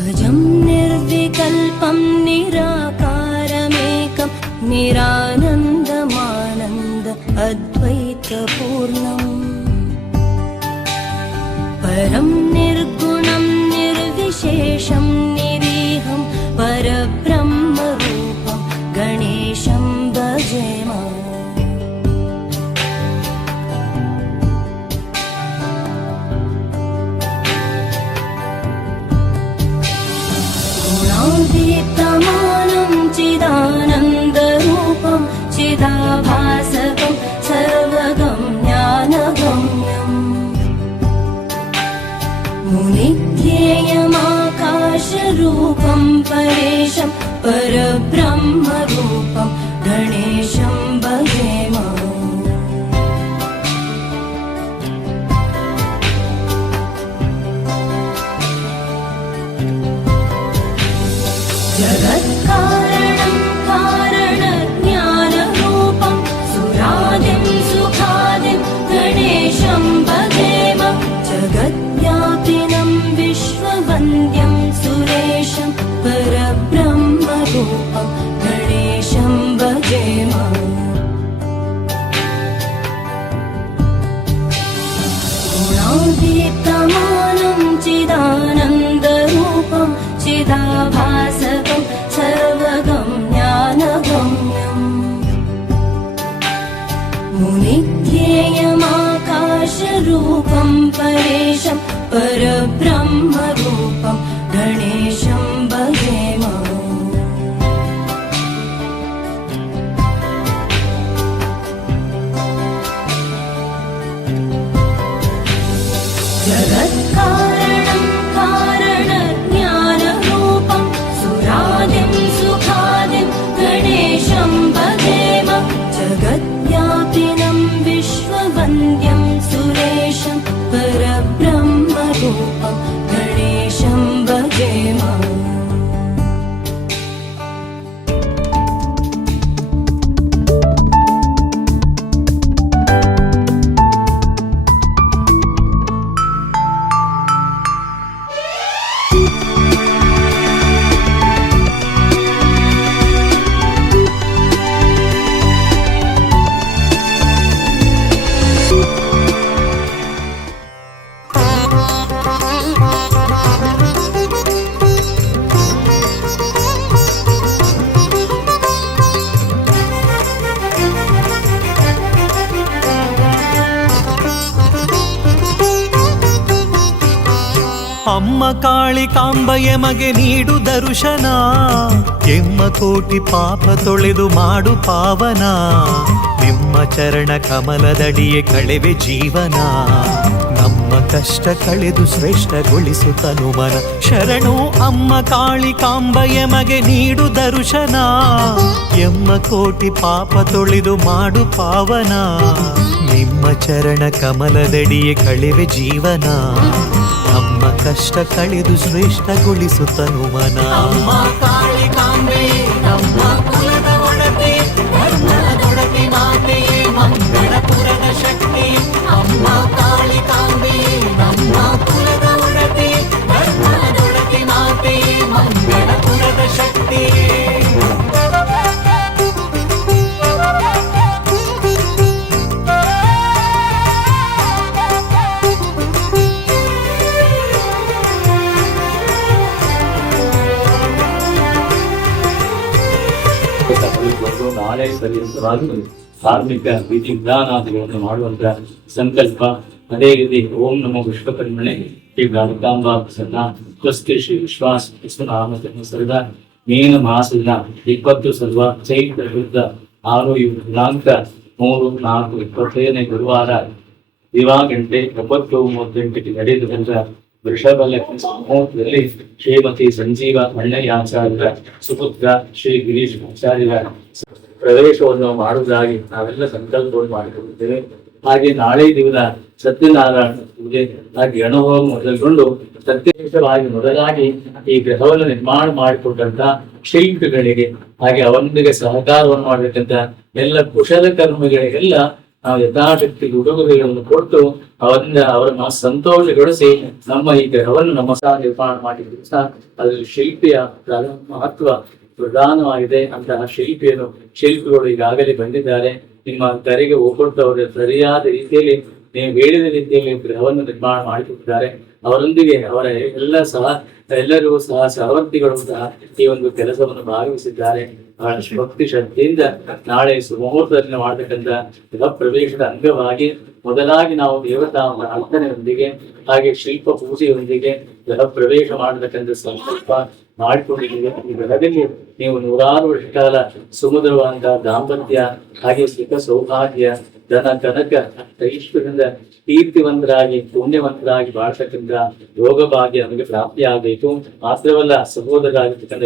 अजं निर्विकल्पं निराकारमेकं निरानन्दमानन्द अद्वैतपूर्णम् परं निर्गुणं निर्विशेषं निरीहं परब्रह्मरूपं गणेशं भजेम। गुणातीतमानं चिदानन्दरूपं चिदाभासकं सर्वगं ज्ञानगम्यम् मुनिध्येयमाकाशरूपं परेशं परब्रह्मरूपं गणेशं भजेम। जगत्कारणं कारणज्ञानरूपं सुरादिं सुखादिं गणेशं भजेम। जगद्व्यापिनं विश्ववन्द्यं सुरेशं परब्रह्मरूपं गणेशं भजेम। गुणातीतमानं चिदानन्दरूपं चिदाभासकं सर्वगं ज्ञानगम्यम् मुनिध्येयमाकाशरूपं परेशं परब्रह्मरूपं गणेशं भजेम। जगत्कारणं कारणज्ञानरूपं सुरादिं सुखादिं गणेशं भजेम। जगद्व्यापिनं विश्ववन्द्यं सुरेशं परब्रह्मरूपं गणेशं भजेम। ಅಮ್ಮ ಕಾಳಿಕಾಂಬ ಎಮಗೆ ನೀಡು ದರುಶನ, ಎಮ್ಮ ಕೋಟಿ ಪಾಪ ತೊಳೆದು ಮಾಡು ಪಾವನ. ನಿಮ್ಮ ಚರಣ ಕಮಲದಡಿಯೇ ಕಳೆವೆ ಜೀವನ, ನಮ್ಮ ಕಷ್ಟ ಕಳೆದು ಶ್ರೇಷ್ಠಗೊಳಿಸು ತನುಮನ. ಶರಣು ಅಮ್ಮ ಕಾಳಿಕಾಂಬ ಎಮಗೆ ನೀಡು ದರುಶನ, ಎಮ್ಮ ಕೋಟಿ ಪಾಪ ತೊಳೆದು ಮಾಡು ಪಾವನ. ನಿಮ್ಮ ಚರಣ ಕಮಲದಡಿಯೇ ಕಳೆವೆ ಜೀವನ, ನಮ್ಮ ಕಷ್ಟ ಕಳೆದು ಶ್ರೇಷ್ಠಗೊಳಿಸು ತನುಮನ. ಅಮ್ಮ ಕಾಳಿಕಾಂಬೆ ನಮ್ಮ ಕುಲದ ಒಡತೆ, ಧರ್ಮದೊಡತಿ ಮಾತೆಯೇ ಮಂಗಳಪುರದ ಶಕ್ತಿ. ಅಮ್ಮ ಕಾಳಿಕಾಂಬೆ ನಮ್ಮ ಕುಲದ ಒಡತೆ, ಧರ್ಮದೊಡತಿ ಮಾತೆಯೇ ಮಂಗಳಪುರದ ಶಕ್ತಿ. ನಾಳೆ ಸರಿಯಾಗಿ ಧಾರ್ಮಿಕ ವಿಧಿ ವಿಧಾನಾದಿಗಳನ್ನು ಮಾಡುವಂತಹ ಸಂಕಲ್ಪ. ಅದೇ ರೀತಿ ಓಂ ನಮೋ ವಿಶ್ವಕರ್ಮಣೆ ಶ್ರೀ ಕಾಳಿಕಾಂಬಾ ಪ್ರಸನ್ನ ಸ್ವಸ್ತಿ ಶ್ರೀ ವಿಶ್ವಾಸ ಸರಿದ ಮೀನ ಮಾಸದ 20 ಸರ್ವ ಚೈತ್ರ ಶುದ್ಧ 6 ದಿನಾಂಕ 3-4-25 ಗುರುವಾರ ದಿವಾಗಂಟೆ 9:38 ನಡೆಯುವಂತ ವೃಷಭ ಲಗ್ನ ಮುಹೂರ್ತದಲ್ಲಿ ಶ್ರೀಮತಿ ಸಂಜೀವ ಅಣ್ಣಯ್ಯಾಚಾರ್ಯರ ಸುಪುತ್ರ ಶ್ರೀ ಗಿರೀಶ್ ಆಚಾರ್ಯರ ಪ್ರವೇಶವನ್ನು ಮಾಡುವುದಾಗಿ ನಾವೆಲ್ಲ ಸಂಕಲ್ಪವನ್ನು ಮಾಡಿಕೊಂಡಿದ್ದೇವೆ. ಹಾಗೆ ನಾಳೆ ದಿವಸ ಸತ್ಯನಾರಾಯಣ ಪೂಜೆ ಹಾಗೆ ಗಣಹೋಮ ಮೊದಲುಗೊಂಡು ಪ್ರತ್ಯೇಕವಾಗಿ ಮೊದಲಾಗಿ ಈ ಗ್ರಹವನ್ನು ನಿರ್ಮಾಣ ಮಾಡಿಕೊಟ್ಟಂತ ಶಿಲ್ಪಿಗಳಿಗೆ ಹಾಗೆ ಅವರೊಂದಿಗೆ ಸಹಕಾರವನ್ನು ಮಾಡಬೇಕಂತ ಎಲ್ಲ ಕುಶಲ ಕರ್ಮಿಗಳಿಗೆಲ್ಲ ನಾವು ಯಥಾಶಕ್ತಿ ಉಡುಗೊರೆಗಳನ್ನು ಕೊಟ್ಟು ಅವರಿಂದ ಅವರನ್ನ ಸಂತೋಷಗೊಳಿಸಿ ನಮ್ಮ ಈ ಗ್ರಹವನ್ನು ನಮ್ಮ ಸಹ ನಿರ್ಮಾಣ ಮಾಡಿದ್ರು ಸಹ ಅದರಲ್ಲಿ ಶಿಲ್ಪಿಯ ಮಹತ್ವ ಪ್ರಧಾನವಾಗಿದೆ. ಅಂತಹ ಶಿಲ್ಪಿಗಳು ಈಗಾಗಲೇ ಬಂದಿದ್ದಾರೆ. ನಿಮ್ಮ ಕರೆಗೆ ಒಗ್ಗಟ್ಟವರು ಸರಿಯಾದ ರೀತಿಯಲ್ಲಿ ನೀವು ಹೇಳಿದ ರೀತಿಯಲ್ಲಿ ಗೃಹವನ್ನು ನಿರ್ಮಾಣ ಮಾಡಿಕೊಟ್ಟಿದ್ದಾರೆ. ಅವರೊಂದಿಗೆ ಅವರ ಎಲ್ಲರೂ ಸಹ ಸಹವರ್ತಿಗಳು ಸಹ ಈ ಒಂದು ಕೆಲಸವನ್ನು ಭಾಗವಹಿಸಿದ್ದಾರೆ. ಬಹಳಷ್ಟು ಭಕ್ತಿ ಶ್ರದ್ಧೆಯಿಂದ ನಾಳೆ ಸುಮುಹೂರ್ತದಲ್ಲಿ ಮಾಡತಕ್ಕಂಥ ಗೃಹ ಪ್ರವೇಶದ ಅಂಗವಾಗಿ ಮೊದಲಾಗಿ ನಾವು ದೇವತಾ ಪ್ರಾರ್ಥನೆಯೊಂದಿಗೆ ಹಾಗೆ ಶಿಲ್ಪ ಪೂಜೆಯೊಂದಿಗೆ ಗೃಹ ಪ್ರವೇಶ ಮಾಡತಕ್ಕಂಥ ಸಂಕಲ್ಪ ಮಾಡಿಕೊಂಡಿದ್ದೀವಿ. ಈ ಗ್ರಹದಲ್ಲಿ ನೀವು 100 ವರ್ಷ ಕಾಲ ಸುಮಧುರವಾದಂತಹ ದಾಂಪತ್ಯ ಹಾಗೆ ಸುಖ ಸೌಭಾಗ್ಯ ಧನ ಕನಕ ಐಶ್ವರ್ಯದಿಂದ ಕೀರ್ತಿವಂತರಾಗಿ ಪುಣ್ಯವಂತರಾಗಿ ಬಾಳ್ತಕ್ಕಂಥ ಯೋಗ ಭಾಗ್ಯ ನಮಗೆ ಪ್ರಾಪ್ತಿಯಾಗಬೇಕು. ಮಾತ್ರವಲ್ಲ ಸಹೋದರರಾಗಿರ್ತಕ್ಕಂಥ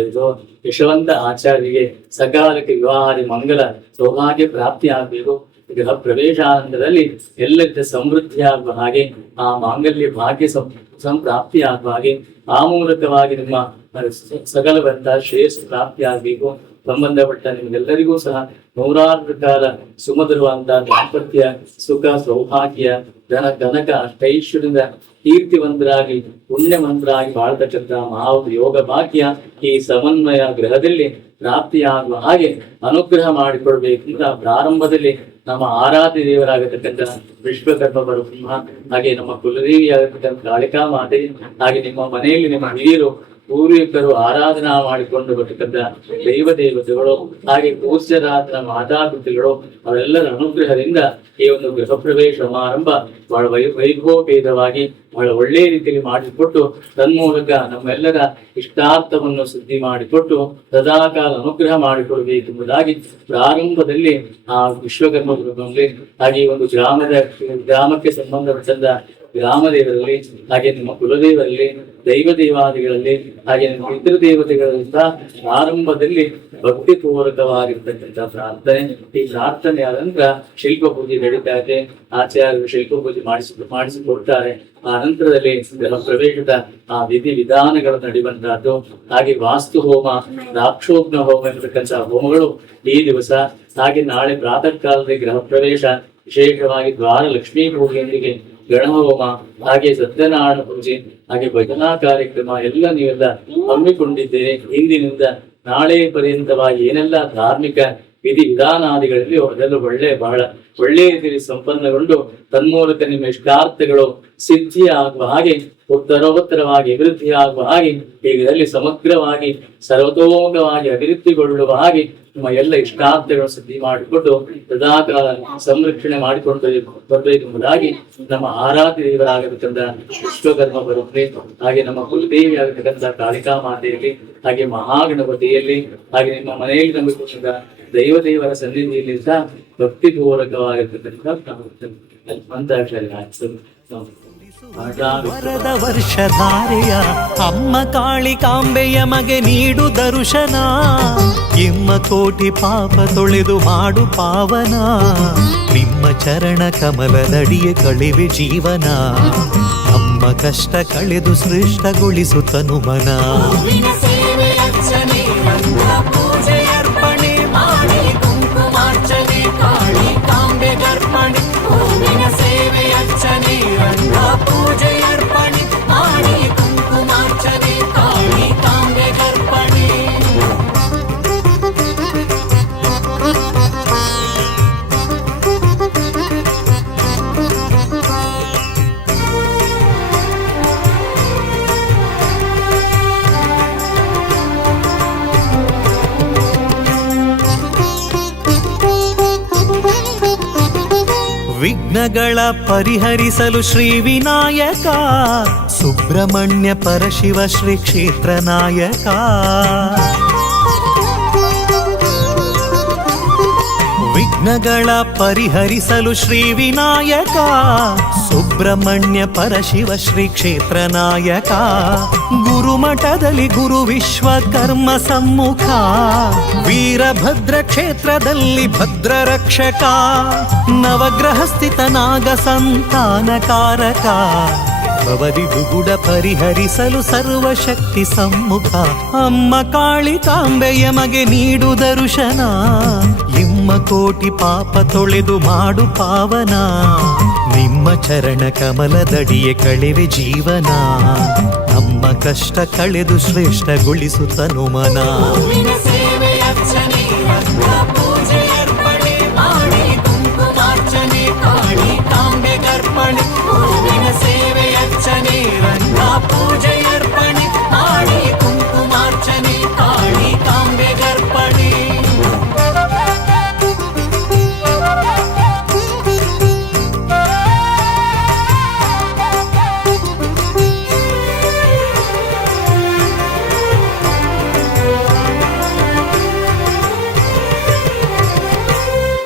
ಯಶವಂತ ಆಚಾರ್ಯರಿಗೆ ಸಕಾಲಕ್ಕೆ ವಿವಾಹಾದಿ ಮಂಗಲ ಸೌಭಾಗ್ಯ ಪ್ರಾಪ್ತಿ ಆಗಬೇಕು. ಗೃಹ ಪ್ರವೇಶಾನಂತರದಲ್ಲಿ ಎಲ್ಲರಿಗೂ ಸಮೃದ್ಧಿ ಆಗುವ ಹಾಗೆ ಆ ಮಾಂಗಲ್ಯ ಭಾಗ್ಯ ಸಂಪ್ರಾಪ್ತಿ ಆಗುವ ಹಾಗೆ ಆ ಮೂಲಕವಾಗಿ ನಿಮ್ಮ ಸಕಲವಂತಹ ಶ್ರೇಯಸ್ಸು ಪ್ರಾಪ್ತಿ ಆಗಬೇಕು. ಸಂಬಂಧಪಟ್ಟ ನಿಮ್ಗೆಲ್ಲರಿಗೂ ಸಹ 100 ಕಾಲ ಸುಮಧುರವಾದಂತಹ ದಾಂಪತ್ಯ ಸುಖ ಸೌಭಾಗ್ಯ ಧನ ಕನಕ ಅಷ್ಟೈಶ್ವರ್ಯದಿಂದ ಕೀರ್ತಿವಂತರಾಗಿ ಪುಣ್ಯವಂತರಾಗಿ ಬಾಳ್ತಕ್ಕಂತಹ ಯೋಗ ಭಾಗ್ಯ ಈ ಸಮನ್ವಯ ಗ್ರಹದಲ್ಲಿ ಪ್ರಾಪ್ತಿಯಾಗುವ ಹಾಗೆ ಅನುಗ್ರಹ ಮಾಡಿಕೊಡ್ಬೇಕು ಅಂತ ಪ್ರಾರಂಭದಲ್ಲಿ ನಮ್ಮ ಆರಾಧ್ಯ ದೇವರಾಗತಕ್ಕಂಥ ವಿಶ್ವಕರ್ಮ ಬ್ರಹ್ಮ ಹಾಗೆ ನಮ್ಮ ಕುಲದೇವಿಯಾಗತಕ್ಕಂಥ ಕಾಳಿಕಾ ಮಾತೆ ಹಾಗೆ ನಿಮ್ಮ ಮನೆಯಲ್ಲಿ ನಿಮ್ಮ ಹಿರಿಯರು ಪೂರ್ವಿಕರು ಆರಾಧನಾ ಮಾಡಿಕೊಂಡು ಬರ್ತಕ್ಕಂಥ ದೈವ ದೇವತೆಗಳು ಹಾಗೆ ಪೂಜ್ಯರಾದ ಮಾತಾಪಿತೃಗಳು ಅವರೆಲ್ಲರ ಅನುಗ್ರಹದಿಂದ ಈ ಒಂದು ಗೃಹ ಪ್ರವೇಶ ಸಮಾರಂಭ ಬಹಳ ವೈಭವಪೇತವಾಗಿ ಬಹಳ ಒಳ್ಳೆಯ ರೀತಿಯಲ್ಲಿ ಮಾಡಿಕೊಟ್ಟು ತನ್ಮೂಲಕ ನಮ್ಮೆಲ್ಲರ ಇಷ್ಟಾರ್ಥವನ್ನು ಸಿದ್ಧಿ ಮಾಡಿಕೊಟ್ಟು ಸದಾಕಾಲ ಅನುಗ್ರಹ ಮಾಡಿಕೊಡಬೇಕೆಂಬುದಾಗಿ ಪ್ರಾರಂಭದಲ್ಲಿ ಆ ವಿಶ್ವಕರ್ಮ ಗೃಹದಲ್ಲಿ ಹಾಗೆ ಒಂದು ಗ್ರಾಮಕ್ಕೆ ಸಂಬಂಧಪಟ್ಟಂತ ಗ್ರಾಮ ದೇವರಲ್ಲಿ ಹಾಗೆ ನಿಮ್ಮ ಕುಲದೇವರಲ್ಲಿ ದೈವ ದೇವಾದಿಗಳಲ್ಲಿ ಹಾಗೆ ನಿಮ್ಮ ಪಿತೃದೇವತೆಗಳಲ್ಲಿ ಸಹ ಪ್ರಾರಂಭದಲ್ಲಿ ಭಕ್ತಿ ಪೂರ್ವಕವಾಗಿರ್ತಕ್ಕಂಥ ಪ್ರಾರ್ಥನೆ. ಈ ಪ್ರಾರ್ಥನೆ ಆದ ನಂತರ ಶಿಲ್ಪ ಪೂಜೆ ನಡೀತಾ ಇದೆ. ಆಚಾರ್ಯರು ಶಿಲ್ಪ ಪೂಜೆ ಮಾಡಿಸಿಕೊಡ್ತಾರೆ. ಆ ನಂತರದಲ್ಲಿ ಗೃಹ ಪ್ರವೇಶದ ಆ ವಿಧಿ ವಿಧಾನಗಳು ನಡೆಯುವಂತಹದ್ದು. ಹಾಗೆ ವಾಸ್ತು ಹೋಮ ರಾಕ್ಷೋಗ್ನ ಹೋಮ ಇರತಕ್ಕಂಥ ಹೋಮಗಳು ಈ ದಿವಸ ಹಾಗೆ ನಾಳೆ ಪ್ರಾತಃ ಕಾಲದಲ್ಲಿ ಗೃಹ ಪ್ರವೇಶ ವಿಶೇಷವಾಗಿ ದ್ವಾರ ಲಕ್ಷ್ಮೀ ಪೂಜೆಯೊಂದಿಗೆ ಗಣಹೋಮ ಹಾಗೆ ಸತ್ಯನಾರಾಯಣ ಪೂಜೆ ಹಾಗೆ ಭಜನಾ ಕಾರ್ಯಕ್ರಮ ಎಲ್ಲ ನೀವೆಲ್ಲ ಹಮ್ಮಿಕೊಂಡಿದ್ದೇವೆ. ಇಂದಿನಿಂದ ನಾಳೆ ಪರ್ಯಂತವಾಗಿ ಏನೆಲ್ಲ ಧಾರ್ಮಿಕ ವಿಧಿ ವಿಧಾನಾದಿಗಳಲ್ಲಿ ಅದೆಲ್ಲ ಬಹಳ ಒಳ್ಳೆಯ ರೀತಿಯಲ್ಲಿ ಸಂಪನ್ನಗೊಂಡು ತನ್ಮೂಲಕ ನಿಮ್ಮ ಇಷ್ಟಾರ್ಥಗಳು ಸಿದ್ಧಿ ಆಗುವ ಹಾಗೆ ಉತ್ತರೋತ್ತರವಾಗಿ ಅಭಿವೃದ್ಧಿ ಆಗುವ ಹಾಗೆ ಈಗದಲ್ಲಿ ಸಮಗ್ರವಾಗಿ ಸರ್ವತೋಮುಖವಾಗಿ ಅಭಿವೃದ್ಧಿಗೊಳ್ಳುವ ಹಾಗೆ ನಿಮ್ಮ ಎಲ್ಲ ಇಷ್ಟಾರ್ಥಗಳು ಸಿದ್ಧಿ ಮಾಡಿಕೊಂಡು ಸದಾಕಾಲ ಸಂರಕ್ಷಣೆ ಮಾಡಿಕೊಂಡು ಬರಬೇಕೆಂಬುದಾಗಿ ನಮ್ಮ ಆರಾಧ್ಯ ದೇವರಾಗತಕ್ಕಂಥ ವಿಶ್ವಕರ್ಮ ಬರುತ್ತೆ ಹಾಗೆ ನಮ್ಮ ಕುಲದೇವಿ ಆಗತಕ್ಕಂಥ ಕಾಳಿಕಾ ಮಾತೆಯಲ್ಲಿ ಹಾಗೆ ಮಹಾಗಣಪತಿಯಲ್ಲಿ ಹಾಗೆ ನಿಮ್ಮ ಮನೆಯಲ್ಲಿ ನಂಬಿಕೊಂಡ ದೈವ ದೇವರ ಸನ್ನಿಧಿಯಲ್ಲಿ ಸಹ ಭಕ್ತಿ ಪೂರ್ವಕವಾಗಿರ್ತಕ್ಕಂಥ ವರದ ವರ್ಷಧಾರೆಯ ಅಮ್ಮ ಕಾಳಿಕಾಂಬೆಯ ಮಗೆ ನೀಡು ದರ್ಶನ ಎಮ್ಮ ಕೋಟಿ ಪಾಪ ತೊಳೆದು ಮಾಡು ಪಾವನ ನಿಮ್ಮ ಚರಣ ಕಮಲದಡಿಯೇ ಕಳಿವೆ ಜೀವನ ಅಮ್ಮ ಕಷ್ಟ ಕಳೆದು ಸೃಷ್ಟಗೊಳಿಸು ತನುಮನ ವಿಘ್ನಗಳ ಪರಿಹರಿಸಲು ಶ್ರೀ ವಿನಾಯಕ ಸುಬ್ರಹ್ಮಣ್ಯ ಪರಶಿವ ಶ್ರೀ ಕ್ಷೇತ್ರ ನಾಯಕ ವಿಘ್ನಗಳ ಪರಿಹರಿಸಲು ಶ್ರೀ ವಿನಾಯಕ ಸುಬ್ರಹ್ಮಣ್ಯ ಪರಶಿವ ಶ್ರೀ ಕ್ಷೇತ್ರ ನಾಯಕ ಗುರುಮಠದಲ್ಲಿ ಗುರು ವಿಶ್ವಕರ್ಮ ಸಮ್ಮುಖ ವೀರಭದ್ರ ಕ್ಷೇತ್ರದಲ್ಲಿ ಭದ್ರ ರಕ್ಷಕ ನವಗ್ರಹ ಸ್ಥಿತ ನಾಗ ಸಂತಾನಕಾರಕ ಭವದಿ ದುಗುಡ ಪರಿಹರಿಸಲು ಸರ್ವಶಕ್ತಿ ಸಮ್ಮುಖ ಅಮ್ಮ ಕಾಳಿಕಾಂಬೆಯ ಮಗೆ ನೀಡು ದರ್ಶನ ಎಮ್ಮ ಕೋಟಿ ಪಾಪ ತೊಳೆದು ಮಾಡು ಪಾವನ, ನಿಮ್ಮ ಚರಣ ಕಮಲದಡಿಯೇ ಕಳೆವೆ ಜೀವನ, ನಮ್ಮ ಕಷ್ಟ ಕಳೆದು ಶ್ರೇಷ್ಠಗೊಳಿಸು ತನುಮನ. ಹೂವಿನ ಸೇವೆ ಅರ್ಚನೆ ರಂಗ ಪೂಜೆ ಅರ್ಪಣೆ ಮಾಡಿ ಕುಂಕುಮಾರ್ಚನೆ ಕಾಳಿ ಕಾಂಬೆಗರ್ಪಣೆ. ಹೂವಿನ ಸೇವೆ ಅರ್ಚನೆ ರಂಗ ಪೂಜೆ ಅರ್ಪಣೆ ಮಾಡಿ ಕುಂಕುಮಾರ್ಚನೆ ಕಾಳಿ ಕಾಂಬೆಗರ್ಪಣೆ.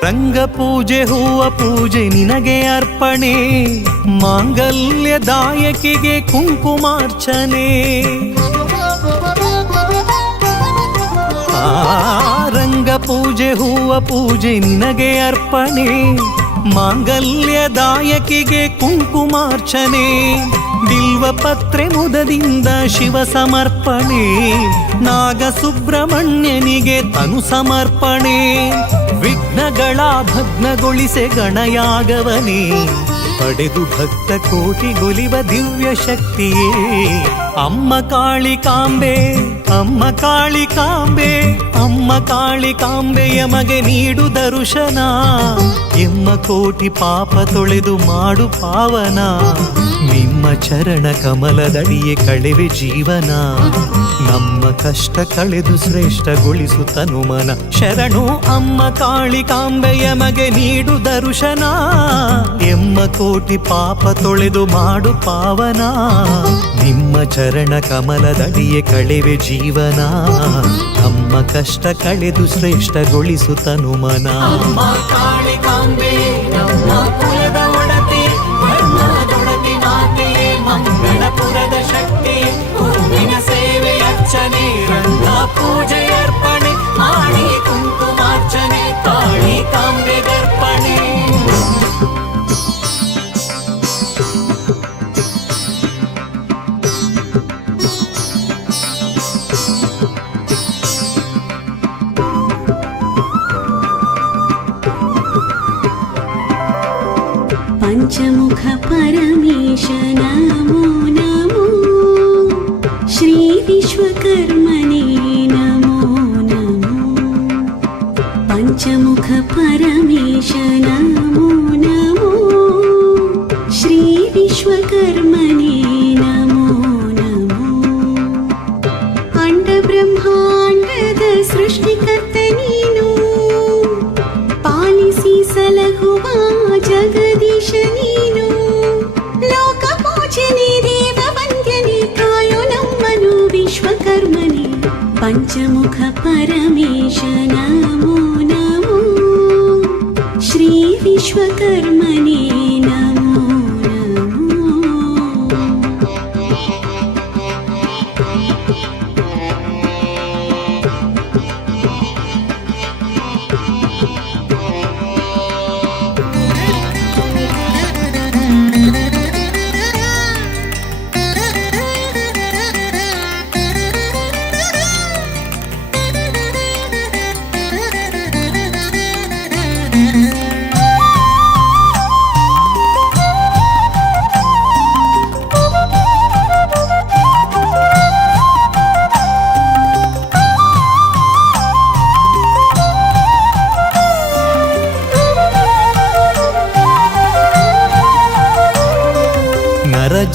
ರಂಗ ಪೂಜೆ ಹೂವ ಪೂಜೆ ನಿನಗೆ ಅರ್ಪಣೆ, ಮಾಂಗಲ್ಯದಾಯಕಿಗೆ ಕುಂಕುಮಾರ್ಚನೆ. ರಂಗ ಪೂಜೆ ಹೂವ ಪೂಜೆ ನಿನಗೆ ಅರ್ಪಣೆ, ಮಾಂಗಲ್ಯದಾಯಕಿಗೆ ಕುಂಕುಮಾರ್ಚನೆ. ಬಿಲ್ವ ಪತ್ರೆ ಮುದದಿಂದ ಶಿವ ಸಮರ್ಪಣೆ, ನಾಗ ಸುಬ್ರಹ್ಮಣ್ಯನಿಗೆ ತನು ಸಮರ್ಪಣೆ. ವಿಘ್ನಗಳ ಭಗ್ನಗೊಳಿಸೆ ಗಣಯಾಗವನೇ, ಪಡೆದು ಭಕ್ತ ಕೋಟಿಗೊಲಿವ ದಿವ್ಯ ಶಕ್ತಿಯೇ. ಅಮ್ಮ ಕಾಳಿಕಾಂಬೆ ಅಮ್ಮ ಕಾಳಿಕಾಂಬೆ ಅಮ್ಮ ಕಾಳಿಕಾಂಬೆ ಎಮಗೆ ನೀಡು ದರ್ಶನ, ಎಮ್ಮ ಕೋಟಿ ಪಾಪ ತೊಳೆದು ಮಾಡು ಪಾವನ, ನಿಮ್ಮ ಚರಣ ಕಮಲದಡಿಯೇ ಕಳೆವೆ ಜೀವನ, ನಮ್ಮ ಕಷ್ಟ ಕಳೆದು ಶ್ರೇಷ್ಠಗೊಳಿಸು ತನುಮನ. ಶರಣು ಅಮ್ಮ ಕಾಳಿಕಾಂಬೆ ಎಮಗೆ ನೀಡು ದರ್ಶನ, ಎಮ್ಮ ಕೋಟಿ ಪಾಪ ತೊಳೆದು ಮಾಡು ಪಾವನ, ನಿಮ್ಮ ಚರಣ ಕಮಲದಡಿಯೇ ಕಳೆವೆ ಜೀವನ, ನಮ್ಮ ಕಷ್ಟ ಕಳೆದು ಶ್ರೇಷ್ಠಗೊಳಿಸು ತನುಮನ. ಅಮ್ಮ ಕಾಳಿಕಾಂಬೆ ನಮ್ಮ ಕುಲದ ಒಡತಿ, ಧರ್ಮದೊಡತಿ ಮಾತೆಯೇ, ಮಂಗಳಪುರದ ಶಕ್ತಿ. ಹೂವಿನ ಸೇವೆ ಅರ್ಚನೆ ರಂಗ ಪೂಜೆ ಅರ್ಪಣೆ ಮಾಡಿ ಕುಂಕುಮಾರ್ಚನೆ ಕಾಳಿ ಕಾಂಬೆಗರ್ಪಣೆ. पञ्चमुख परमेश नमो नमो, श्री विश्वकर्मणे नमो नमो. पञ्चमुख परमेश नमो नमो, श्री विश्वकर्मणे नमो नमो. अंड ब्रह्मांडद सृष्टिकर्त नीनु, पालिसी सलहुव जगदीश नीनु. लोक पूजने देव वन्द्यने कायो नम्मनु विश्वकर्मणे. पञ्चमुख परमेश नमो नमो, श्री विश्वकर्मणे नमो नमो.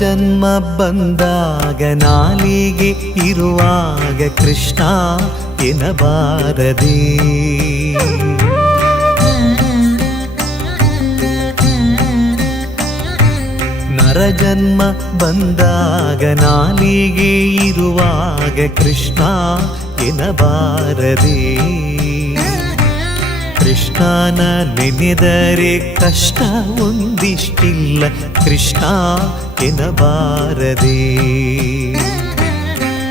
ಜನ್ಮ ಬಂದಾಗ ನಾಲಿಗೆ ಇರುವಾಗ ಕೃಷ್ಣ ಎನ್ನಬಾರದೆ, ನರಜನ್ಮ ಬಂದಾಗ ನಾಲಿಗೆ ಇರುವಾಗ ಕೃಷ್ಣ ಎನ್ನಬಾರದೆ. ಕೃಷ್ಣನ ನೆನೆದರೆ ಕಷ್ಟ ಒಂದಿಷ್ಟಿಲ್ಲ, ಕೃಷ್ಣ ಎನ್ನಬಾರದೆ.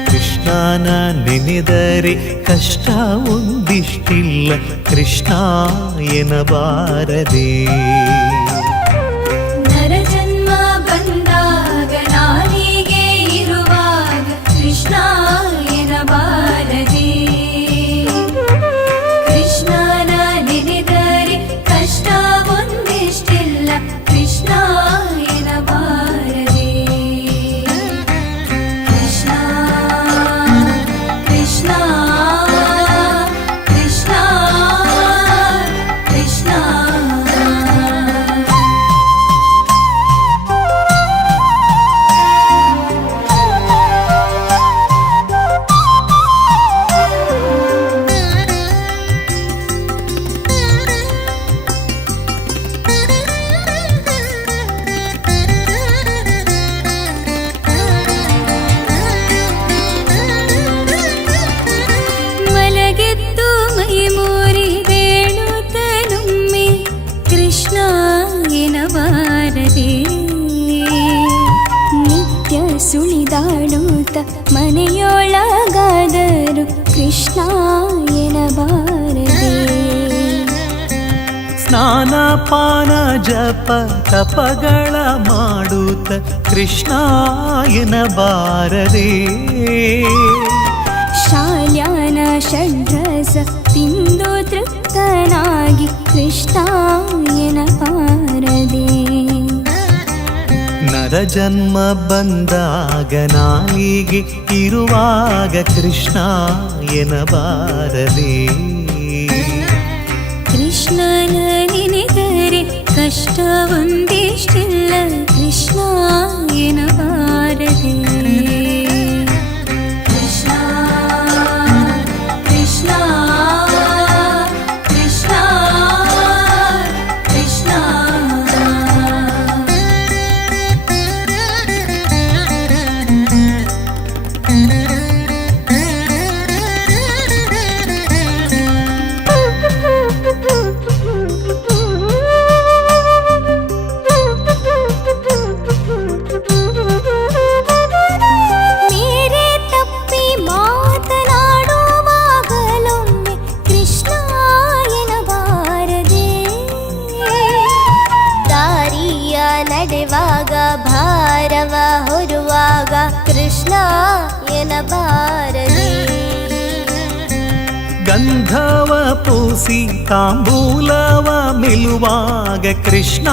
ಕೃಷ್ಣನ ನೆನೆದರೆ ಕಷ್ಟ ಒಂದಿಷ್ಟಿಲ್ಲ, ಕೃಷ್ಣ ಎನ್ನಬಾರದೆ. ನರಜನ್ಮ ಬಂದಾಗ ನಾಲಿಗೆ ಇರುವಾಗ ಕೃಷ್ಣ ಎನ್ನಬಾರದೆ. ಕೃಷ್ಣನ ನೆನೆದರೆ ಮನೆಯೊಳಗಾದರೂ ಕೃಷ್ಣ ಎನ್ನಬಾರದೆ. ಸ್ನಾನ ಪಾನ ಜಪ ತಪಗಳ ಮಾಡುತ್ತ ಕೃಷ್ಣ ಎನ್ನಬಾರದೆ. ಶಾಲ್ಯಾನ ಷಡ್ರಸ ತಿಂದು ತೃಪ್ತನಾಗಿ ಕೃಷ್ಣ ಎನ್ನಬಾರದೆ. ನರ ಜನ್ಮ ಬಂದಾಗ ನಾಲಿಗೆ ಇರುವಾಗ ಕೃಷ್ಣ ಎನ್ನಬಾರದೆ. ಕೃಷ್ಣನ ನೆನೆದರೆ ಕಷ್ಟ ಒಂದಿಷ್ಟಿಲ್ಲ ಕೃಷ್ಣ ಎನ್ನಬಾರದೆ. ಕೃಷ್ಣ ಕೃಷ್ಣ ಕೃಷ್ಣ ಕೃಷ್ಣ. ಮೇರೆ ತಪ್ಪಿ ಮಾತನಾಡುವಾಗಲೊಮ್ಮೆ ಕೃಷ್ಣ ಎನ್ನಬಾರದೆ. ದಾರಿಯ ನಡೆವಾಗ ಭಾರವ ಹೊರುವಾಗ ಕೃಷ್ಣ ಎನ್ನಬಾರದೆ. ಗಂಧವ ಪೂಸಿ ತಾಂಬೂಲವ ಮೆಲುವಾಗ ಕೃಷ್ಣ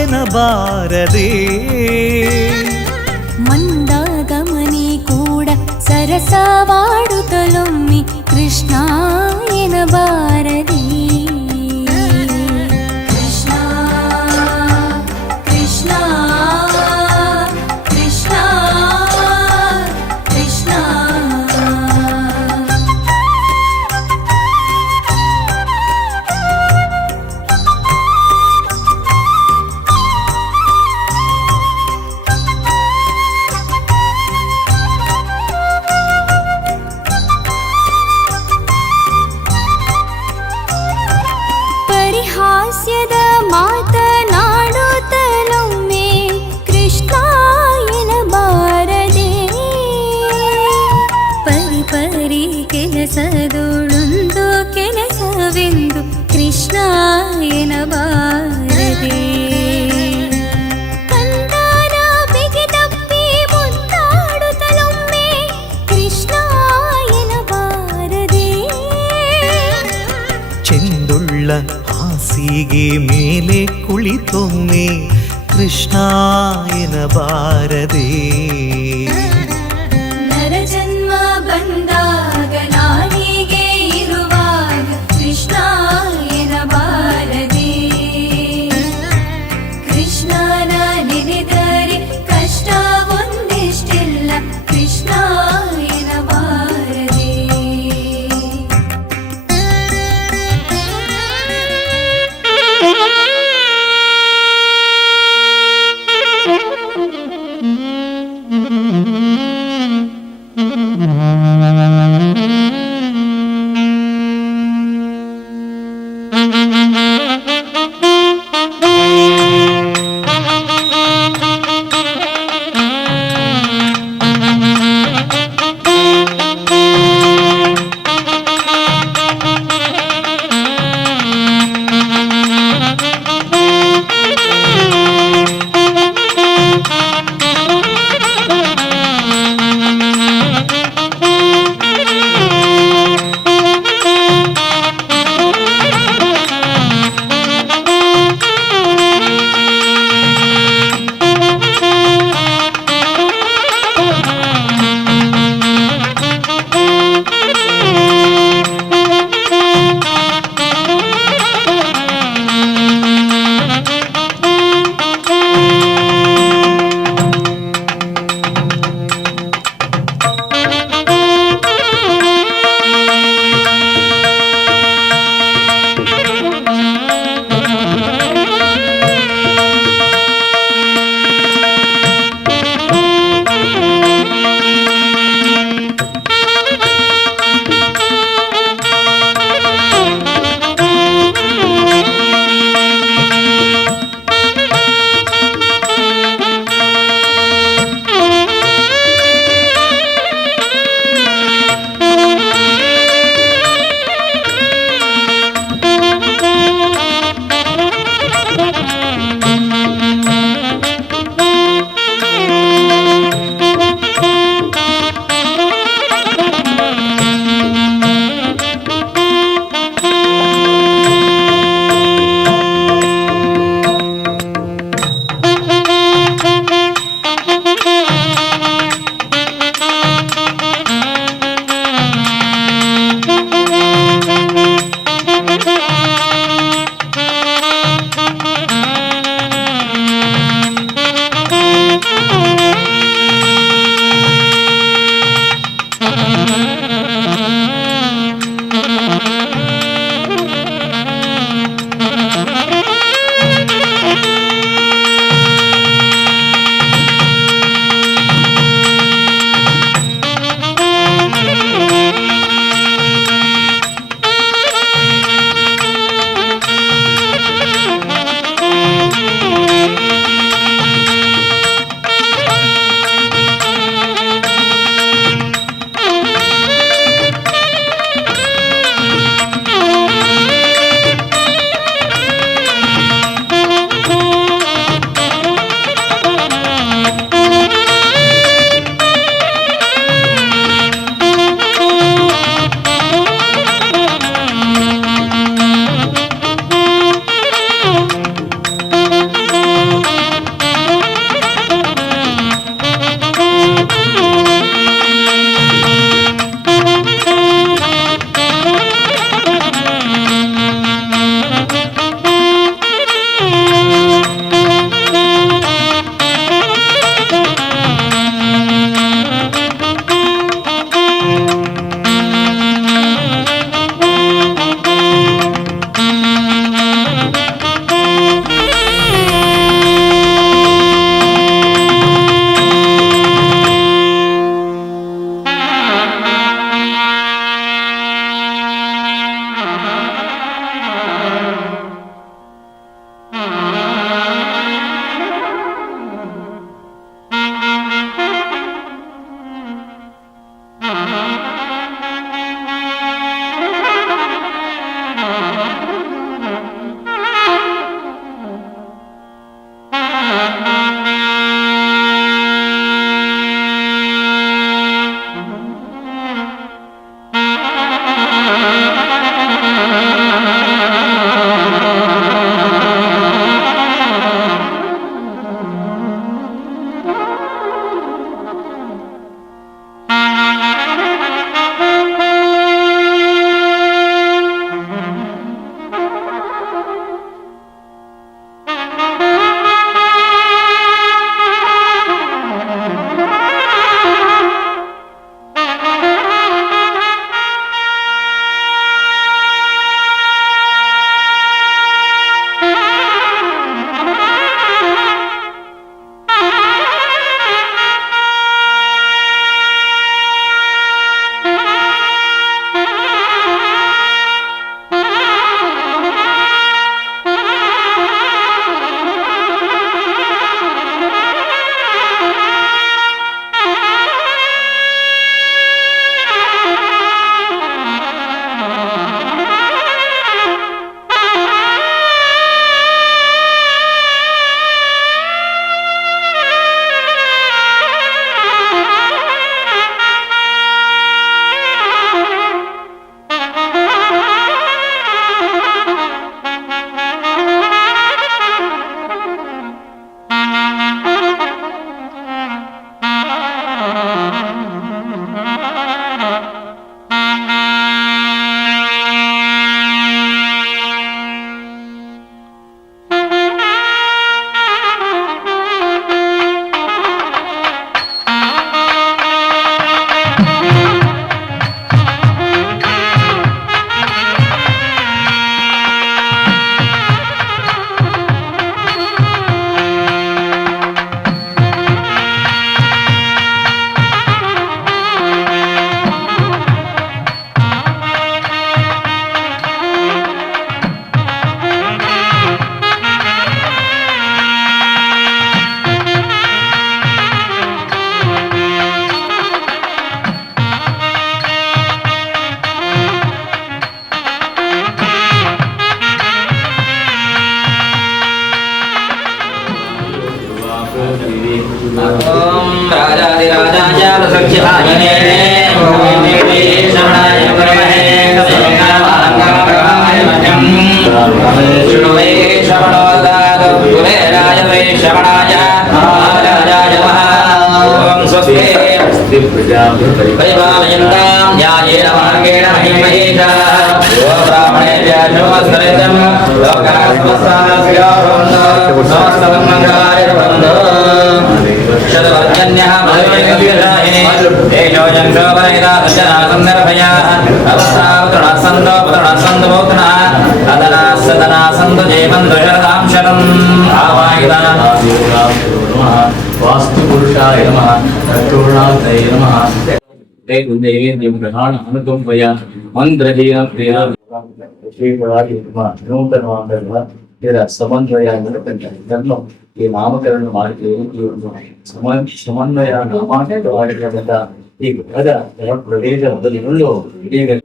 ಎನ್ನಬಾರದೆ. ಮಂದಗಮನಿ ಕೂಡ ಸರಸವಾಡುತ್ತಲೊಮ್ಮೆ ಕೃಷ್ಣ ಎನ್ನಬಾರದೆ. ಕೃಷ್ಣ ಕೃಷ್ಣ ಕೃಷ್ಣ ಕೃಷ್ಣ. ಪರಿಹಾಸ್ಯದ ಮಾತನಾಡುತ್ತಲೊಮ್ಮೆ ಕೃಷ್ಣ ಎನ್ನಬಾರದೆ. ಪರಿ ಕೆಲಸದೊಳೊಂದು ಕೆಲಸವೆಂದು ಕೃಷ್ಣ ಎನ್ನಬಾರದೆ. ಕಂದನ ಬಿಗಿದಪ್ಪಿ ಮುದ್ದಾಡುತ್ತಲೊಮ್ಮೆ ಕೃಷ್ಣ ಎನ್ನಬಾರದೆ. ಚೆಂದುಳ್ಳ ಹಾಸಿಗೆ ಮೇಲೆ ಕುಳಿತೊಮ್ಮೆ ಕೃಷ್ಣ ಎನ್ನಬಾರದೆ. ನರ ಜನ್ಮ ಬಂದಾಗ ನಾಲಿಗೆ ಇರುವಾಗ ಕೃಷ್ಣ ಎನ್ನಬಾರದೆ. ಕೃಷ್ಣನ ನೆನೆದರೆ ಕಷ್ಟ ಒಂದಿಷ್ಟಿಲ್ಲ ಕೃಷ್ಣ ಎನ್ನಬಾರದೆ. स्वस्ति परिपालयन्तां न्यायेन मार्गेण महिमहेता यो ब्राह्मणेभ्यः शुभस्करितं लोकाः समस्ताः स्वीकुर्वन्तु समस्तं मङ्गलाय भवन्तु शतवर्जन्यः भवेयुर्विराहिणे तेजो जंशोपरहिता सज्जनासं निर्भयाः अवस्तावतृणः सन्तो पुतृणः सन्तु भूतनः अदनाः सदनाः सन्तु जीवन्तु शरदां शतम् आवाहिता वास्तुपुरुषाय नमः तत्पूर्णाय नमः देवेन्द्रं ग्रहाण अनुकंपया मंत्रहीन प्रिय ವಿಶೇಷವಾಗಿ ನೂತನವಾದ ಇದರ ಸಮನ್ವಯ ಇದನ್ನು ಈ ನಾಮಕರಣ ಮಾಡಿದ್ದೇವೆ. ಈ ಒಂದು ಸಮನ್ವಯ ನಾಮಕರಣವಾಗಿರುವಂತಹ ಈ ಗ್ರಹದ ಪ್ರದೇಶದಲ್ಲೂ ಈಗ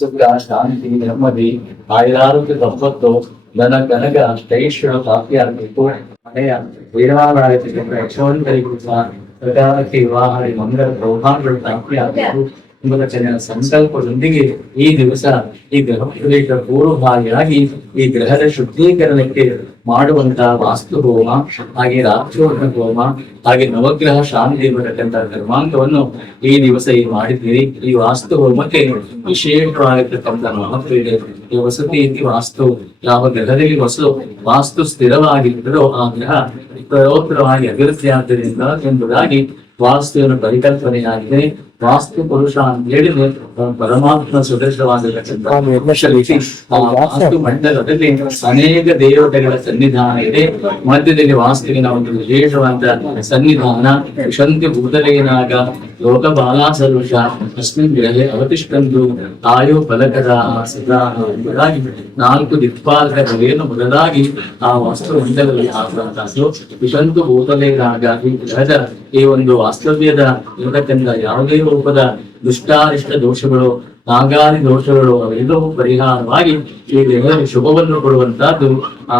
ಸುಖ ಶಾಂತಿ ನೆಮ್ಮದಿ ಆಯುರಾರೋಗ್ಯ ಸಂಪತ್ತು ಧನ ಕನಕ ಐಶ್ವರ್ಯ ಪ್ರಾಪ್ತಿಯಾಗಬೇಕು. ಮನೆಯ ವೀರವಾಗಬೇಕು. ಯಶವಂತರಿಗೂ ಸಹ ಪ್ರಕಾರಕ್ಕೆ ವಿವಾಹ ಮಂಗಲ ಪ್ರೌಢಾಂಗಳು ಪ್ರಾಪ್ತಿಯಾಗಬೇಕು ಎಂಬುದ ಜನರ ಸಂಕಲ್ಪದೊಂದಿಗೆ ಈ ದಿವಸ ಈ ಗ್ರಹ ಪ್ರವೇಶ ಪೂರ್ವಭಾಗಿಯಾಗಿ ಈ ಗ್ರಹದ ಶುದ್ಧೀಕರಣಕ್ಕೆ ಮಾಡುವಂತಹ ವಾಸ್ತು ಹೋಮ ಹಾಗೆ ರಾಕ್ಷೋಣ ಹೋಮ ಹಾಗೆ ನವಗ್ರಹ ಶಾಂತಿ ಬರತಕ್ಕಂತಹ ಕರ್ಮಾಂಕವನ್ನು ಈ ದಿವಸ ಮಾಡಿದ್ದೀರಿ. ಈ ವಾಸ್ತು ಹೋಮಕ್ಕೆ ವಿಶೇಷವಾಗಿರ್ತಕ್ಕಂಥ ಮಹತ್ವ ಇದೆ. ಈ ವಸತಿ ಇತಿ ವಾಸ್ತು, ಯಾವ ಗ್ರಹದಲ್ಲಿ ವಾಸ್ತು ಸ್ಥಿರವಾಗಿದ್ದರೋ ಆ ಗ್ರಹ ಪರೋತ್ತರವಾಗಿ ಅಭಿವೃದ್ಧಿ ಆದ್ದರಿಂದ ಎಂಬುದಾಗಿ ವಾಸ್ತುವಿನ ಪರಿಕಲ್ಪನೆಯಾಗಿದೆ. ವಾಸ್ತು ಪುರುಷ ಅಂತ ಹೇಳಿದ್ರೆ ಪರಮಾತ್ಮ ಸದೃಶವಾಗಿರತಕ್ಕಂಥ ವಾಸ್ತು ಮಂಡಲದಲ್ಲಿ ಅನೇಕ ದೇವತೆಗಳ ಸನ್ನಿಧಾನ ಇದೆ. ಮಧ್ಯದಲ್ಲಿ ವಾಸ್ತುವಿನ ಒಂದು ವಿಶೇಷವಾದ ಸನ್ನಿಧಾನ ಶಂತಿ ಭೂತಲೇನಾಗ ಲೋಕ ಬಾಲಾಸರುಷ ಅಸ್ಮಿನ್ ಗ್ರಹೇ ಅವತಿಷ್ಠಂದು ಆಯು ಫಲಕದ ಸದಾ ಎಂಬುದಾಗಿ 4 ದಿಕ್ಪಾಲಕರೇನು ಮೊದಲಾಗಿ ಆ ವಾಸ್ತು ಮಂಡಲದಲ್ಲಿ ಆಗುವಂತಹದ್ದು. ವಿಶಂತು ಭೂತಲೇನಾಗ ಈ ಗ್ರಹದ ಈ ಒಂದು ವಾಸ್ತವ್ಯದ ಇರತಕ್ಕಂಥ ಯಾವುದೇ ರೂಪದ ದುಷ್ಟಾರಿಷ್ಟ ದೋಷಗಳು ನಾಗಾದಿ ದೋಷಗಳು ಅವೆಲ್ಲವೂ ಪರಿಹಾರವಾಗಿ ಈ ದೇವರಿಗೆ ಶುಭವನ್ನು ಕೊಡುವಂತಹದ್ದು ಆ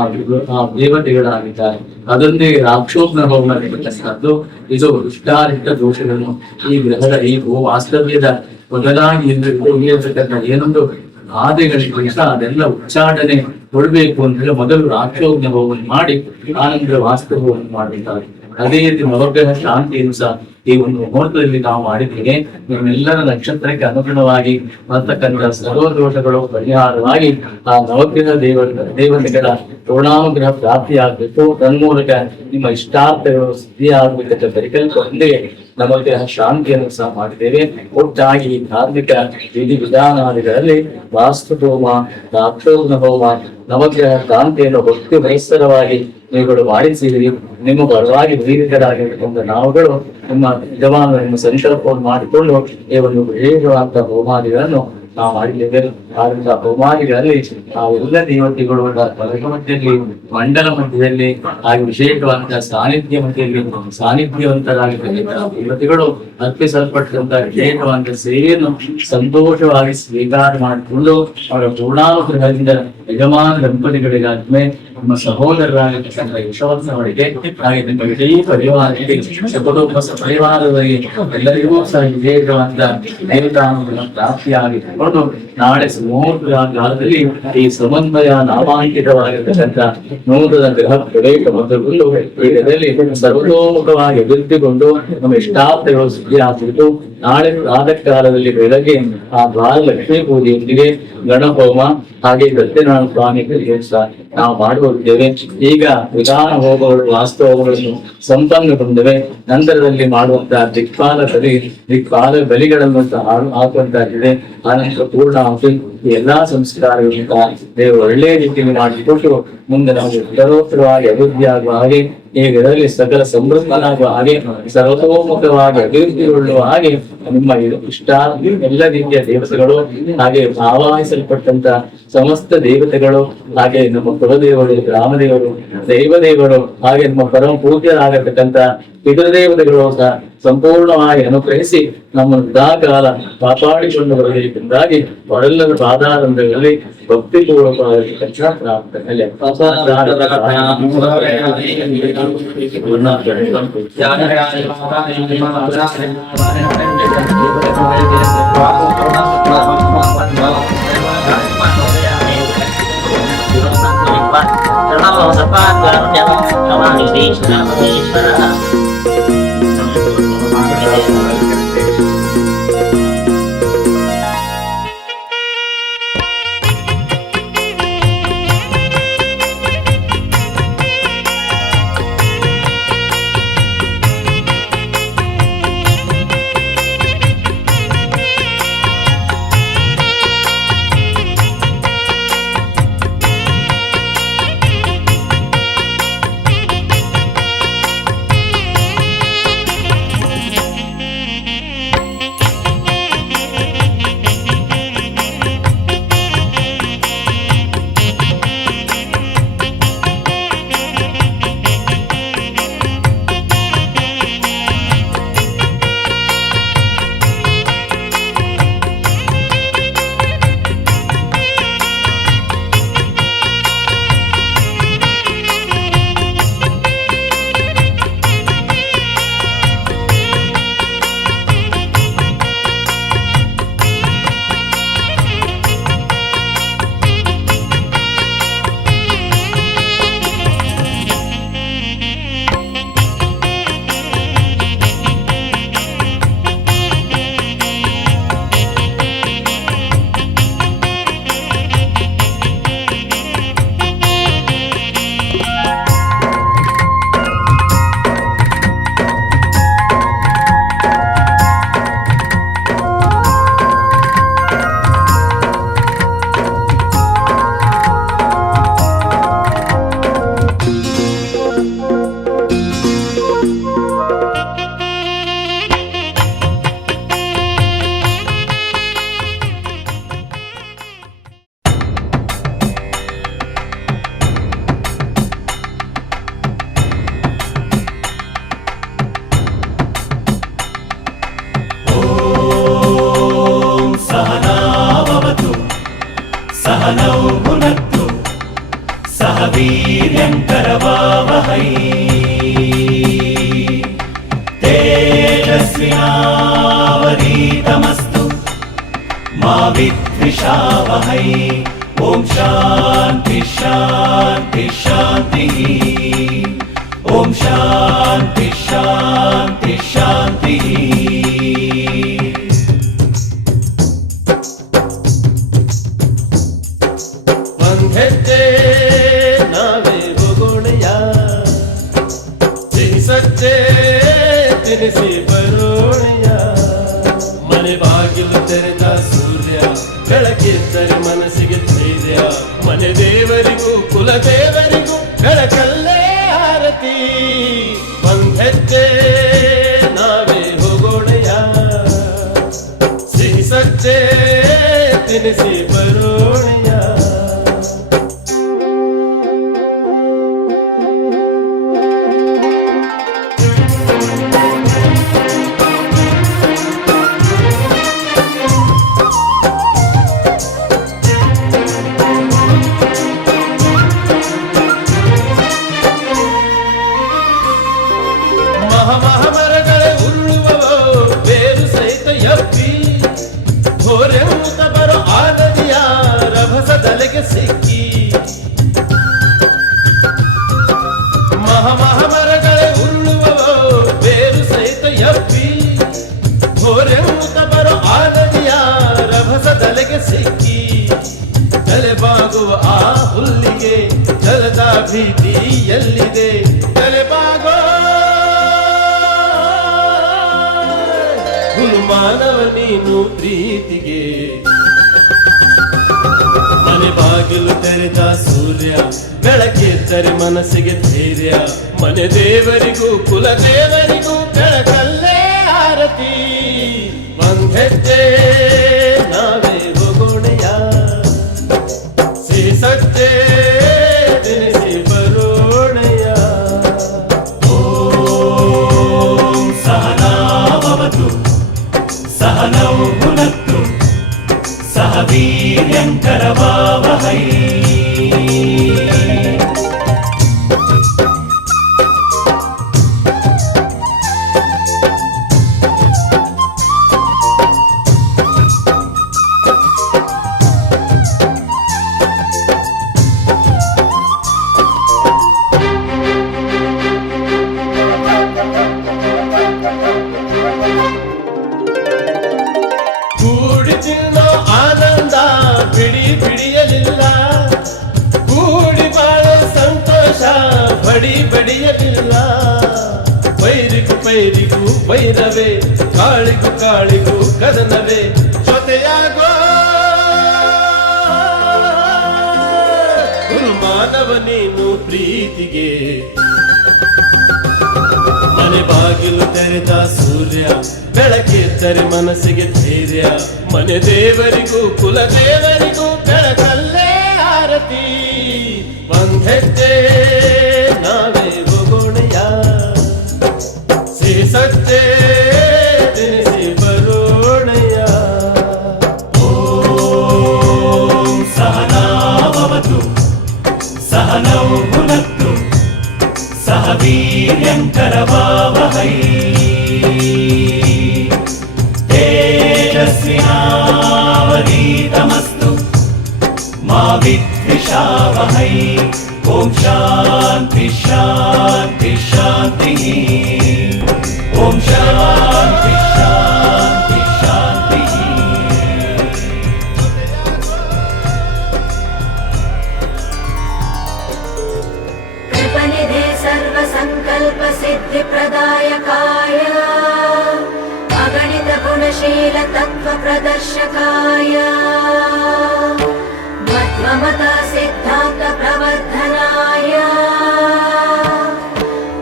ದೇವತೆಗಳಾಗಿದ್ದಾರೆ. ಅದೊಂದೇ ರಾಕ್ಷೋಗ್ನ ಹೋಮ ಇರತಕ್ಕಂಥದ್ದು. ಇದು ದುಷ್ಟಾರಿಷ್ಟ ದೋಷಗಳನ್ನು ಈ ಗ್ರಹದ ಈ ವಾಸ್ತವ್ಯದ ಮೊದಲಾಗಿ ಇರತಕ್ಕಂಥ ಏನೊಂದು ಬಾಧೆಗಳಿಗೆ ಅದೆಲ್ಲ ಉಚ್ಚಾಟನೆ ಕೊಡ್ಬೇಕು ಅಂತ ಹೇಳಿ ಮೊದಲು ರಾಕ್ಷೋಗ್ನ ಹೋಮವನ್ನು ಮಾಡಿ ಆನಂತರ ವಾಸ್ತು ಹೋಮವನ್ನು ಮಾಡಬೇಕಾಗುತ್ತೆ. ಅದೇ ರೀತಿ ನವಗ್ರಹ ಶಾಂತಿಯನ್ನು ಸಹ ಈ ಒಂದು ಮುಹೂರ್ತದಲ್ಲಿ ನಾವು ಮಾಡಿದ್ದೇವೆ. ನಿಮ್ಮೆಲ್ಲರ ನಕ್ಷತ್ರಕ್ಕೆ ಅನುಗುಣವಾಗಿ ಬರ್ತಕ್ಕಂಥ ಸರ್ವದೋಷಗಳು ಪರಿಹಾರವಾಗಿ ಆ ನವಗ್ರಹ ದೇವತೆಗಳ ಪೂರ್ಣಾನುಗ್ರಹ ಪ್ರಾಪ್ತಿಯಾಗಬೇಕು. ತನ್ಮೂಲಕ ನಿಮ್ಮ ಇಷ್ಟಾರ್ಥಗಳು ಸಿದ್ಧಿಯಾಗಬೇಕಂತ ಪರಿಕಲ್ಪದೊಂದಿಗೆ ನವಗ್ರಹ ಶಾಂತಿಯನ್ನು ಸಹ ಮಾಡಿದ್ದೇವೆ. ಒಟ್ಟಾಗಿ ಈ ಧಾರ್ಮಿಕ ವಿಧಿ ವಿಧಾನಾದಿಗಳಲ್ಲಿ ವಾಸ್ತು ಹೋಮ, ರಾಕ್ಷೋಗ್ನ ಹೋಮ, ನವಗ್ರಹ ಶಾಂತಿಯನ್ನು ಭಕ್ತಿ ಮೈಸರವಾಗಿ ನೀವುಗಳು ಮಾಡಿಸಿದಿರಿ. ನಿಮ್ಮ ಪರವಾಗಿ ವೀರಿಕರಾಗಿರ್ತಕ್ಕಂಥ ನಾವುಗಳು ನಿಮ್ಮ ಯಜಮಾನ ನಿಮ್ಮ ಸಂಕಲ್ಪವನ್ನು ಮಾಡಿಕೊಂಡು ಈ ಒಂದು ವಿಶೇಷವಾದ ಹೋಮಾದಿಗಳನ್ನು ನಾವು ಮಾಡಿದ್ದೇವೆ. ಆದಂತಹ ಹೋಮಾದಿಗಳಲ್ಲಿ ನಾವು ಎಲ್ಲ ದೇವತೆಗಳು ಮಧ್ಯದಲ್ಲಿ ಮಂಡಲ ಮಧ್ಯದಲ್ಲಿ ಹಾಗೆ ವಿಶೇಷವಾದಂತಹ ಸಾನ್ನಿಧ್ಯ ಮಧ್ಯದಲ್ಲಿ ಸಾನ್ನಿಧ್ಯವಂತರಾಗಿರ್ತಕ್ಕಂಥ ದೇವತೆಗಳು ಅರ್ಪಿಸಲ್ಪಟ್ಟಂತಹ ವಿಶೇಷವಾದ ಸೇವೆಯನ್ನು ಸಂತೋಷವಾಗಿ ಸ್ವೀಕಾರ ಮಾಡಿಕೊಂಡು ಅವರ ಪೂರ್ಣಾನುಗ್ರಹದಿಂದ ಯಜಮಾನ ದಂಪತಿಗಳಿಗಾದ್ಮೇ ನಮ್ಮ ಸಹೋದರರಾಗಿರ್ತಕ್ಕಂಥ ಯಶವಂತನವರಿಗೆ ಹಾಗೆ ನಿಮ್ಮ ಇಡೀ ಪರಿವಾರಕ್ಕೆ ಕುಟುಂಬ ಪರಿವಾರದಲ್ಲಿ ಎಲ್ಲರಿಗೂ ಸಹ ವಿಶೇಷವಾದ ದೇವತಾನುಗ್ರಹ ಪ್ರಾಪ್ತಿಯಾಗಿಕೊಂಡು ನಾಳೆ ಮುಹೂರ್ತದಲ್ಲಿ ಈ ಸಮನ್ವಯ ನಾಮಾಂಕಿತವಾಗಿರ್ತಕ್ಕಂಥ ನೂತನ ಗ್ರಹ ಪ್ರವೇಶ ಮೊದಲು ಈ ಇದರಲ್ಲಿ ಸರ್ವತೋಮುಖವಾಗಿ ಅಭಿವೃದ್ಧಿಗೊಂಡು ನಮ್ಮ ಇಷ್ಟಾರ್ಥಗಳು ಸಿದ್ಧಿಯಾಗಿದ್ದು ನಾಳೆ ಪ್ರಾತಃ ಕಾಲದಲ್ಲಿ ಬೆಳಗ್ಗೆ ಆ ದ್ವಾರಲಕ್ಷ್ಮೀ ಪೂಜೆಯೊಂದಿಗೆ ಗಣಹೋಮ ಹಾಗೆ ಸತ್ಯನಾರಾಯಣ ಸ್ವಾಮಿಗಳಿಗೆ ಸಹ ನಾವು ಮಾಡುತ್ತಿದ್ದೇವೆ. ಈಗ ವಿಧಾನ ಹೋಮಗಳು ವಾಸ್ತು ಹೋಮಗಳನ್ನು ಸಂಪನ್ನಗೊಂಡಿವೆ. ನಂತರದಲ್ಲಿ ಮಾಡುವಂತಹ ದಿಕ್ಪಾಲ ಬಲಿಗಳನ್ನು ಸಹ ಹಾಕುವಂತಾಗಿದೆ. ಆನಂತರ ಪೂರ್ಣಾಹುತಿ ಈ ಎಲ್ಲಾ ಸಂಸ್ಕಾರಗಳನ್ನು ದೇವರು ಒಳ್ಳೆಯ ರೀತಿಯಲ್ಲಿ ಮಾಡಿಕೊಟ್ಟು ಮುಂದೆ ನಾವು ಉತ್ತರೋತ್ತರವಾಗಿ ಅಭಿವೃದ್ಧಿ ಆಗುವ ಹಾಗೆ ಈ ಇದರಲ್ಲಿ ಸಕಲ ಸಮೃದ್ಧನಾಗುವ ಹಾಗೆ ಸರ್ವತೋಮುಖವಾಗಿ ಅಭಿವೃದ್ಧಿಗೊಳ್ಳುವ ಹಾಗೆ ನಿಮ್ಮ ಇಷ್ಟ ಎಲ್ಲ ರೀತಿಯ ದೇವತೆಗಳು ಹಾಗೆ ಆವಾಹಿಸಲ್ಪಟ್ಟಂತ ಸಮಸ್ತ ದೇವತೆಗಳು ಹಾಗೆ ನಮ್ಮ ಕುಲದೇವರು, ಗ್ರಾಮದೇವರು, ದೈವದೇವರು ಹಾಗೆ ನಮ್ಮ ಪರಮ ಪೂಜ್ಯರಾಗತಕ್ಕಂಥ ಪಿತೃದೇವತೆಗಳು ಸಹ ಸಂಪೂರ್ಣವಾಗಿ ಅನುಗ್ರಹಿಸಿ ನಮ್ಮನ್ನು ಸದಾಕಾಲ ಕಾಪಾಡಿಕೊಂಡು ಬರಬೇಕೆಂದಾಗಿ ಅವರೆಲ್ಲರ ಪಾದಾರಂಭಗಳಲ್ಲಿ ಭಕ್ತಿಪೂರ್ವಕವಾಗಿರ್ತಕ್ಕಂಥ ಪ್ರಾರ್ಥನೆ. वीर्यङ्करवावहै तेजस्विनावधीतमस्तु मा विद्विषावहै ॐ शान्ति शान्ति शान्तिः ॐ शान्ति शान्ति शान्तिः ಒಂದೆಜ್ಜೆ ನಾವೇ ಹೋಗೋಣೆಯ ಸಜ್ಜೆ ತಿನಿಸಿ ಬರೋಣೆಯ ಮನೆ ಬಾಗಿಲು ತೆರೆದ ಸೂರ್ಯ ಬೆಳಕಿದ್ದರೆ ಮನಸ್ಸಿಗೆ ಧೈರ್ಯ ಮನೆ ದೇವರಿಗೂ ಕುಲ ದೇವರಿಗೂ ಬೆಳಕಲ್ಲೇ ಆರತಿ ಒಂದೆಜ್ಜೆ ನಾವೇ ಹೋಗೋಣೆಯ ಸಿಹಿ ಸಜ್ಜೆ ತಿನಿಸಿ ಬರೋಣೆಯ ಮರಗಳೇ ಉರುಳುವವೋ ಬೇರು ಸಹಿತ ಎಬ್ಬಿ ಘೋರೆಂತ ಬರೋ ಆನದಿಯ ರಭಸದಲೆಗೆ ಸಿಕ್ಕಿ ಮರಗಳೇ ಉರುಳುವವೋ ಬೇರು ಸಹಿತ ಎಬ್ಬಿ ಘೋರೆಂತ ಬರೋ ಆನದಿಯ ರಭಸದಲೆಗೆ ಸಿಕ್ಕಿ ತಲೆಬಾಗುವ ಆ ಹುಲ್ಲಿಗೆ ಜಲದ ಭೀತಿ ಎಲ್ಲಿದೆ ತಲೆಬಾಗೋ ಮಾನವ ನೀನು ಪ್ರೀತಿಗೆ ಮನೆ ಬಾಗಿಲು ತೆರೆದ ಸೂರ್ಯ ಬೆಳಕಿದ್ದರೆ ಮನಸ್ಸಿಗೆ ಧೈರ್ಯ ಮನೆ ದೇವರಿಗೂ ಕುಲ ದೇವರಿಗೂ ಬೆಳಕಲ್ಲೇ ಆರತಿ ಒಂದೆಜ್ಜೆ ನಾವೇ ಹೋಗೋಣೆಯ ಸಿಹಿ ಸಜ್ಜೆ ತಿನಿಸಿ ಬರೋಣೆಯ ಓಂ ಸಹನಾವವತು सहनौ भुनक्तु सह वीर्यङ्करवावहै ಕೂಡಿ ತಿನ್ನೋ ಆನಂದ ಬಿಡಿ ಬಿಡಿಯಲಿಲ್ಲ ಕೂಡಿ ಬಾಳೋ ಸಂತೋಷ ಬಡಿ ಬಡಿಯಲಿಲ್ಲ ವೈರಿಗೂ ಪೈರಿಗೂ ವೈರವೇ ಕಾಳಿಗೂ ಕಾಳಿಗೂ ಕದನವೇ ಜೊತೆಯಾಗೋ ಮಾನವ ನೀನು ಪ್ರೀತಿಗೆ ಮನೆ ಬಾಗಿಲು ತೆರೆದ ಸೂರ್ಯ ಬೆಳಕಿದ್ದರೆ ಮನಸ್ಸಿಗೆ ಧೈರ್ಯ ಮನೆ ದೇವರಿಗೂ ಕುಲ ದೇವರಿಗೂ ಬೆಳಕಲ್ಲೇ ಆರತಿ ಒಂದೆಜ್ಜೆ ನಾವೇ ಹೋಗೋಣೆಯ ಸಿಹಿ ಸಜ್ಜೆ ತಿನಿಸಿ ಬರೋಣೆಯ ಓಂ ಸಹನಾವವತು सहनौ भुनक्तु सह वीर्यङ्करवावहै तेजस्विनावधीतमस्तु मा विद्विषावहै ॐ शान्ति शान्ति शान्तिः ॐ शान्ति शान्ति शान्तिः कृपनिधे सर्वसङ्कल्प सिद्धिप्रदायकाय अगणित गुणशील तत्त्व प्रदर्शकाय मध्वमता सिद्धान्त प्रवर्धनाय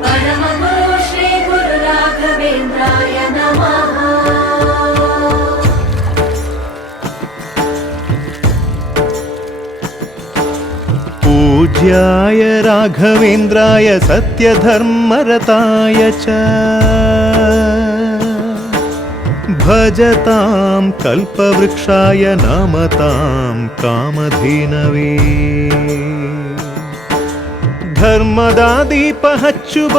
परमगुरु श्री गुरु राघवेन्द्राय नमः। पूज्याय राघवेन्द्राय सत्यधर्मरताय च भजतां कल्पवृक्षाय नमतां कामधेनवे ಧರ್ಮದ ದೀಪ ಹಚ್ಚುವ,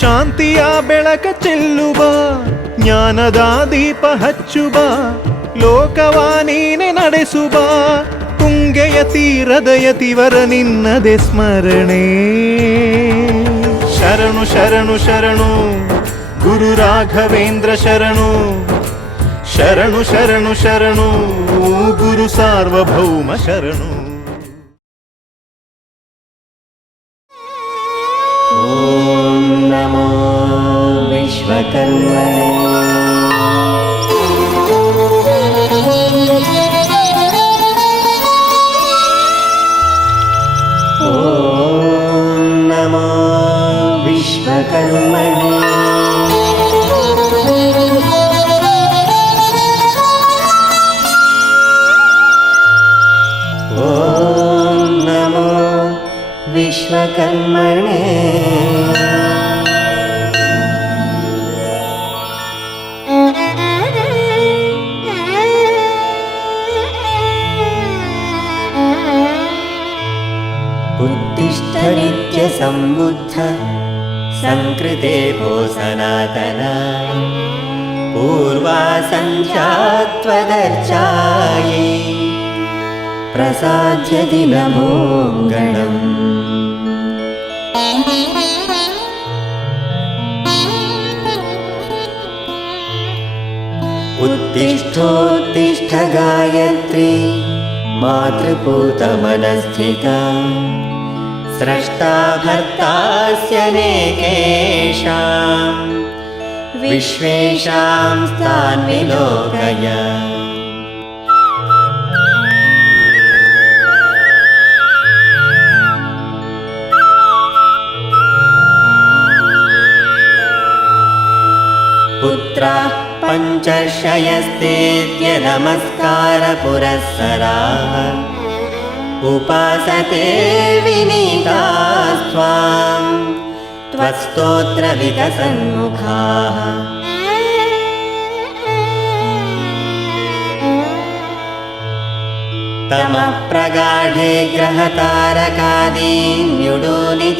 ಶಾಂತಿಯ ಬೆಳಕ ಚೆಲ್ಲುವ, ಜ್ಞಾನದ ದೀಪ ಹಚ್ಚುವ, ಲೋಕವ ನೀನೆ ನಡೆಸುವ, ತುಂಗೆಯ ತೀರದ ಯತಿವರ ನಿನ್ನದೆ ಸ್ಮರಣೆ. ಶರಣು ಶರಣು ಶರಣು ಗುರು ರಾಘವೇಂದ್ರ ಶರಣು, ಶರಣು ಶರಣು ಶರಣು ಗುರು ಸಾರ್ವಭೌಮ ಶರಣು. ಓಂ ನಮೋ ವಿಶ್ವಕರ್ಮಣೇ. ಓಂ ನಮೋ ವಿಶ್ವಕರ್ಮಣೇ. ಓಂ ನಮೋ ವಿಶ್ವಕರ್ಮಣೇ. उत्तिष्ठ नित्यसम्बुद्ध संकृते भो सनातन, पूर्वा सन्ध्या त्वदर्चायै प्रसाद्यति नमो गणम्. उत्तिष्ठोत्तिष्ठ गायत्री मातृभूतमनस्थिता, स्रष्टा भर्तास्यनेकेषां विश्वेषां तान् विलोकय. पुत्राः पञ्चर्षयस्तेऽद्य नमस्कारपुरःसराः, उपासते विनीतास्त्वां त्वत्स्तोत्रविकसन्मुखाः. तमः प्रगाढे ग्रहतारकादीन्युडूनि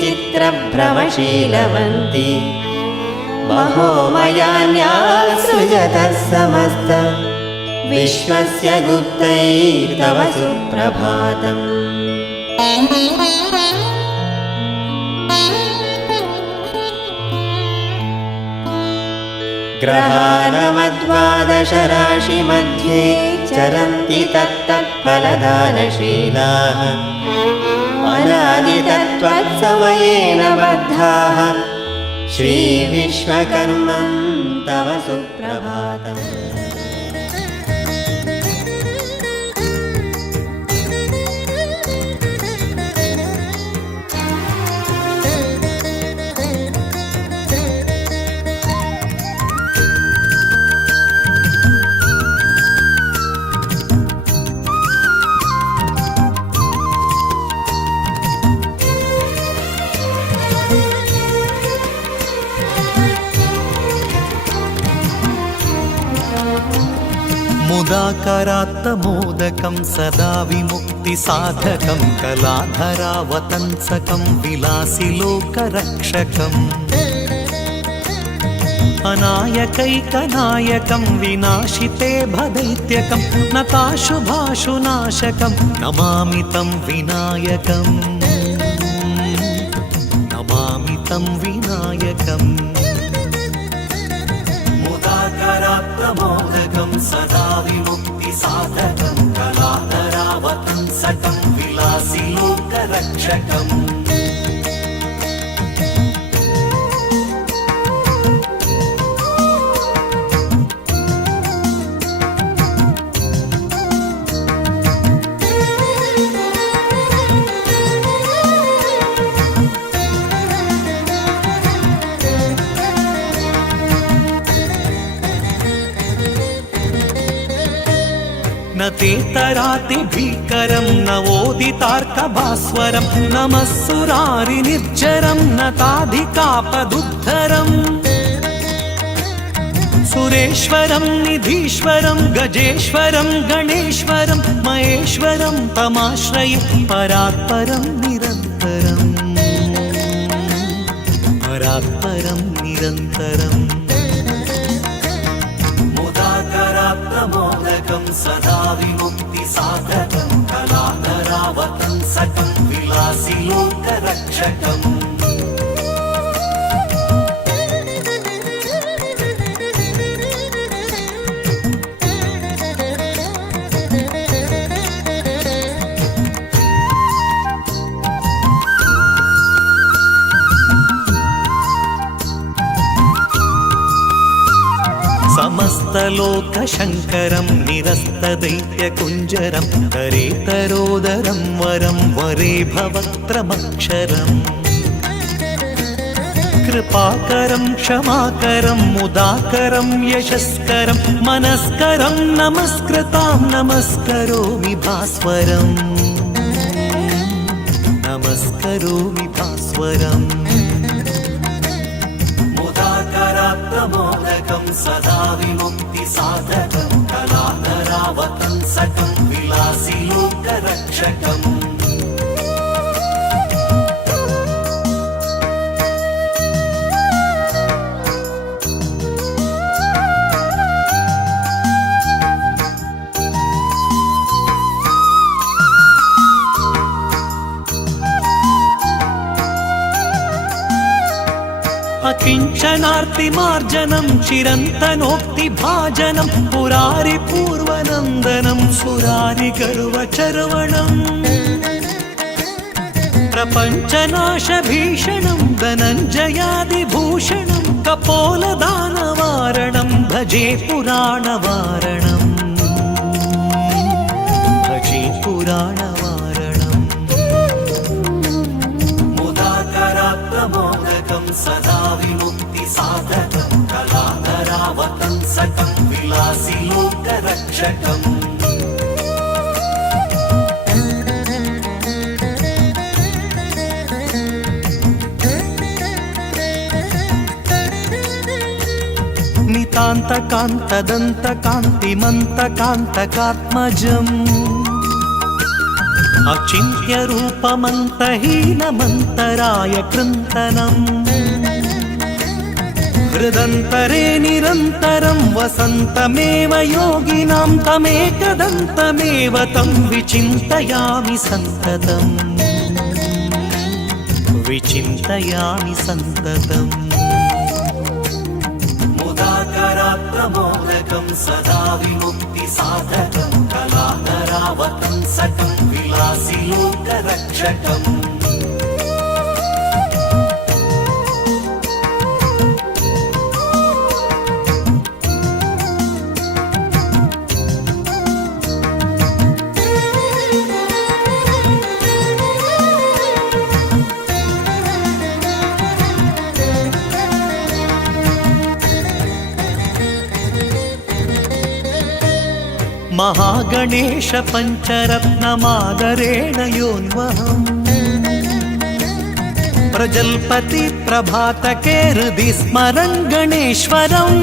चित्रभ्रमशीलवन्ति, महोमयान्याः सृजतः समस्त विश्वस्य गुप्तैर्तव सुप्रभातम्. ग्रहानवद्वादश राशिमध्ये चरन्ति तत्तत्फलदानशीलाः, अनादितत्त्वत्समयेन बद्धाः श्रीविश्वकर्मं तव सुप्रभातम्. मुदाकरात्तमोदकं सदा विमुक्तिसाधकं, कलाधरावतंसकं विलासि लोकरक्षकम्, अनायकैकनायकं विनाशिते भदैत्यकं, नताशुभाशुनाशकं नमामि तं विनायकम्, नमामि तं विनायकम्. मुदाकरात्तमोदकं सदा विमुक्तिसाधकं, कलाधरावतंसकं विलासि लोकरक्षकम्. न तेतराति भीकरं नवोदितार्कभास्वरं, नमः सुरारिनिर्जरं नताधिकापदुद्धरम्, सुरेश्वरं निधीश्वरं गजेश्वरं गणेश्वरं महेश्वरं तमाश्रये परात्परं निरन्तरम्. परात्परं निरन्तरम् मुदाकरात्मोदकं सदा विमुक्तिसाधकं कलाधरावतंसकं विलासि लोकरक्षकम् समस्तलोकशङ्करं निरस्तदैत्यकुञ्जरं करेतरोदरं वरं वरे भवत्रमक्षरम् कृपाकरं क्षमाकरं मुदाकरं यशस्करं मनस्करं नमस्कृतां नमस्करोमि भास्वरम् नमस्करोमि भास्वरम् मुदाकरात्मोदकं सदा विमुक्तिसाधकं कलाधरावतंसकं विलासि लोकरक्षकम् अकिञ्चनार्तिमार्जनं चिरन्तनोक्तिभाजनं पुरारिपूर्वनन्दनं सुरारिगर्वचर्वणम् प्रपञ्चनाशभीषणं धनञ्जयादिभूषणं कपोलदानवारणं भजे पुराणवारणम् भजे पुराणवारणम् मुदाकरात्मोदकं सदा विमुक्तिसाधकं कलाधरावतंसकं विलासि लोकरक्षकम् नितान्तकान्तदन्तकान्तिमन्तकान्तकात्मजम् अचिन्त्यरूपमन्तहीनमन्तराय कृन्तनम् हृदन्तरे निरन्तरं वसन्तमेव योगिनां तमेकदन्तमेव तं विचिन्तयामि सन्ततम् विचिन्तयामि सन्ततम् मुदाकरात्मोदकं सदा विमुक्तिसाधकं कलाधरावतंसकं विलासि लोकरक्षकम् महागणेश पञ्चरत्नमादरेण योन्वहम् प्रजल्पति प्रभातके हृदि स्मरन् गणेश्वरम्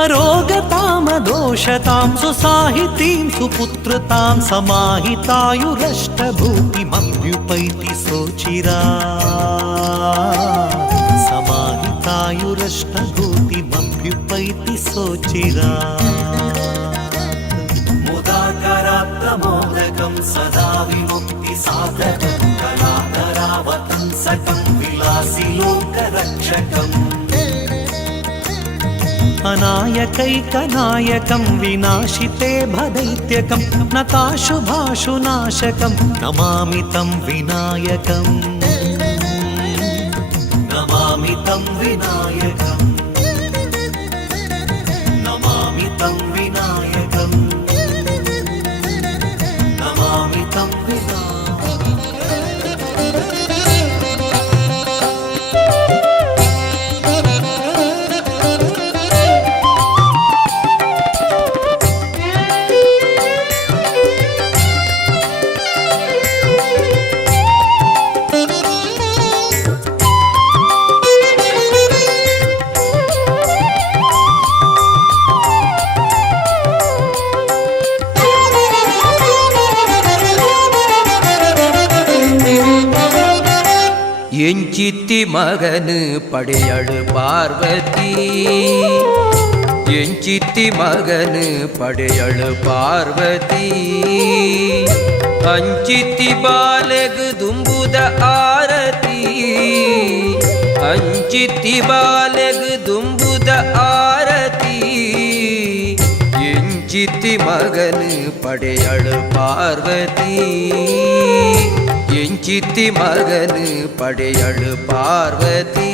अरोगतामदोषतां सुसाहितीं सुपुत्रतां समाहितायुरष्टभूतिमभ्युपैति सोचिरा समाहितायुरष्टभूतिमभ्युपैति सोचिरा मुदाकरात्मोदकं सदा विमुक्तिसाधकं कलाधरावतंसकं विलासि लोकरक्षकम् अनायकैकनायकं विनाशिते भदैत्यकं नताशुभाशुनाशकं नमामि तं विनायकम् नमामि तं विनायकम् नमामि तं विनायकम् नमामि तं विनायकम् ಎಂಚಿತ್ತಿ ಮಗನು ಪಡೆಯಳು ಪಾರ್ವತಿ ಎಂಚಿತ್ತಿ ಮಗನು ಪಡೆಯಳು ಪಾರ್ವತಿ ಅಂಚಿತ್ತಿ ಬಾಲೆಗು ದುಂಬುದ ಆರತಿ ಅಂಚಿತ್ತಿ ಬಾಲೆಗು ದುಂಬುದ ಆರತಿ ಎಂಚಿತ್ತಿ ಮಗನು ಪಡೆಯಳು ಪಾರ್ವತಿ ಎಂಚಿತ್ತಿ ಮಗನು ಪಡೆಯಳು ಪಾರ್ವತಿ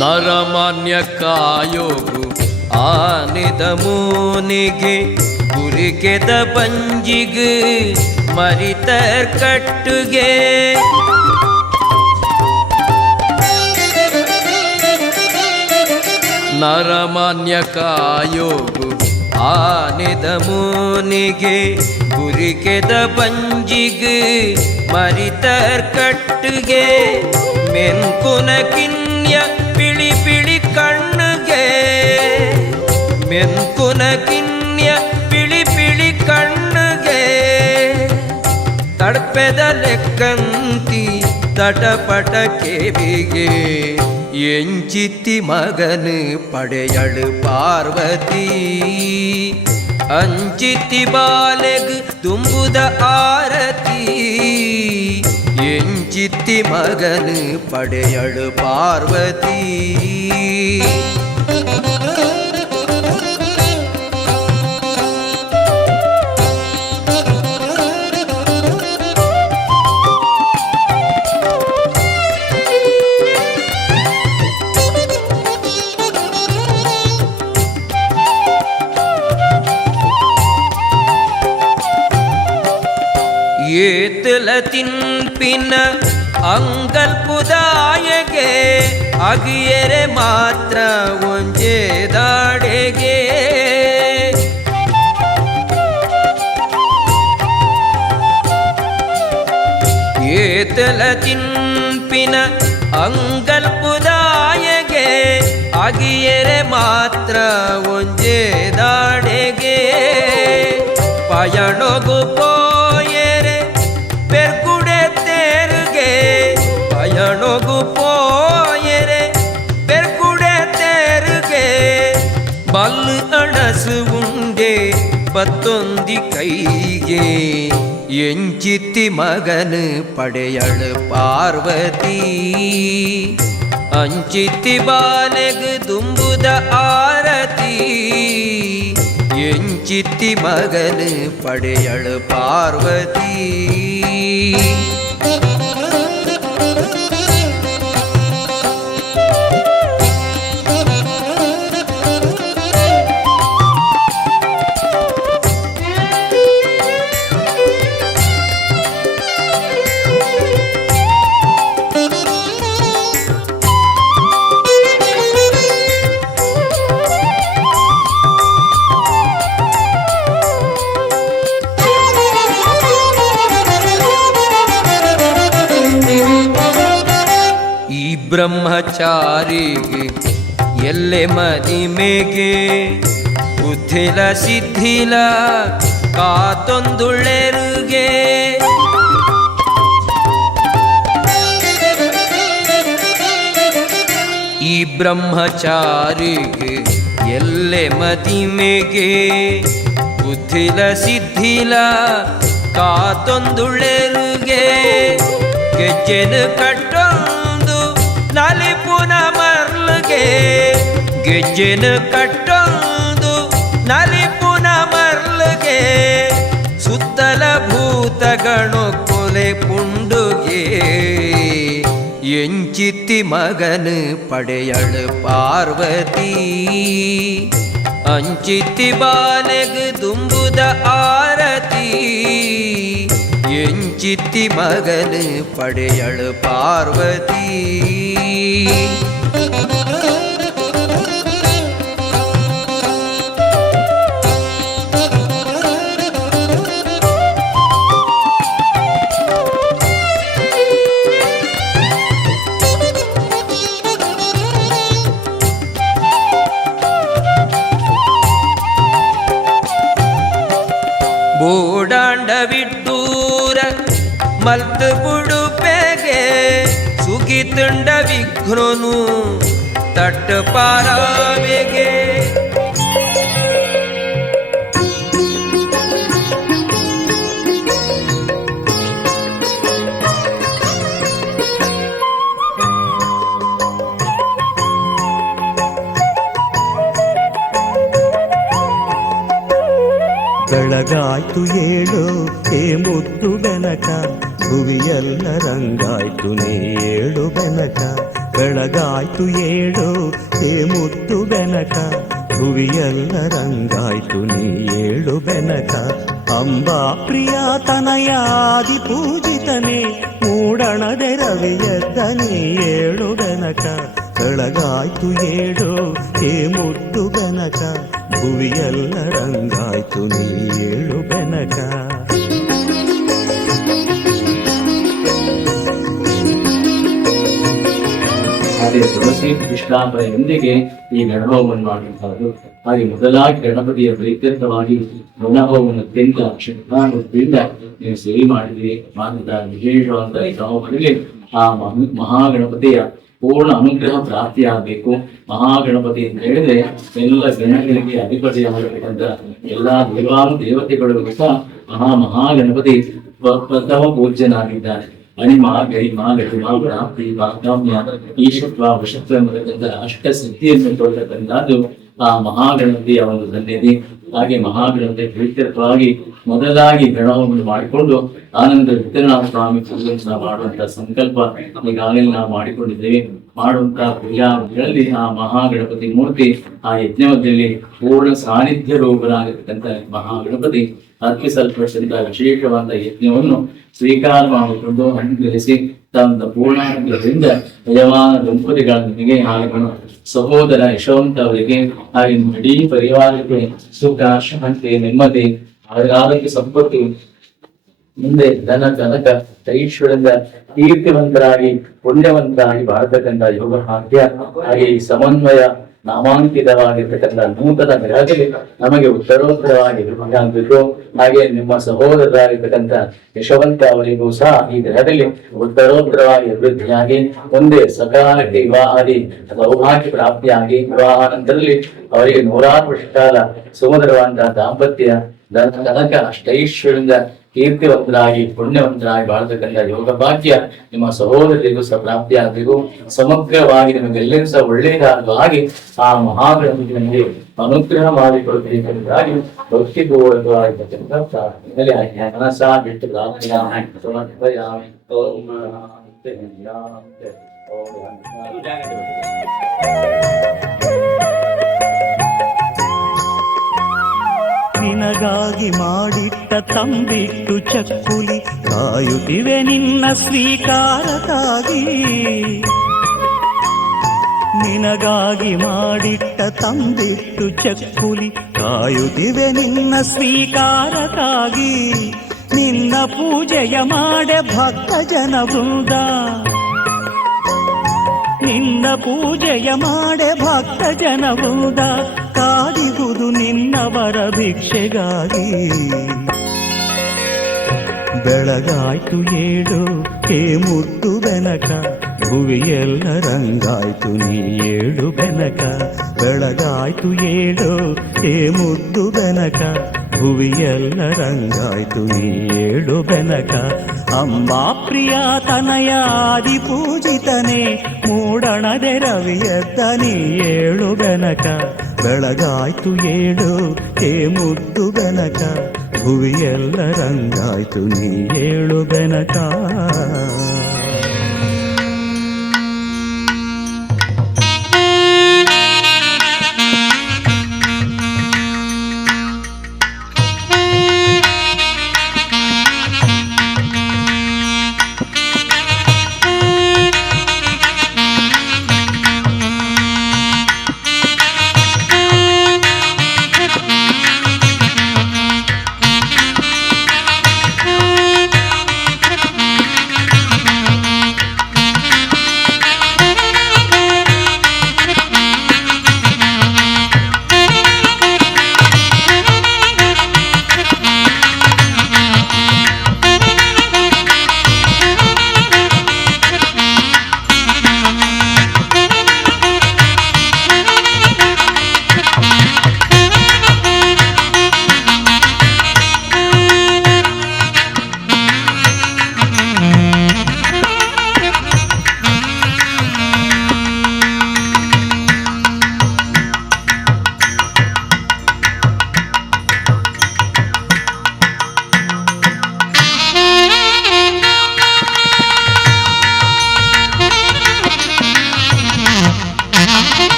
ನರಮಾನ್ಯ ಕಾಯೋಗು ಆನಿದ ಮೂನಿಗೆ ಗುರಿಕೆದ ಬಂಜಿಗೆ ಮರಿತರ್ ಕಟ್ಟುಗೆ ನರಮಾನ್ಯ ಕಾಯೋಗು ಆನಿದ ಮೂನಿಗೆ ಗುರಿಕೆದ ಬಂಜಿಗೆ ಮರಿತರ್ ಕಟ್ಟುಗೆ ಮೆನ್ಕುನ ಕಿನ್ಯ ಪಿಳಿ ಪಿಳಿ ಕಣ್ಣುಗೆ ಮೆನ್ಕುನ ಕಿನ್ಯ ಪಿಳಿ ಪಿಳಿ ಕಣ್ಣುಗೆ ತಡ್ಪೆದ ಲೆಕ್ಕಂತಿ ತಟಪಟ ಕೇವಿಗೆ ಎಂಚಿತ್ತಿ ಮಗನು ಪಡೆಯಳು ಪಾರ್ವತಿ ಅಂಚಿತ್ತಿ ಬಾಲೆಗು ತುಂಬುದ ಆರತಿ ಎಂಚಿತ್ತಿ ಮಗನು ಪಡೆಯಳು ಪಾರ್ವತಿ ಏತಲ ತಿನ್ಪಿನ ಅಂಗಲ್ಪುದಾಯಗೆ ಅಗಿಯರೆ ಮಾತ್ರ ಒಂಜೇ ದಾಡೆಗೆ ಏತಲ ತಿನ್ಪಿನ ಅಂಗಲ್ಪುದಾಯಗೆ ಅಗಿಯರೆ ಮಾತ್ರ ಒಂಜೇ ದಾಡೆಗೆ ಪಯಣೊಗು ಪೋಯರೆ ಪೆರ್ಗುಡೆ ತೇರುಗೆ ಪಯಣೊಗು ಪೋಯರೆ ಪೆರ್ಗುಡೆ ತೇರುಗೆ ಬಲ್ಲು ಅಣಸು ಉಂಡೆ ಬತ್ತೊಂದಿ ಕೈಗೆ ಎಂಚಿತ್ತಿ ಮಗನು ಪಡೆಯಳು ಪಾರ್ವತಿ ಅಂಚಿತ್ತಿ ಬಾಲೆಗು ದುಂಬುದ ಆರತಿ ಎಂಚಿತ್ತಿ ಮಗನು ಪಡೆಯಳು ಪಾರ್ವತಿ ಬ್ರಹ್ಮಚಾರಿಗೆ ಎಲ್ಲೆ ಮದಿಮೆಗೆ ಬುದ್ಧಿಲ ಸಿದ್ಧಿಲ ಕಾತೊಂದುಳೆರುಗೆ ಈ ಬ್ರಹ್ಮಚಾರಿಗೆ ಎಲ್ಲೆ ಮದಿಮೆಗೆ ಬುದ್ಧಿಲ ಸಿದ್ಧಿಲ ಕಾತೊಂದುಳೆರುಗೆ ಗೆಜ್ಜೆನು ಕಟ್ಟೊಂದು ನಲಿಪುನ ಮರ್ಲುಗೆ ಗೆಜ್ಜೆನು ಕಟ್ಟೊಂದು ನಲಿಪುನ ಮರ್ಲುಗೆ ಸುತ್ತಲ ಭೂತಗಣು ಕೊಲೆ ಪುಂಡುಗೆ ಎಂಚಿತ್ತಿ ಮಗನು ಪಡೆಯಳು ಪಾರ್ವತಿ ಅಂಚಿತ್ತಿ ಬಾಲೆಗು ದುಂಬುದ ಆರತಿ ಎಂಚಿತ್ತಿ ಮಗನು ಪಡೆಯಳು ಪಾರ್ವತಿ ಮಲ್ತು ಬುಡುಪೆಗೆ ಸುಗಿತುಂಡ ವಿಘ್ನನು ತಟ್ಟು ಪಾರಾವೆಗೆ ಬೆಳಗಾಯ್ತು ಏಳು ಹೇ ಮುದ್ದು ಬೆನಕ ಭುವಿಯೆಲ್ಲ ರಂಗಾಯ್ತು ನೀ ಏಳು ಬೆನಕ ಬೆಳಗಾಯ್ತು ಏಳು ಹೇ ಮುದ್ದು ಬೆನಕ ಭುವಿಯೆಲ್ಲ ರಂಗಾಯ್ತು ನೀ ಏಳು ಬೆನಕ ಅಂಬಾ ಪ್ರಿಯ ತನಯಾದಿ ಪೂಜಿತನೇ ಮೂಡಣದೆ ರವಿಯದ್ದ ನೀ ಏಳು ಬೆನಕ ಬೆಳಗಾಯ್ತು ಏಳು ಹೇ ಮುದ್ದು ಬೆನಕ ಭುವಿಯೆಲ್ಲ ರಂಗಾಯ್ತು ನೀ ಏಳು ಬೆನಕ ಹಾಗೆ ತುಳಸಿ ವಿಶ್ರಾಂಭೆಯೊಂದಿಗೆ ಈ ಗಣಹೋಮವನ್ನು ಮಾಡುವಂತಹದ್ದು. ಹಾಗೆ ಮೊದಲಾಗಿ ಗಣಪತಿಯ ಪ್ರೀತ್ಯರ್ಥವಾಗಿ ಗಣಹೋಮವನ್ನು ಅತ್ಯಂತ ಶ್ರದ್ಧಾಭಕ್ತಿಯಿಂದ ನೀವು ಸೇವೆ ಮಾಡಿದ್ರಿ ಮಾಡುವಂತಹ ವಿಶೇಷವಾದ ಈ ಹೋಮದಲ್ಲಿ ಆ ಮಹಾಗಣಪತಿಯ ಪೂರ್ಣ ಅನುಗ್ರಹ ಪ್ರಾಪ್ತಿಯಾಗಬೇಕು. ಮಹಾಗಣಪತಿ ಅಂತ ಹೇಳಿದ್ರೆ ಎಲ್ಲ ಗಣಗಳಿಗೆ ಅಧಿಪತಿಯಾಗಬೇಕಂತ ಎಲ್ಲಾ ದೇವತೆಗಳಿಗೂ ಸಹ ಮಹಾಗಣಪತಿ ಪ್ರಥಮ ಪೂಜ್ಯನಾಗಿದ್ದಾನೆ. ಅಣಿಮ ಗರಿಮ ಗರಿಮ ಪ್ರಾಪ್ತಿ ಕಾಮ್ಯ ಈಶತ್ವ ವಶತ್ವ ಎಂಬತಕ್ಕಂಥ ಅಷ್ಟ ಸಿದ್ಧಿಯನ್ನು ಕೊಡತಕ್ಕಂಥದ್ದು ಆ ಮಹಾಗಣಪತಿಯ ಒಂದು ಸನ್ನಿಧಿ. ಹಾಗೆ ಮಹಾಗಣಪತಿ ಪ್ರೀತ್ಯರ್ಥವಾಗಿ ಮೊದಲಾಗಿ ಗಣಹೋಮವನ್ನು ಮಾಡಿಕೊಂಡು ಆನಂತರ ವಿತರಣಾ ಸ್ವಾಮಿ ಪೂಜೆಯನ್ನು ಮಾಡುವಂತಹ ಸಂಕಲ್ಪ ಈಗಾಗಲೇ ನಾವು ಮಾಡಿಕೊಂಡಿದ್ದೇವೆ. ಮಾಡುವಂತಹ ಪೂಜಾಗಳಲ್ಲಿ ಆ ಮಹಾಗಣಪತಿ ಮೂರ್ತಿ ಆ ಯಜ್ಞದಲ್ಲಿ ಪೂರ್ಣ ಸಾನ್ನಿಧ್ಯ ರೂಪರಾಗಿರ್ತಕ್ಕಂಥ ಮಹಾಗಣಪತಿ ಅರ್ಪಿಸಲ್ಪಟ್ಟಂತಹ ವಿಶೇಷವಾದ ಯಜ್ಞವನ್ನು ಸ್ವೀಕಾರ ಮಾಡಿಕೊಂಡು ಅನುಗ್ರಹಿಸಿ ತನ್ನ ಪೂರ್ಣಾನುಗ್ರಹದಿಂದ ಯಜಮಾನ ದಂಪತಿಗಳಿಗೆ ಹಾಗೂ ಸಹೋದರ ಯಶವಂತ ಅವರಿಗೆ ಹಾಗೆ ಇಡೀ ಪರಿವಾರಕ್ಕೆ ಸುಖ ಶಾಂತಿ ನೆಮ್ಮದಿ ಆರೋಗ್ಯ ಸಂಪತ್ತು ಮುಂದೆ ಧನ ಕನಕ ಐಶ್ವರ್ಯದ ಕೀರ್ತಿವಂತರಾಗಿ ಪುಣ್ಯವಂತರಾಗಿ ಬಾಳತಕ್ಕಂಥ ಯೋಗ ಭಾಗ್ಯ ಹಾಗೆ ಈ ಸಮನ್ವಯ ನಾಮಾಂಕಿತವಾಗಿರ್ತಕ್ಕಂಥ ನೂತನ ಗ್ರಹದಲ್ಲಿ ನಮಗೆ ಉತ್ತರೋತ್ತರವಾಗಿ ಆಗಬೇಕು. ಹಾಗೆ ನಿಮ್ಮ ಸಹೋದರರಾಗಿರ್ತಕ್ಕಂಥ ಯಶವಂತ ಅವರಿಗೂ ಸಹ ಈ ಗ್ರಹದಲ್ಲಿ ಉತ್ತರೋತ್ತರವಾಗಿ ಅಭಿವೃದ್ಧಿಯಾಗಿ ಒಂದೇ ಸಕಾಲಕ್ಕೆ ವಿವಾಹಾದಿ ಸೌಭಾಗ್ಯ ಪ್ರಾಪ್ತಿಯಾಗಿ ವಿವಾಹಾನಂತರದಲ್ಲಿ ಅವರಿಗೆ 100 ವರ್ಷ ಕಾಲ ಸುಮಧುರವಾದಂತಹ ದಾಂಪತ್ಯ ಧನ ಕನಕ ಅಷ್ಟೈಶ್ವರ್ಯದಿಂದ ಕೀರ್ತಿವಂತರಾಗಿ ಪುಣ್ಯವಂತರಾಗಿ ಬಾಳತಕ್ಕಂಥ ಯೋಗ ಭಾಗ್ಯ ನಿಮ್ಮ ಸಹೋದರಿಗೂ ಸಹ ಪ್ರಾಪ್ತಿಯಾಗಬೇಕು. ಸಮಗ್ರವಾಗಿ ನಿಮಗೆಲ್ಲರೂ ಸಹ ಒಳ್ಳೆಯದಾಗಿ ಆ ಮಹಾಗಣಪತಿಗೆ ಅನುಗ್ರಹ ಮಾಡಿಕೊಡಬೇಕಾಗಿ ಭಕ್ತಿಪೂರ್ವಕವಾಗಿರ್ತಕ್ಕಂಥ ಪ್ರಾರ್ಥನೆ ಮನಸ ಬಿಟ್ಟು ನಿನಗಾಗಿ ಮಾಡಿಟ್ಟ ತಂಬಿಟ್ಟು ಚಕ್ಕುಲಿ ಕಾಯುತ್ತಿವೆ ನಿನ್ನ ಸ್ವೀಕಾರಕ್ಕಾಗಿ. ನಿನಗಾಗಿ ಮಾಡಿಟ್ಟ ತಂಬಿಟ್ಟು ಚಕ್ಕುಲಿ ಕಾಯುತ್ತಿವೆ ನಿನ್ನ ಸ್ವೀಕಾರಕ್ಕಾಗಿ. ನಿನ್ನ ಪೂಜೆಯ ಮಾಡೆ ಭಕ್ತ ಜನ ವೃಂದ ನಿನ್ನ ಪೂಜೆಯ ಮಾಡೆ ಭಕ್ತ ಜನ ವೃಂದ ಕಾದಿಗುದು ನಿನ್ನವರ ಭಿಕ್ಷೆಗಾಗಿ. ಬೆಳಗಾಯ್ತು ಏಳು ಹೇ ಮುದ್ದು ಬೆನಕ ಭುವಿಯೆಲ್ಲ ರಂಗಾಯ್ತು ನೀ ಏಳು ಬೆನಕ. ಬೆಳಗಾಯ್ತು ಏಳು ಹೇ ಮುದ್ದು ಬೆನಕ ಭುವಿಯೆಲ್ಲ ರಂಗಾಯ್ತು ನೀ ಏಳು ಬೆನಕ. ಅಂಬಾ ಪ್ರಿಯ ತನಯಾದಿ ಪೂಜಿತನೇ ಮೂಡಣದೆ ರವಿಯದ್ದ ನೀ ಏಳು ಬೆನಕ. ಬೆಳಗಾಯ್ತು ಏಳು ಹೇ ಮುದ್ದು ಬೆನಕ ಭುವಿಯೆಲ್ಲ ರಂಗಾಯ್ತು ನೀ ಏಳು ಬೆನಕ.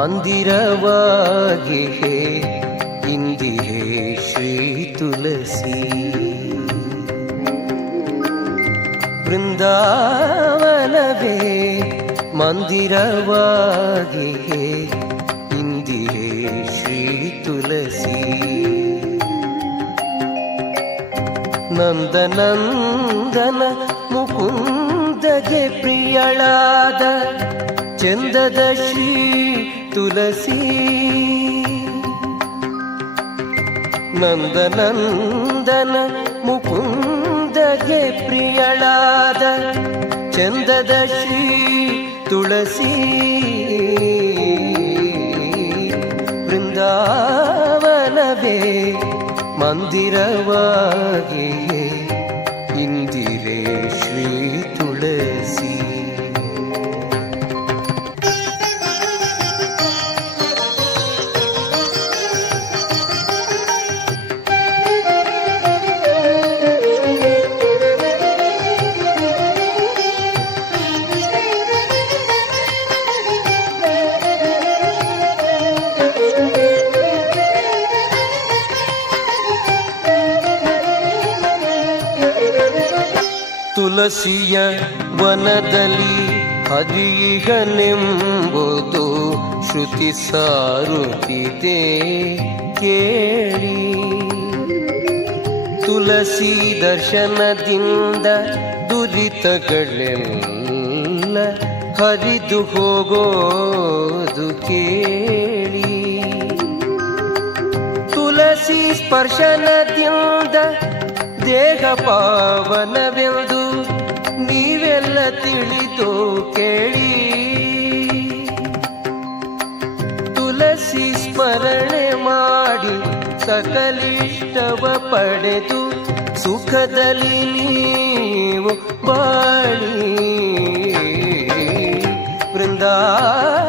ಮಂದಿರವಾಗಿ ಇಂದಿಹೇ ಶ್ರೀ ತುಳಸಿ. ಬೃಂದಾವನವೇ ಮಂದಿರವಾಗಿ ಇಂದಿಹೇ ಶ್ರೀ ತುಳಸಿ. ನಂದನಂದನ ಮುಕುಂದಗೆ ಪ್ರಿಯಳಾದ ಚಂದದ ಶ್ರೀ ತುಳಸಿ. ನಂದನಂದನ ಮುಕುಂದಗೆ ಪ್ರಿಯಳಾದ ಚಂದದ ಶ್ರೀ ತುಳಸಿ. ಬೃಂದಾವನವೇ ಮಂದಿರವಾಗಿ ಇಂದಿರೇ ಶ್ರೀ ತುಳಸಿ. ತುಳಸಿಯ ವನದಲ್ಲಿ ಹರಿಗನೆಂಬುದು ಶ್ರುತಿ ಸಾರುತ್ತಿದೆ ಕೇಳಿ. ತುಳಸಿ ದರ್ಶನದಿಂದ ದುರಿತಗಳೆಲ್ಲ ಹರಿದು ಹೋಗೋದು ಕೇಳಿ. ತುಳಸಿ ಸ್ಪರ್ಶನದಿಂದ ದೇಹ ಪಾವನವೆಂದು ನೀವೆಲ್ಲ ತಿಳಿದು ಕೇಳಿ. ತುಳಸಿ ಸ್ಮರಣೆ ಮಾಡಿ ಸಕಲಿಷ್ಟವ ಪಡೆದು ಸುಖದಲ್ಲಿ ನೀವು ಬಾಳಿ. ಬೃಂದಾವನವೇ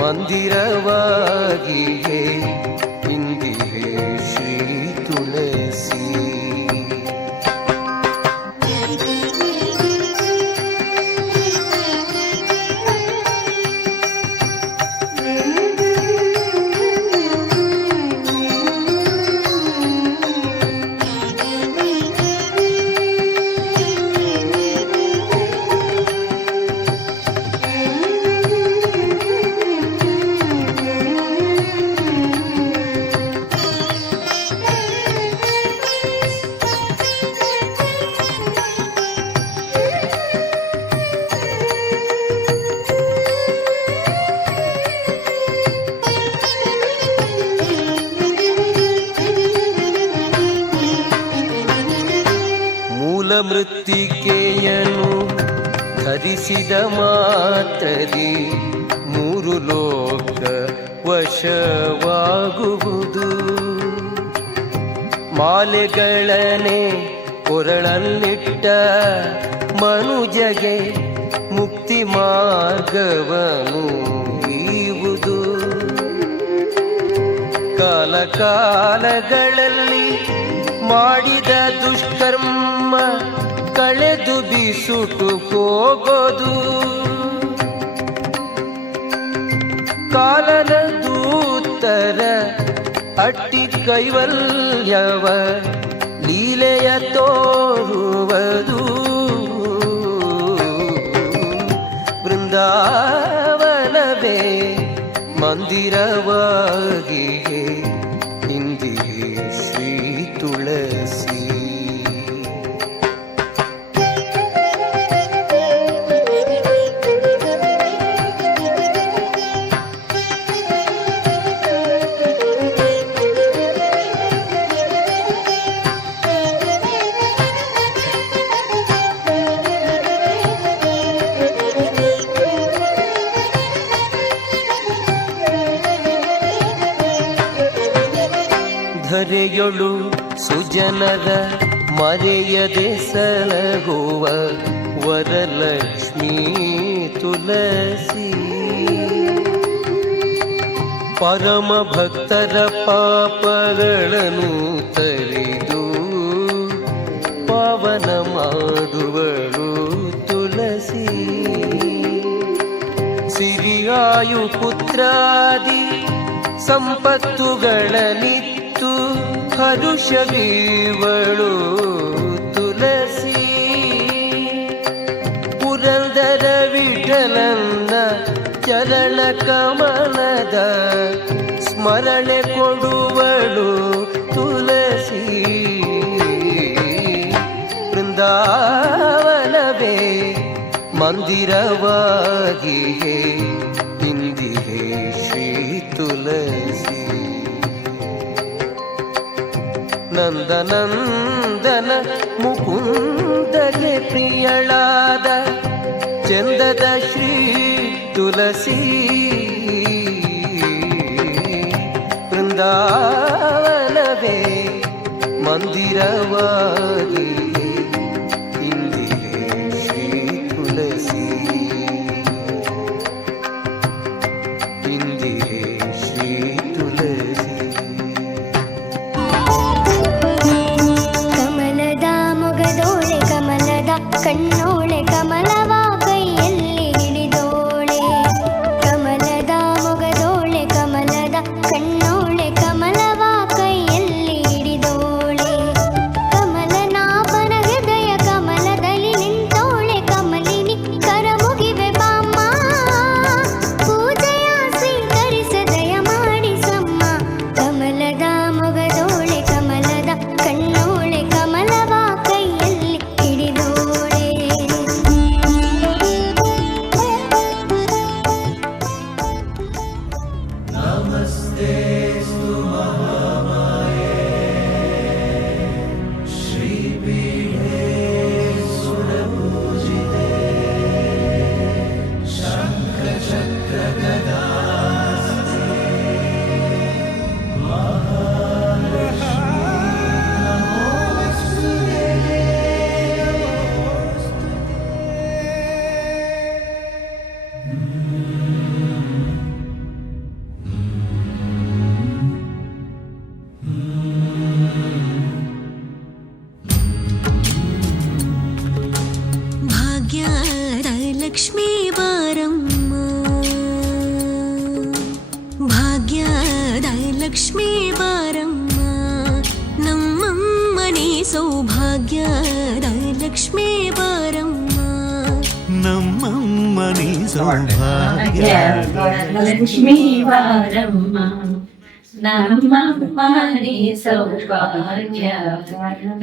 ಮಂದಿರವಾಗಿ ಇಂದಿಹೇ ಶ್ರೀ ತುಳಸಿ. ಮೃತ್ತಿಕೆಯನ್ನು ಧರಿಸಿದ ಮಾತ್ರದಿ ಮೂರು ಲೋಕ ವಶವಾಗುವುದು. ಮಾಲೆಗಳನೆ ಕೊರಳಲ್ಲಿಟ್ಟ ಮನುಜಗೆ ಮುಕ್ತಿ ಮಾರ್ಗವನು ಈವುದು. ಕಾಲ ಕಾಲಗಳಲ್ಲಿ ಮಾಡಿದ ದುಷ್ಕರ್ಮ ಕಳೆದು ಬಿಸುಟು ಹೋಗೋದು. ಕಾಲದ ದೂತರ ಅಟ್ಟಿ ಕೈವಲ್ಯವ ಲೀಲೆಯ ತೋರುವುದು. ಬೃಂದಾವನವೇ ಮಂದಿರವಾಗಿ ಇಂದಿಹೇ ಶ್ರೀ ತುಳಸಿ. ಧರೆಯೊಳು ಸುಜನರ ಮರೆಯದೆ ಸಲಗುವ ವರಲಕ್ಷ್ಮೀ ತುಳಸಿ. ಪರಮ ಭಕ್ತರ ಪಾಪಗಳನ್ನು ತರಿದು ಪಾವನ ಮಾಡುವಳು ತುಳಸಿ. ಸಿರಿಯ ವಾಯುಪುತ್ರಾದಿ ಸಂಪತ್ತುಗಳನಿತ್ತು ಹರುಷವೀವಳು ತುಳಸಿ. ಪುರಂದರ ವಿಠಲನ್ನ ಚರಣ ಕಮಲದ ಸ್ಮರಣೆ ಕೊಡುವಳು ತುಳಸಿ. ಬೃಂದಾವನವೇ ಮಂದಿರವಾಗಿಯೇ ಇಂದಿಹೇ ಶ್ರೀ ತುಳಸಿ. ನಂದನಂದನ ಮುಕುಂದಗೆ ಪ್ರಿಯಳಾದ ಚಂದದ ಶ್ರೀ ತುಳಸಿ. ಬೃಂದಾವನವೇ ಮಂದಿರವಾಗಿ ಇಂದಿಹೇ ಶ್ರೀ ತುಳಸಿ. ಇಂದಿಹೇ ಶ್ರೀ ತುಳಸಿ. ಕಮಲದ ಮೊಗದೋಳೆ ಕಮಲದ ಕಣ್ಣೋಳೆ ಕಮಲವ ಕೈಯಲ್ಲಿ ಹಿಡಿದೋಳೆ. ಕಮಲದ ಮೊಗದೋಳೆ ಕಮಲದ ಕಣ್ಣೋಳೆ ಕಮಲವ ಕೈಯಲ್ಲಿ ಹಿಡಿದೋಳೆ. ಕಮಲನಾಭನ ಹೃದಯ ಕಮಲದಲ್ಲಿ ನಿಂತೋಳೆ ಕಮಲಿನಿ ಕರ ಮುಗಿವೆ ಬಾಮ್ಮ. ಪೂಜೆಯ ಸ್ವೀಕರಿಸ ದಯ ಮಾಡಿಸಮ್ಮ. ಕಮಲದ ಮೊಗದೋಳೆ ಕಮಲದ ಕಣ್ಣೋಳೆ ಕಮಲವ ಕೈಯಲ್ಲಿ ಹಿಡಿದೋಳೆ. ಭಾಗ್ಯದ ಲಕ್ಷ್ಮೀ ಬಾರಮ್ಮ. ಭಾಗ್ಯದ ಲಕ್ಷ್ಮೀ ಬಾರಮ್ಮ. ನಮ್ಮಮ್ಮನಿ ಸೌಭಾಗ್ಯದ ಲಕ್ಷ್ಮೀ ಬಾರಮ್ಮ. ನಮ್ಮಮ್ಮನಿ ಸೌಭಾಗ್ಯ ಲಕ್ಷ್ಮೀ ವಾರಮ್ಮ. ನಮ್ಮಮ್ಮನಿ ಸೌಭಾಗ್ಯ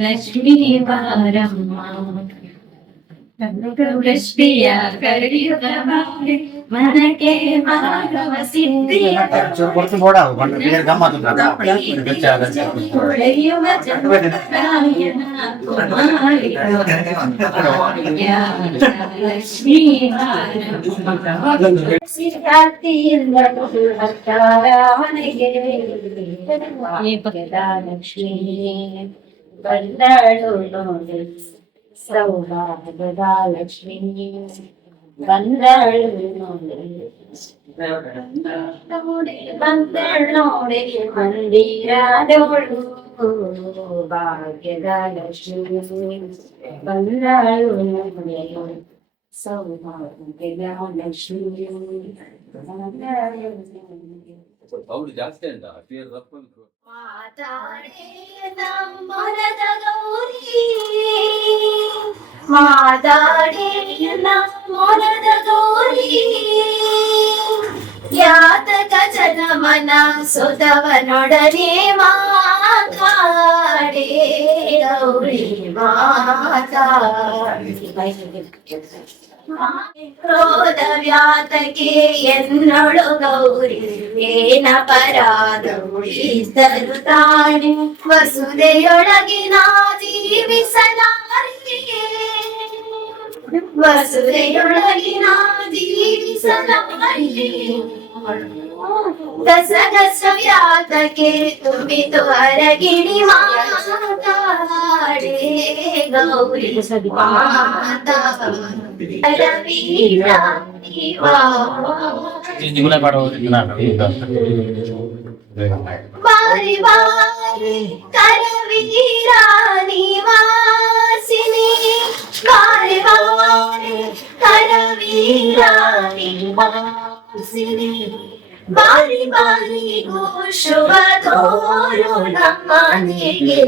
ಲಕ್ಷ್ಮೀ ವಾರಮ್ಮ. ವೃಷ್ಟಿಯ ಕರಿಯುವ ಬಾರಿ ಮನಕ್ಕೆ ಮಾನವ ಸಿದ್ಧಿಯ ಹೊಳೆಯುವ ಚಂದ್ರರಾಯನ ಕುಮಾರಿ ಲಕ್ಷ್ಮೀ ಸಿದ್ಧಾರ್ಥಿಯಿಂದ ಅವನಿಗೆ ಲಕ್ಷ್ಮೀ ಬಂದಳು ನೋಡಿ ಸೌಭಾಗ್ಯದ ಲಕ್ಷ್ಮೀ ಬಂದಳು ನೋಡಿ ಬಂದಳು ನೋಡಿ ಮಂದಿರದೋಳು ಭಾಗ್ಯದ ಲಕ್ಷ್ಮೀ ಬಂದಳು ನೋಡಿ ಸೌಭಾಗ್ಯದ ಲಕ್ಷ್ಮೀ ಮಾತಾಡೇ ನಮ್ಮರದ ಗೌರಿ ಮಾತಾಡೇ ನಮ್ಮರದ ಗೌರಿ ಯಾತಕ ಜನಮನ ಸುತವನೊಡನೆ ಮಾತಾಡೇ ಗೌರಿ ಮಾತಾಡಿ ಕ್ರೋಧ ವ್ಯಾತಕ್ಕೆ ಎನ್ನೊಳು ಗೌರಿ ಏನ ಪರಾಧವು ಇದ್ದರು ತಾನೆ ವಸುದೆಯೊಳಗಿನ ಜೀವಿಸಲಾರಿಯೇ ವಸುದೆಯೊಳಗಿನ ಜೀವಿಸಲಾರಿಯೇ ಗಸಗಸ ವ್ಯಾತಕ್ಕೆ ತುಂಬಿತು ಅರಗಿಣಿ ಮಾತಾಡೇ ಗೌರಿ ಬಾರಿ ಬಾರಿ ಕರವೀರ ನಿವಾಸಿನಿ ಬಾರಿ ಬಾರಿ ಕರವೀರ ನಿವಾಸಿನಿ ಸಿರಿ ಬಾರಿ ಬಾರಿಗೂ ಶುಭ ತೋರು ನಮ್ಮನೆಗೆ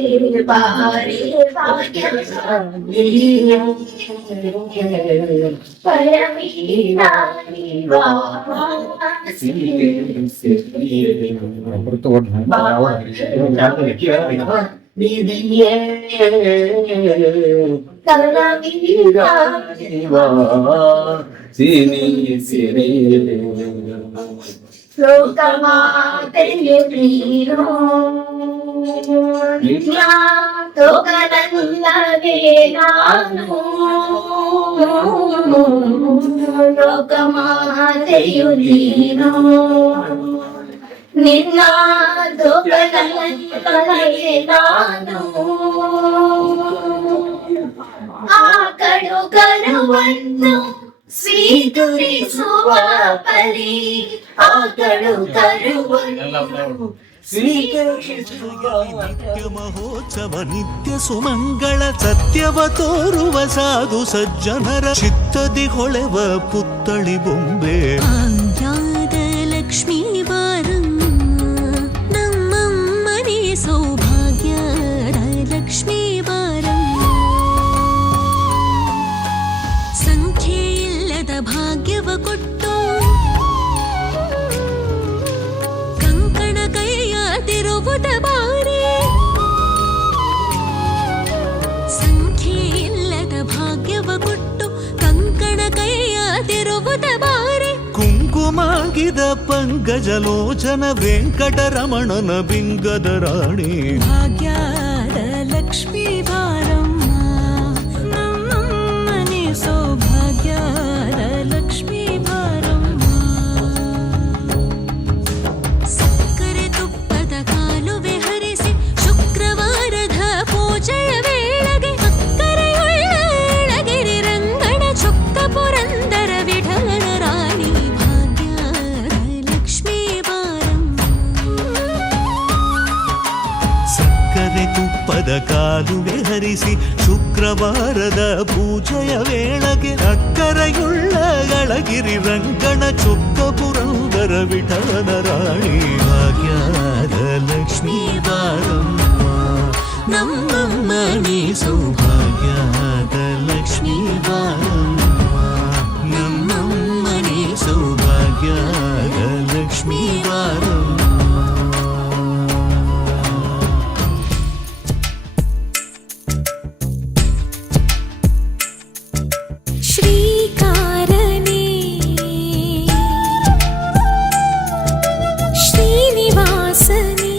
ಬಾರಿ ಭಾಗ್ಯ ಪರಮೀನಾನಿ ಲೋಕಮಾತೆಯು ನೀನು ಲೋಕನಲ್ಲವೇ ನಾನು ಲೋಕಮಾತೆಯು ನೀನು ನಿನ್ನ ಲೋಕನಲ್ಲವೇ ನಾನು ಆ ಕಡು ಕರುವನ್ನು ಸ್ವೀಕರಿಸುವ ಪರಿ ಆ ಕಡು ಕರುವನ್ನು ನಿತ್ಯ ಮಹೋತ್ಸವ ನಿತ್ಯ ಸುಮಂಗಳ ಸತ್ಯವ ತೋರುವ ಸಾಧು ಸಜ್ಜನರ ಚಿತ್ತದಿ ಹೊಳೆವ ಪುತ್ತಳಿ ಬೊಂಬೆ ಭಾಗ್ಯದ ಲಕ್ಷ್ಮೀ ಬಾರಮ್ಮ ನಮ್ಮಮ್ಮನೇ ಸೌಭಾಗ್ಯದ ಲಕ್ಷ್ಮೀ ಬಾರಮ್ಮ ಸಂಖ್ಯೆ ಇಲ್ಲದ ಭಾಗ್ಯವ ಕೊಟ್ಟು ಕಂಕಣ ಕೈಯಾದಿರುವುದ ಬಾರಿ ಸಂಖ್ಯೆ ಇಲ್ಲದ ಭಾಗ್ಯವ ಕೊಟ್ಟು ಕಂಕಣ ಕೈಯಾದಿರುವುದ ಬಾರಿ ಕುಂಕುಮಾಗಿದ ಪಂಕಜಲೋಚನ ವೆಂಕಟರಮಣನ ಬಿಂಗದ ರಾಣಿ ಭಾಗ್ಯದ ಲಕ್ಷ್ಮೀ ಬಾರಮ್ಮ ನಮ್ಮಮ್ಮನೆ ಸೌಭಾಗ್ಯದ ಲಕ್ಷ್ಮೀ ಬಾರಮ್ಮ ಸಕ್ಕರೆ ತುಪ್ಪದ ಕಾಲುವೆ ಹರಿಸಿ ಶುಕ್ರವಾರದ ಪೂಜೆಯ ವೇಳೆಗೆ ಅಕ್ಕರೆಯುಳ್ಳಗಿರಿ ರಂಗಣ ಚೊಕ್ಕ ಪುರಂದರ ವಿಠಲನ ರಾಣಿ ಭಾಗ್ಯದ ಲಕ್ಷ್ಮೀ ಬಾರಮ್ಮ ಸಕ್ಕರೆ ತುಪ್ಪದ ಕಾಲುವೆ ಹರಿಸಿ ಶುಕ್ರವಾರದ ಪೂಜೆಯ ವೇಳೆಗೆ ಅಕ್ಕರೆಯುಳ್ಳ ಗಳಗಿರಿ ರಂಗಣ ಚೊಕ್ಕ ಪುರಂದರ ವಿಠಲನ ರಾಣಿ ಭಾಗ್ಯದ ಲಕ್ಷ್ಮೀ ಬಾರಮ್ಮ ನಮ್ಮಮ್ಮನಿ ಸೌಭಾಗ್ಯದ ಲಕ್ಷ್ಮೀ ಬಾರಮ್ಮ ನಮ್ಮಮ್ಮನಿ ಸೌಭಾಗ್ಯದ ಲಕ್ಷ್ಮೀ ಬಾರಮ್ಮ ಶ್ರೀಕಾರನೇ ಶ್ರೀನಿವಾಸನೇ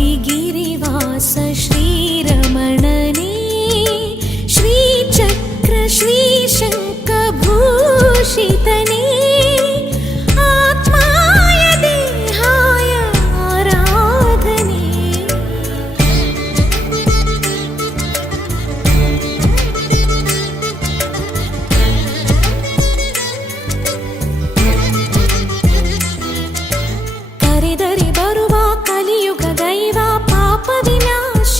ಶೇಷಾದ್ರಿಗಿರಿವಾಸ ಶ್ರೀರಮಣನೇ ಶ್ರೀಚಕ್ರ ಶ್ರೀಶಂಖಭೂಷಿತನೇ ಆತ್ಮಾಯ ದೇಹಾಯ ಆರಾಧನೆ ಕರೆದರೆ ಬರುವ ಕಲಿಯುಗ ದೈವ ಪಾಪ ವಿನಾಶ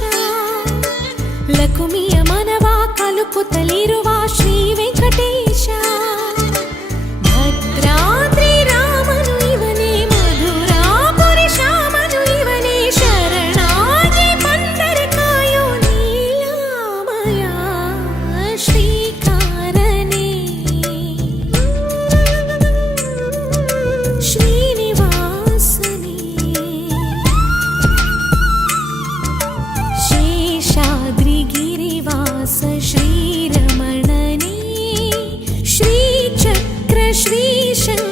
ಲಕುಮಿಯ ಮನವ ಕಲುಕುತ್ತಲಿರುವ ಶ್ರೀ ವೆಂಕಟೇಶ ಭದ್ರಾದ್ರಿ ರಾಮನು ಇವನೇ ಮಧುರಾಪುರಿ ಶ್ಯಾಮನು ಇವನೇ ಶರಣಾಗಿ ಬಂದರೆ ಕಾಯೋ ನೀಲಾಮಯ ಶ್ರೀಕಾರನೇ ಶ್ರೀನಿವಾಸನೇ ಶೇಷಾದ್ರಿಗಿರಿವಾಸ ಶ್ರೀರಮಣನೇ ಶ್ರೀಚಕ್ರ ಶ್ರೀಶಂಖಭೂಷಿತನೇ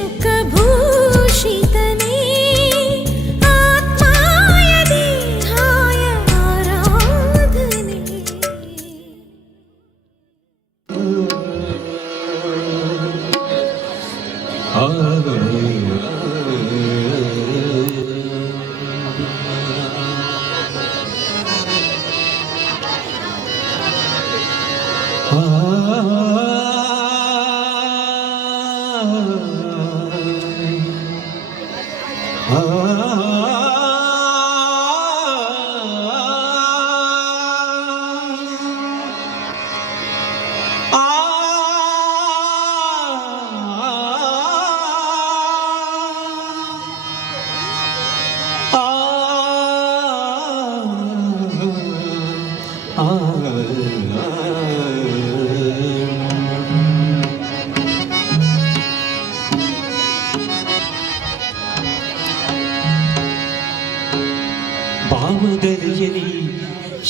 ಆತ್ಮಾಯ ದೇಹಾಯ ಆರಾಧನೆ ಆ ಭಾವದರಿಯಲಿ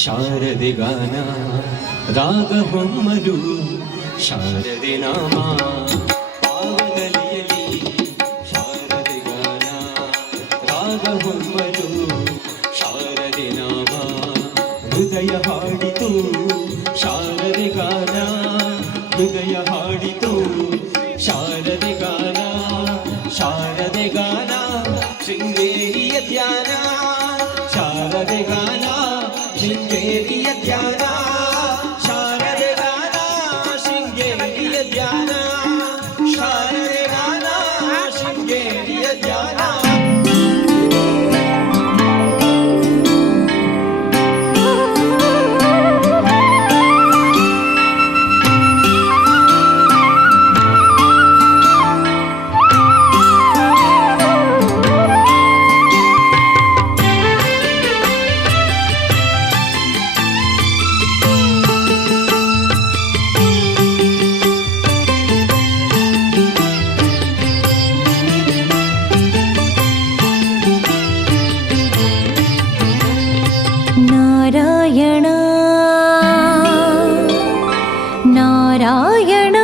ಶಾರದೆ ಗಾನ ರಾಗ ಹೊಮ್ಮಲು ಶಾರದೆ ನಾಮ ಭಾವದರಿಯಲಿ ಶಾರದೆ ಗಾನ ರಾಗ ಹೊಮ್ಮಲು ಶಾರದೆ ನಾಮ ಹೃದಯ ಹಾಡಿತು ಶಾರದೆ ಗಾನ ಹೃದಯ ಹಾಡಿತು ಶಾರದೆ ಗಾನ ಶಾರದೆ ಗಾನ ಶೃಂಗೇರಿಯ ಧ್ಯಾನ ಶಾರದೆ ಗಾನ ಶೃಂಗೇರಿಯ ಧ್ಯಾನ ಶಾರದೆ ಗಾನ ಶೃಂಗೇರಿಯ ಧ್ಯಾನ ಶಾರದೆ ಗಾನ ಶೃಂಗೇರಿಯ ಧ್ಯಾನ. ನಾರಾಯಣ ನಾರಾಯಣ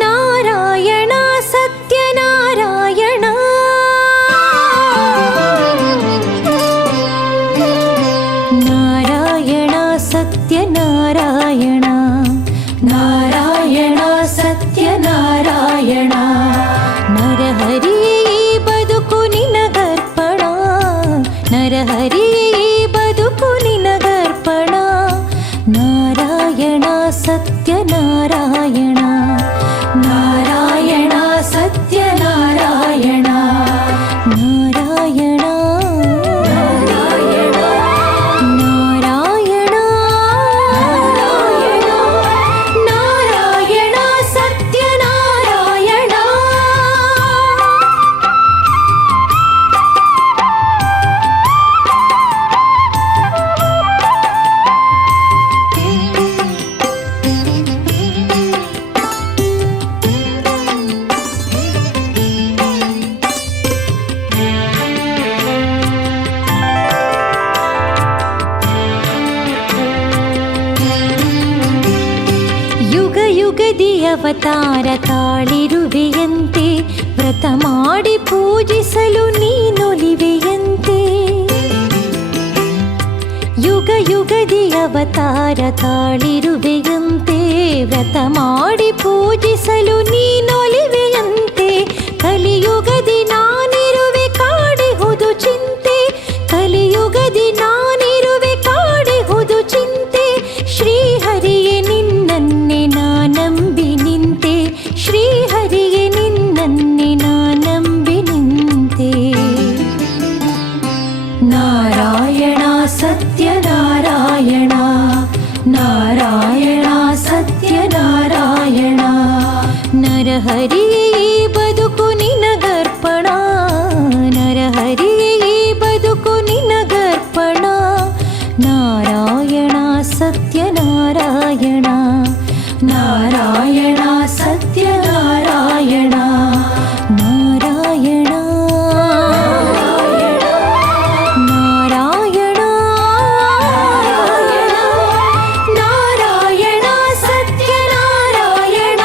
ನಾರಾಯಣ ಸತ್ಯನಾರಾಯಣ ನಾರಾಯಣ ಸತ್ಯನಾರಾಯಣ ನಾರಾಯಣ ಸತ್ಯನಾರಾಯಣ ನರಹರಿ ಬದುಕು ನಿನಗರ್ಪಣ ನರಹರಿ ಬದುಕು ನಿನಗರ್ಪಣ ನಾರಾಯಣ ಸತ್ಯನಾರಾಯಣ ನಾರಾಯಣ ಸತ್ಯನಾರಾಯಣ ನಾರಾಯಣ ನಾರಾಯಣ ನಾರಾಯಣ ನಾರಾಯಣ ಸತ್ಯನಾರಾಯಣ. ಯುಗ ಯುಗದಿ ಅವತಾರ ತಾಳಿರುವೆಯಂತೆ ವ್ರತ ಮಾಡಿ ಪೂಜಿಸಲು ನೀನೊಲಿವೆಯಂತೆ ಯುಗ ಯುಗದಿ ಅವತಾರ ತಾಳಿರುವೆಯಂತೆ ವ್ರತ ಮಾಡಿ ಪೂಜಿಸಲು ನೀನೊಲಿವೆಯಂತೆ ಕಲಿಯುಗದಿ ನಾನಿರುವೆ ಕಾಡಿಹುದು ಚಿಂತೆ ಕಲಿಯುಗದಿ ನಾನಿರುವೆ ಕಾಡಿಹುದು ಚಿಂತೆ ಶ್ರೀಹರಿಯೇ ನಿನ್ನನ್ನೇ ನಾನಂಬಿ ನಿಂತೆ ಶ್ರೀಹರಿಯೇ ನಿನ್ನನ್ನೇ ನಾನಂಬಿ ನಿಂತೆ ನಾರಾಯಣ ಸತ್ಯನಾರಾಯಣ ನಾರಾಯಣ ಸತ್ಯನಾರಾಯಣ ನರಹರಿಯೇ ಬದುಕು ನಿನಗರ್ಪಣ ನರಹರಿಯೇ ಬದುಕು ನಿನಗರ್ಪಣ ನಾರಾಯಣ ಸತ್ಯನಾರಾಯಣ ನಾರಾಯಣ ಸತ್ಯನಾರಾಯಣ ನಾರಾಯಣ ನಾರಾಯಣ ನಾರಾಯಣ ಸತ್ಯನಾರಾಯಣ.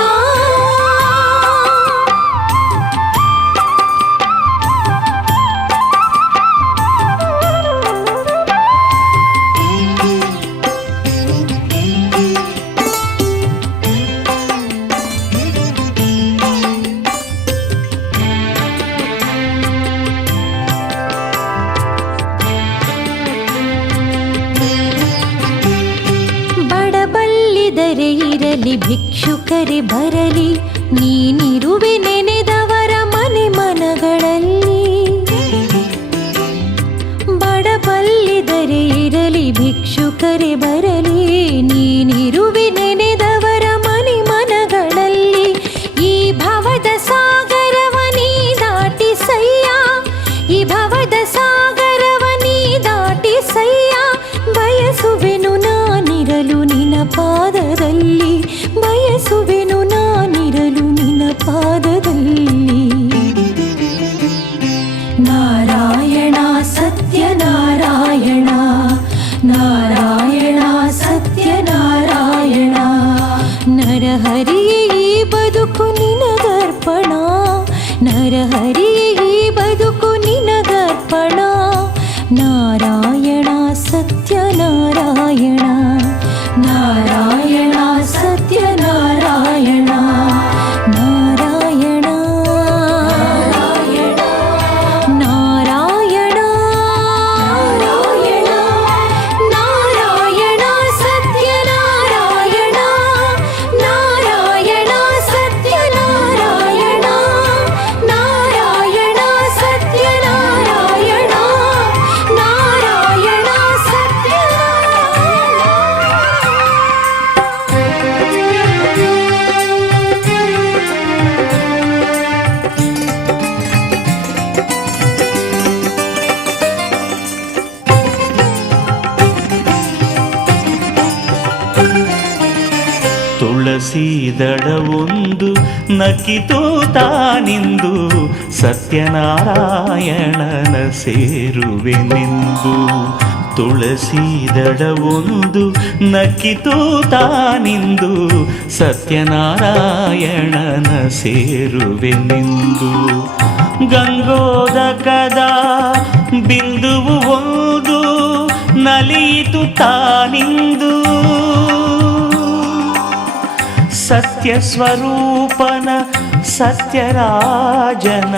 ಬಡಬಲ್ಲಿದರೆ ಇರಲಿ ಭಿಕ್ಷುಕರೇ ಬರಲಿ ನೀನಿರುವೆ ನೆನೆದವರ ಮನೆ ಮನಗಳಲ್ಲಿ ಬಡಬಲ್ಲಿದರೆ ಇರಲಿ ಭಿಕ್ಷುಕರೇ ಬರಲಿ ನೀನಿರುವೆ ನೆನೆದವರ ಮನೆ ಮನಗಳಲ್ಲಿ ಈ ಭವದ ಸಾಗರವ ನೀ ದಾಟಿಸಯ್ಯ ಈ ಭವದ ಸಾಗರವ ನೀ ದಾಟಿಸಯ್ಯ ಬಯಸುವೆನು ನಾನಿರಲು ನಿನ್ನ ಪಾದದಲ್ಲಿ ಬಯಸುವೆನು ನಾನಿರಲು ನಿನ್ನ ಪಾದದಲ್ಲಿ ಅರ್ಪಣ ನರಹರಿಯೇ ಈ ಬದುಕು ನಿನಗರ್ಪಣ ನಾರಾಯಣ ಸತ್ಯನಾರಾಯಣ ನಾರಾಯಣ ಸತ್ಯನಾರಾಯಣ ನಾರಾಯಣ ನಾರಾಯಣ ನಾರಾಯಣ ನಾರಾಯಣ ಸತ್ಯನಾರಾಯಣ ನಾರಾಯಣ ಸತ್ಯನಾರಾಯಣ ನಾರಾಯಣ ಸತ್ಯನಾರಾಯಣ ನಾರಾಯಣ ತುಳಸೀದಳವೊಂದು ನಕ್ಕಿತು ತಾನಿಂದು ಸತ್ಯನಾರಾಯಣನ ಸೇರುವೆನೆಂದು ತುಳಸೀದಳವೊಂದು ನಕ್ಕಿತು ತಾನಿಂದು ಸತ್ಯನಾರಾಯಣನ ಸೇರುವೆನೆಂದು ಗಂಗೋದಕದ ಬಿಂದುವು ಒಂದು ನಲಿಯಿತು ತಾನಿಂದು ಸತ್ಯ ಸ್ವರೂಪನ ಸತ್ಯರಾಜನ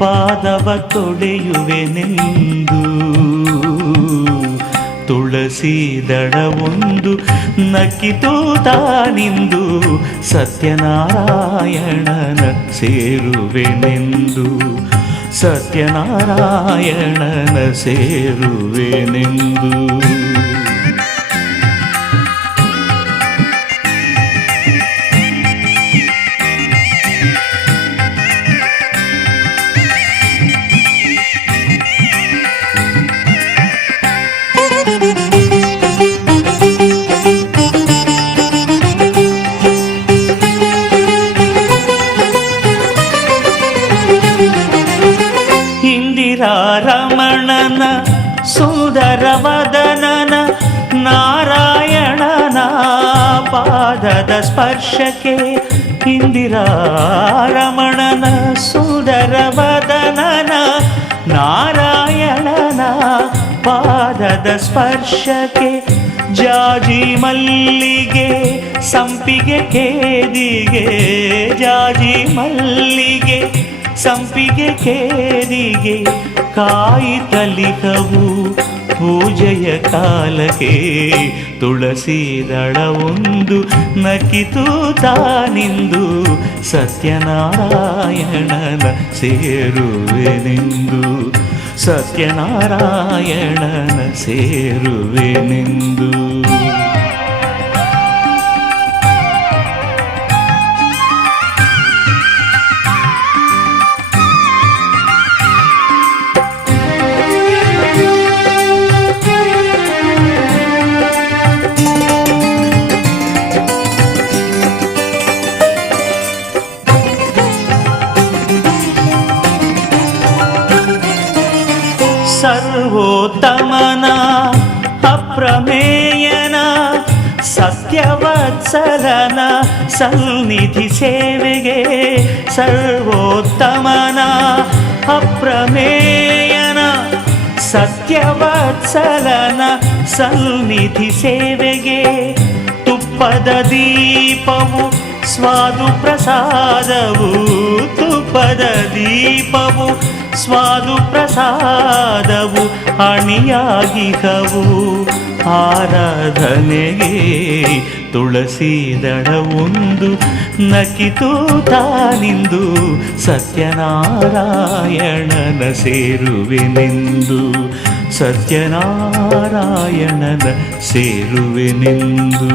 ಪಾದವ ತೊಡೆಯುವೆನೆಂದು ತುಳಸೀದಳವೊಂದು ನಕ್ಕಿತು ತಾನಿಂದು ಸತ್ಯನಾರಾಯಣನ ಸೇರುವೆನೆಂದು ಸತ್ಯನಾರಾಯಣನ ಸೇರುವೆನೆಂದು ರಮಣನ ಸುಂದರವದನನ ನಾರಾಯಣನ ಪಾದದ ಸ್ಪರ್ಶಕ್ಕೆ ಇಂದಿರಾರಮಣನ ಸುಂದರವದನನ ನಾರಾಯಣನ ಪಾದದ ಸ್ಪರ್ಶಕ್ಕೆ ಜಾಜಿ ಮಲ್ಲಿಗೆ ಸಂಪಿಗೆ ಕೇದಿಗೆ ಜಾಜಿ ಮಲ್ಲಿಗೆ ಸಂಪಿಗೆ ಕೇದಿಗೆ ಕಾಯಿತಲಿಹವು ಪೂಜೆಯ ಕಾಲಕ್ಕೆ ತುಳಸೀದಳವೊಂದು ನಕ್ಕಿತು ತಾನಿಂದು ಸತ್ಯನಾರಾಯಣನ ಸೇರುವೆನೆಂದು ಸತ್ಯನಾರಾಯಣನ ಸೇರುವೆನೆಂದು ಸರ್ವೋತ್ತಮನ ಅಪ್ರಮೇಯನ ಸತ್ಯವತ್ಸಲನ ಸನ್ನಿಧಿ ಸೇವೆಗೆ ಸರ್ವೋತ್ತಮನ ಅಪ್ರಮೇಯನ ಸತ್ಯವತ್ಸಲನ ಸನ್ನಿಧಿ ಸೇವೆಗೆ ತುಪ್ಪದ ದೀಪವು ಸ್ವಾದು ಪ್ರಸಾದವು ತುಪ್ಪದ ದೀಪವು ಸ್ವಾದು ಪ್ರಸಾದವು ಅಣಿಯಾಗಿಹವು ಆರಾಧನೆಗೆ ತುಳಸೀದಳವೊಂದು ನಕ್ಕಿತು ತಾನಿಂದು ಸತ್ಯನಾರಾಯಣನ ಸೇರುವೆನೆಂದು ಸತ್ಯನಾರಾಯಣನ ಸೇರುವೆನೆಂದು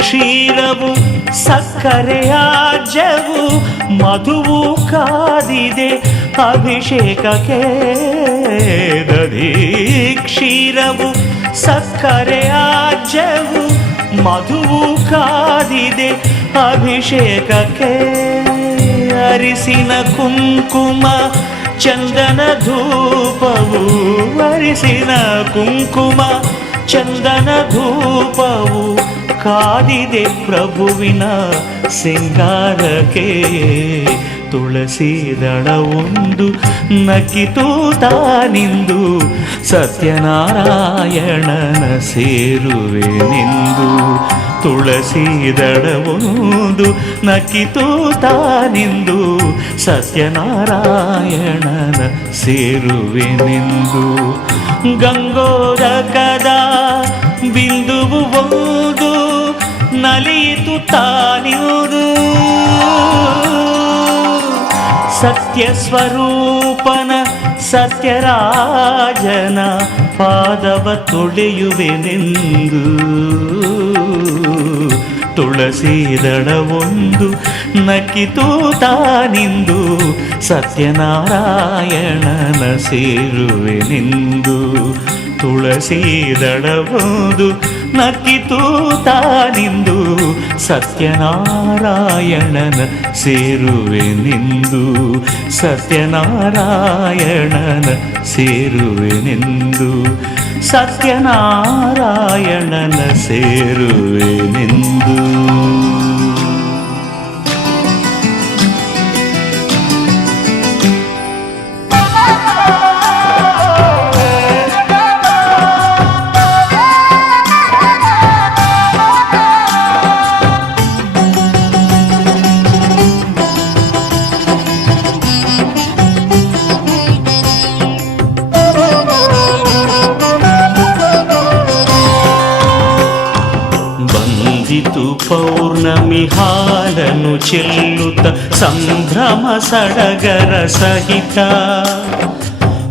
ಕ್ಷೀರವು ಸಕ್ಕರೆಯಾಜ್ಯವು ಮಧುವು ಕಾದಿದೆ ಅಭಿಷೇಕಕ್ಕೆ ದಧಿ ಕ್ಷೀರವು ಸಕ್ಕರೆ ಆಜ್ಯವು ಮಧುವು ಕಾದಿದೆ ಅಭಿಷೇಕಕ್ಕೆ ಅರಿಸಿನ ಕುಂಕುಮ ಚಂದನ ಧೂಪವು ಅರಿಸಿನ ಕುಂಕುಮ ಚಂದನ ಧೂಪವು ಕಾದಿದೆ ಪ್ರಭುವಿನ ಸಿಂಗಾರಕ್ಕೆ ತುಳಸಿ ದಳವೊಂದು ನಕ್ಕಿತು ತಾನಿಂದು ಸತ್ಯನಾರಾಯಣನ ಸೇರುವೆನೆಂದು ತುಳಸಿ ದಳವೊಂದು ನಕ್ಕಿತು ತಾನಿಂದು ಸತ್ಯನಾರಾಯಣನ ಸೇರುವೆನೆಂದು ಗಂಗೋದಕದ ಬಿಂದುವು ಒಂದು ನಲಿಯಿತು ತಾನಿದು ಸತ್ಯ ಸ್ವರೂಪನ ಸತ್ಯರಾಜನ ಪಾದವ ತೊಳೆಯುವೆನೆಂದು ತುಳಸಿ ದಳವೊಂದು ನಕ್ಕಿತು ತಾನಿಂದು ಸತ್ಯನಾರಾಯಣನ ಸೇರುವೆನೆಂದು ತುಳಸಿ ದಳವೊಂದು ನಕ್ಕಿತು ತಾನಿಂದು ಸತ್ಯನಾರಾಯಣನ ಸೇರುವೆನೆಂದು ಸತ್ಯನಾರಾಯಣನ ಸೇರುವೆನೆಂದು ಸತ್ಯನಾರಾಯಣನ ಸೇರುವೆನೆಂದು ಪೌರ್ಣಮಿ ಹಾಲನು ಚೆಲ್ಲುತ್ತ ಸಂಭ್ರಮ ಸಡಗರ ಸಹಿತ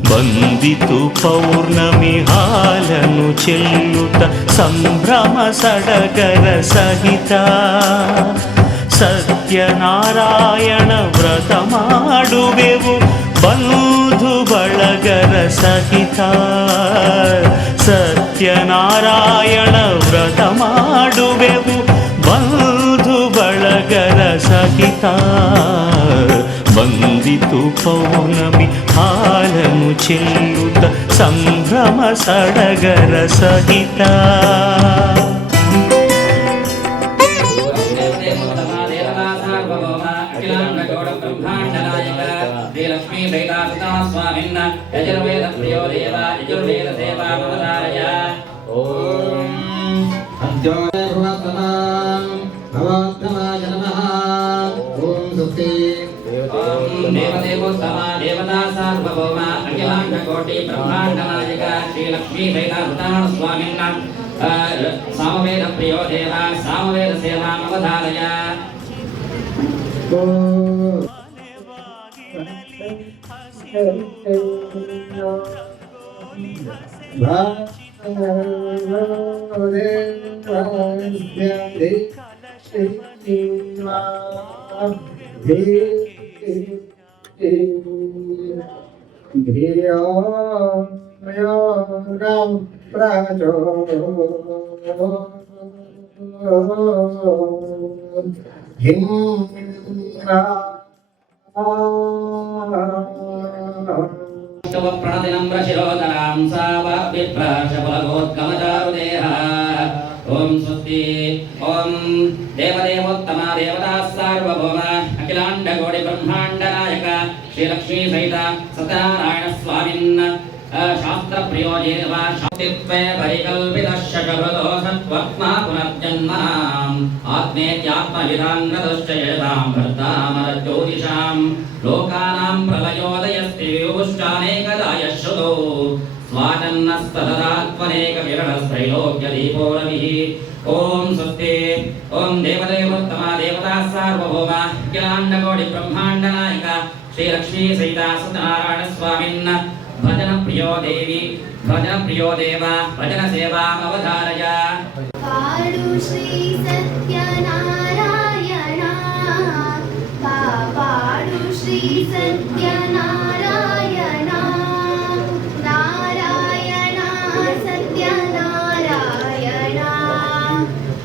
ಬಂದಿತು ಪೌರ್ಣಮಿ ಹಾಲನು ಚೆಲ್ಲುತ್ತ ಸಂಭ್ರಮ ಸಡಗರ ಸಹಿತ ಸತ್ಯನಾರಾಯಣ ವ್ರತ ಮಾಡುವೆವು ಬಂಧು ಬಳಗರ ಸಹಿತ ಸತ್ಯನಾರಾಯಣ ವ್ರತ ಮಾಡುವೆವು ಬಂಧು ಬಳಗರ ಸಹಿತ ಬಂದಿತು ಪೌರ್ಣಮಿ ಹಾಲನು ಚೆಲ್ಲುತ್ತ ಸಂಭ್ರಮ ಸಡಗರ ಸಹಿತ ಲಕ್ಷ್ಮೀ ಸೈತಾಸಿತಾ ಸ್ವಾಮಿನ್ನ ಯಜುರ್ವೇದ ಪ್ರಿಯೋ ದೇವ ಯಜುರ್ವೇದ ಸೇವಾ ಮಮದಾರಯ ಓಂ ಭಗವತ್ತಮಾಯ ನಮಃ ಓಂ ಸುಖೇ ಓಂ ದೇವದೇವೋತ್ತಮ ದೇವತಾ ಸಾರ್ವಭೌಮ ಅಖಿಲಾಂಡ ಕೋಟಿ ಬ್ರಹ್ಮಾಂಡ ನಾಯಕ ಶ್ರೀ ಲಕ್ಷ್ಮೀ ಸೈತಾಸಿತಾ ಸ್ವಾಮಿನ್ನ ಸಾಮವೇದ ಪ್ರಿಯೋ ದೇವ ಸಾಮವೇದ ಸೇವಾ ಮಮದಾರಯ प्रणतिनम्र शिरोधरां सावाप्यप्राशफलगोत्कमचारुदेह ओम स्वस्ति ओम देवदेवोत्तमा देवता सार्वभौम अखिलांड कोटि ब्रह्मांड नायक श्री लक्ष्मी सहिता सत्यनारायण स्वामिन् शास्त्र प्रियो देव शास्त्रित्वे परिकल्पितः शकभृतो सत्त्वत्मा पुनर्जन्मनाम् आत्मेत्यात्मविधानदश्च येषां भर्तामरज्योतिषां लोकानां प्रलयोदयस्ति विभुश्चानेकदा यश्रुतो स्वाचन्नस्तदात्मनेकविरलस्त्रैलोक्यदीपो रविः ओम स्वस्ति ओम देवदेवोत्तमा देवता सार्वभौम अखिलांडकोटि ब्रह्मांड नायक श्री लक्ष्मी सहिता सत्यनारायण स्वामिन् भजन प्रियो देवी भजन प्रियो देव भजन सेवा अवधारय श्री सत्यनारायण पापा ಸತ್ಯನಾರಾಯಣ ನಾರಾಯಣ ಸತ್ಯನಾರಾಯಣ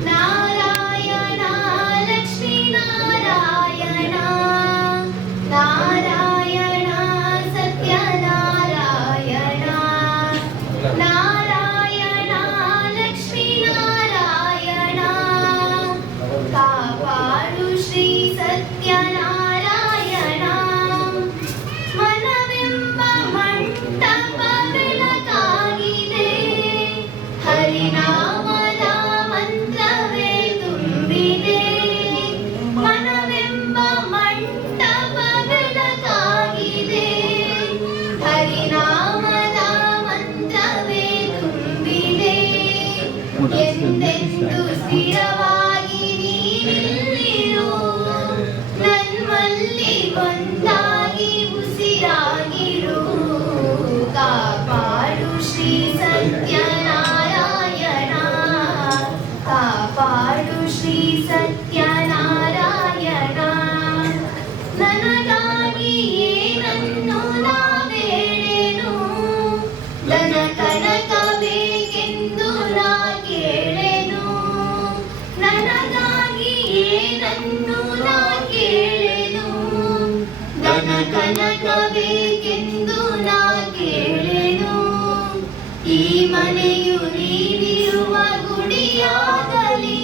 ನಾರಾಯಣ ಲಕ್ಷ್ಮೀನಾರಾಯಣ ನಾರಾಯಣ ಸತ್ಯನಾರಾಯಣ ನಾರಾಯಣ ಲಕ್ಷ್ಮೀನಾರಾಯಣ ಕಾಪಾಡು ಶ್ರೀ ಸತ್ಯನಾರಾಯಣ ಮನವೆಂಬ ಮಂಟಪ ಬೆಳಕಾಗಿದೆ ಹರಿನಾಮದ ಮಂತ್ರವೇ ತುಂಬಿದೆ ಮನವೆಂಬ ಮಂಟಪ ಬೆಳಕಾಗಿದೆ ಹರಿನಾಮದ ಮಂತ್ರವೇ ತುಂಬಿದೆ ಎಂದೆಂದು ಸ್ಥಿರವಾಗಿ ನೀನಿರು ನನ್ನಲ್ಲಿ ಒಂದಾಗಿ ಉಸಿರಾಗಿರು ಕಾಪಾಡು ಶ್ರೀ ಸತ್ಯನಾರಾಯಣ ಕಾಪಾಡು ಶ್ರೀ ಸತ್ಯನಾರಾಯಣ ನನಗಾಗಿ ಏನನ್ನು ನಾ ಬೇಡೇನು ಧನ ಕನಕ ಬೇಕೆಂದು ನಾ ಕೇಳೆನು ನನಗಾಗಿ ಏನನ್ನು ನಾ ಕೇಳೆನು ಧನ ಕನಕ ಬೇಕೆಂದು ನಾ ಕೇಳೆನು ಈ ಮನೆಯು ನೀಡಿರುವ ಗುಡಿಯಾಗಲಿ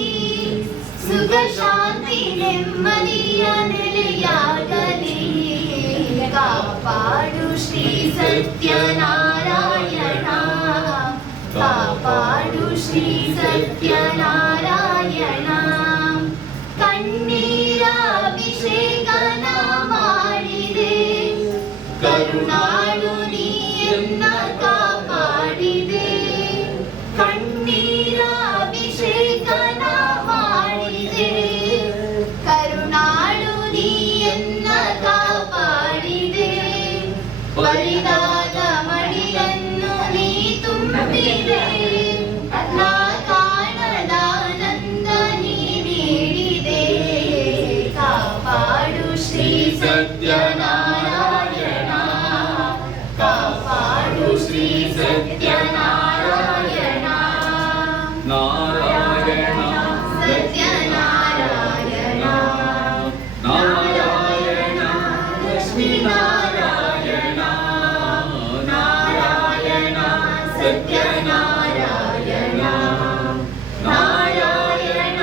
ಸುಖ ಶಾಂತಿ ನೆಮ್ಮದಿಯ ನೆಲೆಯಾಗಲಿ ಕಾಪಾಡು ಶ್ರೀ ಸತ್ಯನಾರಾಯಣ ಕಾಪಾಡು ಶ್ರೀ ಸತ್ಯನಾರಾಯಣ ಕಣ್ಣೀರ ಅಭಿಷೇಕನ ಮಾಡಿದೆ ಕರುಣಾಳು ನೀಯನ್ನ ಕಾಪಾಡಿದೆ ಕಣ್ಣೀರ ಅಭಿಷೇಕನ ಮಾಡಿದೆ ಕರುಣಾಳು ನೀಯನ್ನ ಕಾಪಾಡಿದೆ ಬರಿದಾದ ಮಡಿಲನ್ನು ನೀ ತುಂಬಿದೆ ನಾ ಕಾಣದ ಆನಂದ ನೀ ನೀಡಿದೆ ಕಾಪಾಡು ಶ್ರೀ ಸತ್ಯನಾರಾಯಣ ಕಾಪಾಡು ಶ್ರೀ ಸತ್ಯನಾರಾಯಣ ನಾರಾಯಣ ಸತ್ಯನಾರಾಯಣ ನಾರಾಯಣ ಲಕ್ಷ್ಮೀನಾರಾಯಣ ನಾರಾಯಣ ಸತ್ಯನಾರಾಯಣ ನಾರಾಯಣ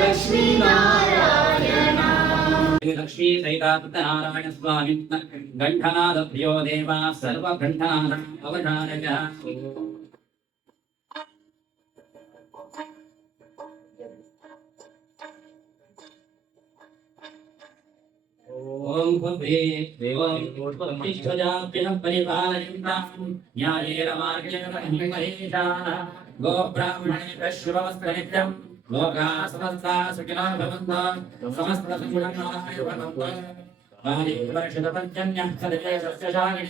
ಲಕ್ಷ್ಮೀನಾರಾಯಣ ಲಕ್ಷ್ಮೀ ಸಹಿತಾನಾರಾಯಣ ಸ್ವಾಮಿ ಗಂಠನಾದಭ್ಯೋ ದೇವ ಸರ್ವ ಗಂಠನಾದ ಅವಧಾರಯ ಓಂ ಭುವೇ ದೇವಂ ಉತ್ಪತ್ತಿಷ್ಠಜಾಭ್ಯಃ ಪರಿಪಾಲಯಂತಾಂ ನ್ಯಾಯೇನ ಮಾರ್ಗೇಣ ಮಹೇಶಾಃ ಗೋ ಬ್ರಾಹ್ಮಣೇಭ್ಯಃ ಶುಭಮಸ್ತು ನಿತ್ಯಂ ಲೋಕಾಃ ಸಮಸ್ತಾಃ ಸುಖಿನೋ ಭವಂತು ಸಮಸ್ತ ಸನ್ಮಂಗಲಾಯ ಭವಂತು वारिवर्षदपञ्चम्यः सदये सस्यशालिनी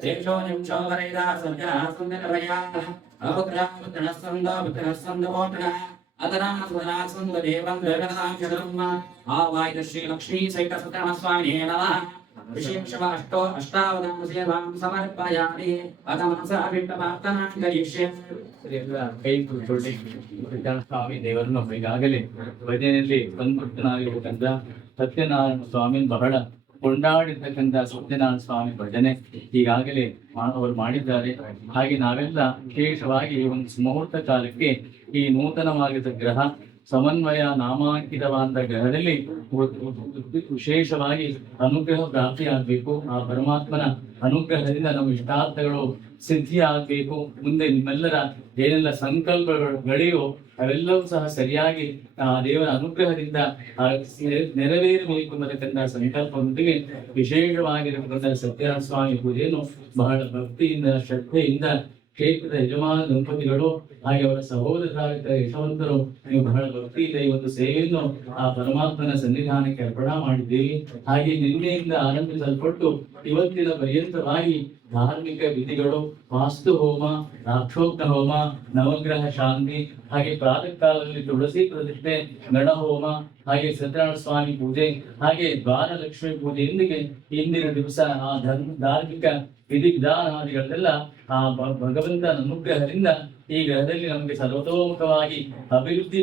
शेषोऽयं शोभरैदा सज्जनः सुन्दरभयाः अपुत्रः पुत्रिणः सन्दो पुत्रिणः सन्दवोत्रिणः अतनासुतनाः सन्ददेवं वेगनाक्षरम् आवायित श्रीलक्ष्मी सहितसुतनः स्वामिने नमः अष्टावधान सेवां समर्पयामि अथ मनसा विष्टमार्तनां करिष्ये ಕೈ ತೊಳ್ಳಿ ಸ್ವಾಮಿ ದೇವರನ್ನು ಈಗಾಗಲೇ ಭಜನೆಯಲ್ಲಿ ಬಂದ್ಬಿಟ್ಟನಾಗಿರ್ತಕ್ಕಂಥ ಸತ್ಯನಾರಾಯಣ ಸ್ವಾಮಿ ಬಹಳ ಕೊಂಡಾಡಿರ್ತಕ್ಕಂಥ ಸತ್ಯನಾರಾಯಣ ಸ್ವಾಮಿ ಭಜನೆ ಈಗಾಗಲೇ ಅವರು ಮಾಡಿದ್ದಾರೆ. ಹಾಗೆ ನಾವೆಲ್ಲ ವಿಶೇಷವಾಗಿ ಒಂದು ಮುಹೂರ್ತ ಕಾಲಕ್ಕೆ ಈ ನೂತನವಾಗಿದ್ದ ಗ್ರಹ ಸಮನ್ವಯ ನಾಮಾಂಕಿತವಾದ ಗ್ರಹದಲ್ಲಿ ವಿಶೇಷವಾಗಿ ಅನುಗ್ರಹ ಪ್ರಾಪ್ತಿಯಾಗಬೇಕು. ಆ ಪರಮಾತ್ಮನ ಅನುಗ್ರಹದಿಂದ ನಮ್ಮ ಇಷ್ಟಾರ್ಥಗಳು ಸಿದ್ಧಿ ಆಗಬೇಕು. ಮುಂದೆ ನಿಮ್ಮೆಲ್ಲರ ಏನೆಲ್ಲ ಸಂಕಲ್ಪಗಳಿವೆಯೋ ಅವೆಲ್ಲವೂ ಸಹ ಸರಿಯಾಗಿ ಆ ದೇವರ ಅನುಗ್ರಹದಿಂದ ನೆರವೇರಬೇಕು ಅನ್ನತಕ್ಕಂಥ ಸಂಕಲ್ಪದೊಂದಿಗೆ ವಿಶೇಷವಾಗಿರತಕ್ಕಂಥ ಸತ್ಯನಾರಾಯಣ ಸ್ವಾಮಿ ಪೂಜೆಯನ್ನು ಬಹಳ ಭಕ್ತಿಯಿಂದ ಶ್ರದ್ಧೆಯಿಂದ ಕ್ಷೇತ್ರದ ಯಜಮಾನ ದಂಪತಿಗಳು ಹಾಗೆ ಅವರ ಸಹೋದರ ಯಶವಂತರು ನೀವು ಬಹಳ ಭಕ್ತಿಯಿಂದ ಈ ಒಂದು ಸೇವೆಯನ್ನು ಆ ಪರಮಾತ್ಮನ ಸನ್ನಿಧಾನಕ್ಕೆ ಅರ್ಪಣಾ ಮಾಡಿದ್ದೀವಿ. ಹಾಗೆ ನಿನ್ನೆಯಿಂದ ಆರಂಭಿಸಲ್ಪಟ್ಟು ಇವತ್ತಿನ ಪರ್ಯಂತವಾಗಿ ಧಾರ್ಮಿಕ ವಿಧಿಗಳು, ವಾಸ್ತು ಹೋಮ, ರಾಕ್ಷೋಕ್ತ ಹೋಮ, ನವಗ್ರಹ ಶಾಂತಿ, ಹಾಗೆ ಪ್ರಾತಃ ಕಾಲದಲ್ಲಿ ತುಳಸಿ ಪ್ರತಿಷ್ಠೆ, ಗಣ ಹೋಮ ಹಾಗೆ ಸತ್ಯನಾರಾಯಣ ಸ್ವಾಮಿ ಪೂಜೆ, ಹಾಗೆ ದ್ವಾರಲಕ್ಷ್ಮಿ ಪೂಜೆಯೊಂದಿಗೆ ಇಂದಿನ ದಿವಸ ಆ ಧಾರ್ಮಿಕ ವಿಧಿವಿಧಾನಾದಿಗಳೆಲ್ಲ ಆ ಭಗವಂತನ ಅನುಗ್ರಹದಿಂದ ಈ ಗ್ರಹದಲ್ಲಿ ನಮಗೆ ಸರ್ವತೋಮುಖವಾಗಿ ಅಭಿವೃದ್ಧಿ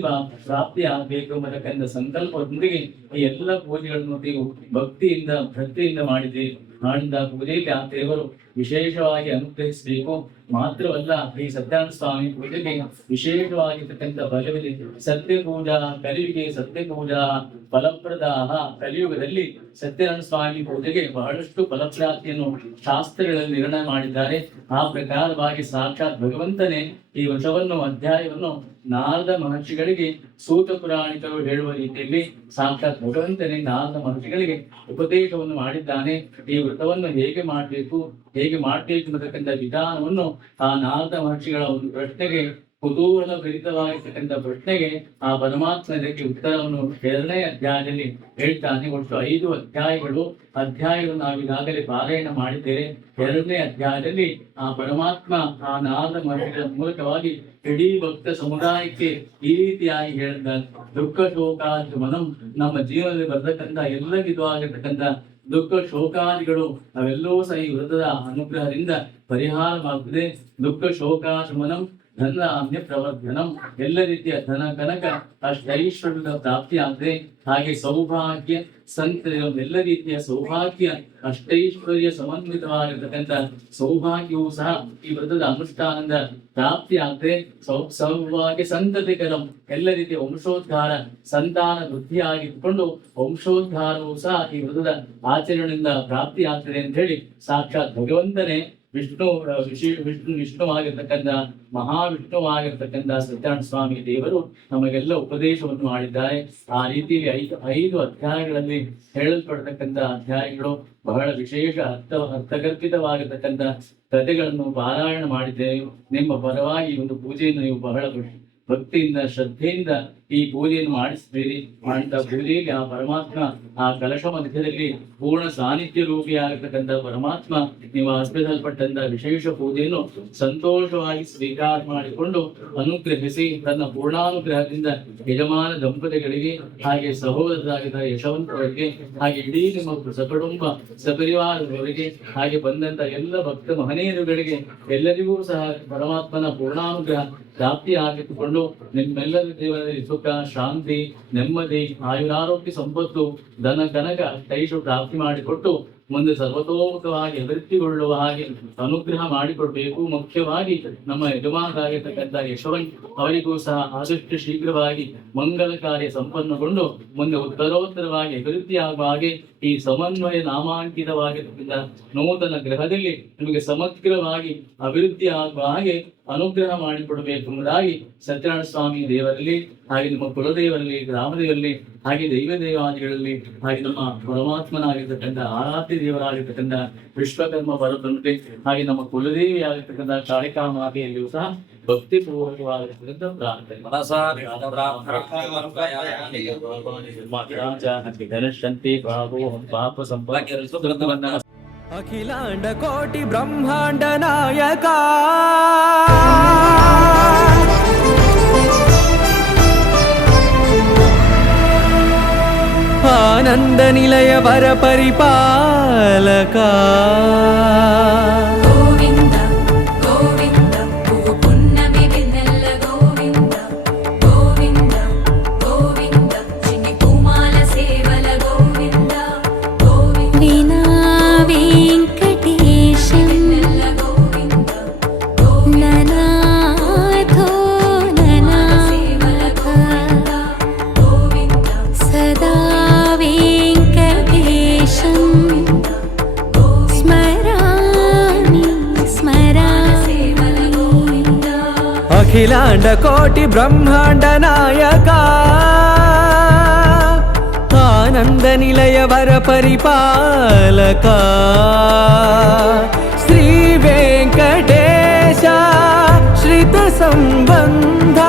ಪ್ರಾಪ್ತಿ ಆಗಬೇಕು ಎಂಬತಕ್ಕಂಥ ಸಂಕಲ್ಪದೊಂದಿಗೆ ಈ ಎಲ್ಲ ಪೂಜೆಗಳನ್ನು ನೀವು ಭಕ್ತಿಯಿಂದ ಶ್ರದ್ಧೆಯಿಂದ ಮಾಡಿದ ಪೂಜೆಗೆ ಆ ದೇವರು ವಿಶೇಷವಾಗಿ ಅನುಗ್ರಹಿಸಬೇಕು. ಮಾತ್ರವಲ್ಲ, ಈ ಸತ್ಯನಾರಾಯಣ ಸ್ವಾಮಿ ಪೂಜೆಗೆ ವಿಶೇಷವಾಗಿರ್ತಕ್ಕಂಥ ಫಲವಿದೆ. ಸತ್ಯ ಪೂಜಾ ಕಲಿಯುಗೆ ಸತ್ಯ ಪೂಜಾ ಫಲಪ್ರದಾಹ. ಕಲಿಯುಗದಲ್ಲಿ ಸತ್ಯನಾರಾಯಣ ಸ್ವಾಮಿ ಪೂಜೆಗೆ ಬಹಳಷ್ಟು ಫಲಪ್ರಾಪ್ತಿಯನ್ನು ಶಾಸ್ತ್ರಗಳಲ್ಲಿ ನಿರ್ಣಯ ಮಾಡಿದ್ದಾರೆ. ಆ ಪ್ರಕಾರವಾಗಿ ಸಾಕ್ಷಾತ್ ಭಗವಂತನೇ ಈ ಅಧ್ಯಾಯವನ್ನು ನಾರದ ಮಹರ್ಷಿಗಳಿಗೆ ಸೂತ ಪುರಾಣಿಕರು ಹೇಳುವ ರೀತಿಯಲ್ಲಿ ಸಾಕ್ಷಾತ್ ಭಗವಂತನೇ ನಾರದ ಮಹರ್ಷಿಗಳಿಗೆ ಉಪದೇಶವನ್ನು ಮಾಡಿದ್ದಾನೆ. ಈ ವ್ರತವನ್ನು ಹೇಗೆ ಮಾಡಬೇಕು ಅನ್ನತಕ್ಕಂಥ ವಿಧಾನವನ್ನು ಆ ನಾರದ ಮಹರ್ಷಿಗಳ ಒಂದು ಪ್ರಶ್ನೆಗೆ, ಕುತೂಹಲ ಭರಿತವಾಗಿರ್ತಕ್ಕಂಥ ಪ್ರಶ್ನೆಗೆ ಆ ಪರಮಾತ್ಮ ಇದಕ್ಕೆ ಉತ್ತರವನ್ನು 2ನೇ ಅಧ್ಯಾಯದಲ್ಲಿ ಹೇಳ್ತಾನೆ. ಒಟ್ಟು 5 ಅಧ್ಯಾಯಗಳು ನಾವೀಗಾಗಲೇ ಪಾರಾಯಣ ಮಾಡಿದ್ದೇವೆ. 2ನೇ ಅಧ್ಯಾಯದಲ್ಲಿ ಆ ಪರಮಾತ್ಮ ಆ ನಾರದ ಮಹರ್ಷಿಗಳ ಮೂಲಕವಾಗಿ ಇಡೀ ಭಕ್ತ ಸಮುದಾಯಕ್ಕೆ ಈ ರೀತಿಯಾಗಿ ಹೇಳಿದ್ದಾರೆ. ದುಃಖ ಶೋಕಾದಿ ಮನಂ, ನಮ್ಮ ಜೀವನದಲ್ಲಿ ಬರ್ತಕ್ಕಂಥ ಎಲ್ಲ ವಿಧವಾಗಿರ್ತಕ್ಕಂಥ ದುಃಖ ಶೋಕಾದಿಗಳು ಅವೆಲ್ಲವೂ ಸಹ ಈ ವ್ರತದ ಅನುಗ್ರಹದಿಂದ ಪರಿಹಾರವಾಗುತ್ತದೆ. ದುಃಖ ಶೋಕಾಶಮನಂ ಧನ ಅನ್ಯ ಪ್ರವರ್ಧನಂ, ಎಲ್ಲ ರೀತಿಯ ಧನ ಕನಕ ಅಷ್ಟೈಶ್ವರ್ಯದ ಪ್ರಾಪ್ತಿ ಆಗಿದೆ. ಹಾಗೆ ಸೌಭಾಗ್ಯ ಎಲ್ಲ ರೀತಿಯ ಸೌಭಾಗ್ಯ ಅಷ್ಟೈಶ್ವರ್ಯ ಸಮನ್ವಿತವಾಗಿರ್ತಕ್ಕಂಥ ಸೌಭಾಗ್ಯವೂ ಸಹ ಈ ವ್ರತದ ಅನುಷ್ಠಾನದ ಪ್ರಾಪ್ತಿ ಆಗ್ತದೆ. ಸೌಭಾಗ್ಯ ಸಂತತಿಕರಂ, ಎಲ್ಲ ರೀತಿಯ ವಂಶೋದ್ಧಾರ ಸಂತಾನ ವೃದ್ಧಿಯಾಗಿದ್ದುಕೊಂಡು ವಂಶೋದ್ಧಾರವೂ ಸಹ ಈ ವ್ರತದ ಆಚರಣೆಯಿಂದ ಪ್ರಾಪ್ತಿ ಆಗ್ತದೆ ಅಂತ ಹೇಳಿ ಸಾಕ್ಷಾತ್ ಭಗವಂತನೇ ವಿಷ್ಣುವಾಗಿರ್ತಕ್ಕಂಥ ಮಹಾವಿಷ್ಣುವಾಗಿರ್ತಕ್ಕಂಥ ಸತ್ಯನಾರಾಯಣ ಸ್ವಾಮಿ ದೇವರು ನಮಗೆಲ್ಲ ಉಪದೇಶವನ್ನು ಮಾಡಿದ್ದಾರೆ. ಆ ರೀತಿಯಲ್ಲಿ 5 ಅಧ್ಯಾಯಗಳಲ್ಲಿ ಹೇಳಲ್ಪಡತಕ್ಕಂಥ ಅಧ್ಯಾಯಗಳು ಬಹಳ ವಿಶೇಷ ಅರ್ಥಗರ್ಭಿತವಾಗಿರ್ತಕ್ಕಂಥ ಕಥೆಗಳನ್ನು ಪಾರಾಯಣ ಮಾಡಿದ್ದೇವೆ. ನಿಮ್ಮ ಪರವಾಗಿ ಒಂದು ಪೂಜೆಯನ್ನು ನೀವು ಬಹಳ ಭಕ್ತಿಯಿಂದ ಶ್ರದ್ಧೆಯಿಂದ ಈ ಪೂಜೆಯನ್ನು ಮಾಡಿಸಿದ್ದೀರಿ. ಮಾಡಿದ ಪೂಜೆಯಲ್ಲಿ ಆ ಪರಮಾತ್ಮ ಆ ಕಲಶ ಮಧ್ಯದಲ್ಲಿ ಪೂರ್ಣ ಸಾನ್ನಿಧ್ಯ ರೂಪಿಯಾಗಿರ್ತಕ್ಕಂಥ ಪರಮಾತ್ಮ ನೀವು ಅರ್ಪಿಸಲ್ಪಟ್ಟಂತ ವಿಶೇಷ ಪೂಜೆಯನ್ನು ಸಂತೋಷವಾಗಿ ಸ್ವೀಕಾರ ಮಾಡಿಕೊಂಡು ಅನುಗ್ರಹಿಸಿ ತನ್ನ ಪೂರ್ಣಾನುಗ್ರಹದಿಂದ ಯಜಮಾನ ದಂಪತಿಗಳಿಗೆ, ಹಾಗೆ ಸಹೋದರರಾಗಿದ್ದ ಯಶವಂತವರಿಗೆ, ಹಾಗೆ ಇಡೀ ನಿಮ್ಮ ಸಕುಟುಂಬ ಸಪರಿವಾರದವರಿಗೆ, ಹಾಗೆ ಬಂದಂತ ಎಲ್ಲ ಭಕ್ತ ಮಹನೀಯರುಗಳಿಗೆ ಎಲ್ಲರಿಗೂ ಸಹ ಪರಮಾತ್ಮನ ಪೂರ್ಣಾನುಗ್ರಹ ಪ್ರಾಪ್ತಿ ಆಗಿಟ್ಟುಕೊಂಡು ನಿಮ್ಮೆಲ್ಲರ ಜೀವನದಲ್ಲಿ ಸುಖ, ಶಾಂತಿ, ನೆಮ್ಮದಿ, ಆಯುರಾರೋಗ್ಯ, ಸಂಪತ್ತು, ಧನ ಕನಕ ಕೈಶು ಪ್ರಾಪ್ತಿ ಮಾಡಿಕೊಟ್ಟು ಮುಂದೆ ಸರ್ವತೋಮುಖವಾಗಿ ಅಭಿವೃದ್ಧಿಗೊಳ್ಳುವ ಹಾಗೆ ಅನುಗ್ರಹ ಮಾಡಿಕೊಡ್ಬೇಕು. ಮುಖ್ಯವಾಗಿ ನಮ್ಮ ಯಜಮಾನರಾಗಿರ್ತಕ್ಕಂಥ ಯಶವಂತ್ ಅವರಿಗೂ ಸಹ ಆದಷ್ಟು ಶೀಘ್ರವಾಗಿ ಮಂಗಲ ಕಾರ್ಯ ಸಂಪನ್ನಗೊಂಡು ಮುಂದೆ ಉತ್ತರೋತ್ತರವಾಗಿ ಅಭಿವೃದ್ಧಿಯಾಗುವ ಹಾಗೆ ಈ ಸಮನ್ವಯ ನಾಮಾಂಕಿತವಾಗಿರ್ತಕ್ಕಂಥ ನೂತನ ಗ್ರಹದಲ್ಲಿ ನಿಮಗೆ ಸಮಗ್ರವಾಗಿ ಅಭಿವೃದ್ಧಿ ಆಗುವ ಹಾಗೆ ಅನುಗ್ರಹ ಮಾಡಿಕೊಡಬೇಕೆಂಬುದಾಗಿ ಸತ್ಯನಾರಾಯಣ ಸ್ವಾಮಿ ದೇವರಲ್ಲಿ, ಹಾಗೆ ನಮ್ಮ ಕುಲದೇವರಲ್ಲಿ, ಗ್ರಾಮದೇವರಲ್ಲಿ, ಹಾಗೆ ದೈವ ದೇವಾದಿಗಳಲ್ಲಿ, ಹಾಗೆ ನಮ್ಮ ಪರಮಾತ್ಮನಾಗಿರ್ತಕ್ಕಂಥ ಆರಾಧ್ಯ ದೇವರಾಗಿರ್ತಕ್ಕಂಥ ವಿಶ್ವಕರ್ಮ ಪರತಂತೆ, ಹಾಗೆ ನಮ್ಮ ಕುಲದೇವಿ ಆಗಿರ್ತಕ್ಕಂಥ ಕಾಳಿಕಾಮಾತೆಯಲ್ಲಿಯೂ ಸಹ ಭಕ್ತಿ ಪೂರ್ವಕವಾಗಿರ್ತಕ್ಕಂಥ ಪ್ರಾರ್ಥನೆ ಪಾಪ ಸಂಪಾದ ಅಖಿಲಾಂಡ ಕೋಟಿ ಬ್ರಹ್ಮಾಂಡ ನಾಯಕ ಆನಂದ ನಿಲಯ ವರ ಪರಿಪಾಲಕ ಅಖಿಲಾಂಡ ಕೋಟಿ ಬ್ರಹ್ಮಾಂಡ ನಾಯಕ ಆನಂದ ನಿಲಯ ವರ ಪರಿಪಾಲಕ ಶ್ರೀ ವೆಂಕಟೇಶ ಶ್ರಿತ ಸಂಬಂಧ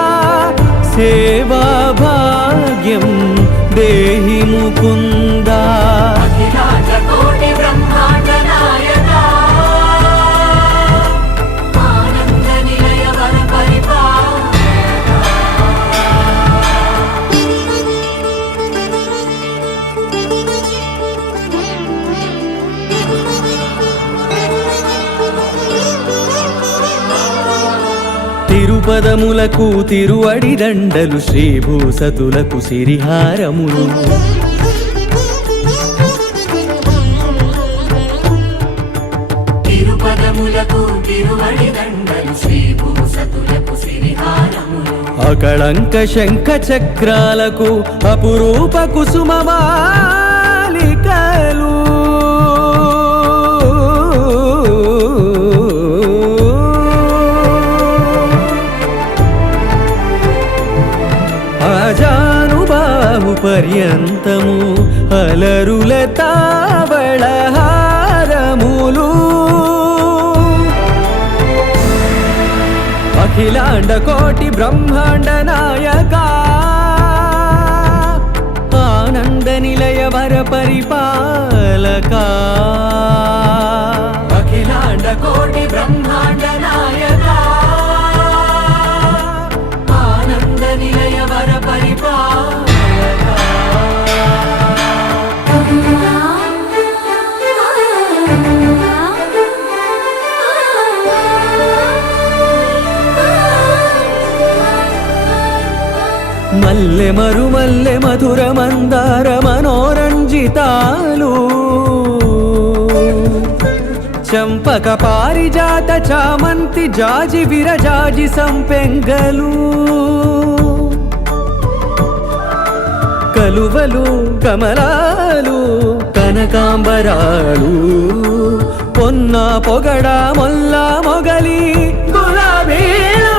ಸೇವಾ ಭಾಗ್ಯಂ ದೇಹಿ ಮುಕುಂದ. ಅಖಿಲಾಂಡ ಕೋಟಿ ಬ್ರಹ್ಮಾಂಡ ನಾಯಕ తిరుపదములకు తిరువడిదండలు శ్రీభూసతులకు సిరిహారములు తిరుపదములకు తిరువడిదండలు శ్రీభూసతులకు సిరిహారములు అకళంక శంఖ చక్రాలకు అపురూప కుసుమమాలికలు ఆజానుబాహు పర్యంతము అలరుల తావళహారములు అఖిలాండ కోటి బ్రహ్మాండ నాయక ఆనంద నిలయ వర పరిపాలక అఖిలాండ కోటి బ్రహ్మాండ నాయక ఆనంద నిలయ వర పరిపాలక మల్లె మరుమల్లె మధుర మందార మనోరంజితాలు చంపక పారిజాత చామంతి జాజి విరజాజి సంపెంగలు కలువలు కమలాలు కనకాంబరాలు పొన్న పొగడ మొల్ల మొగలి గులాబీలు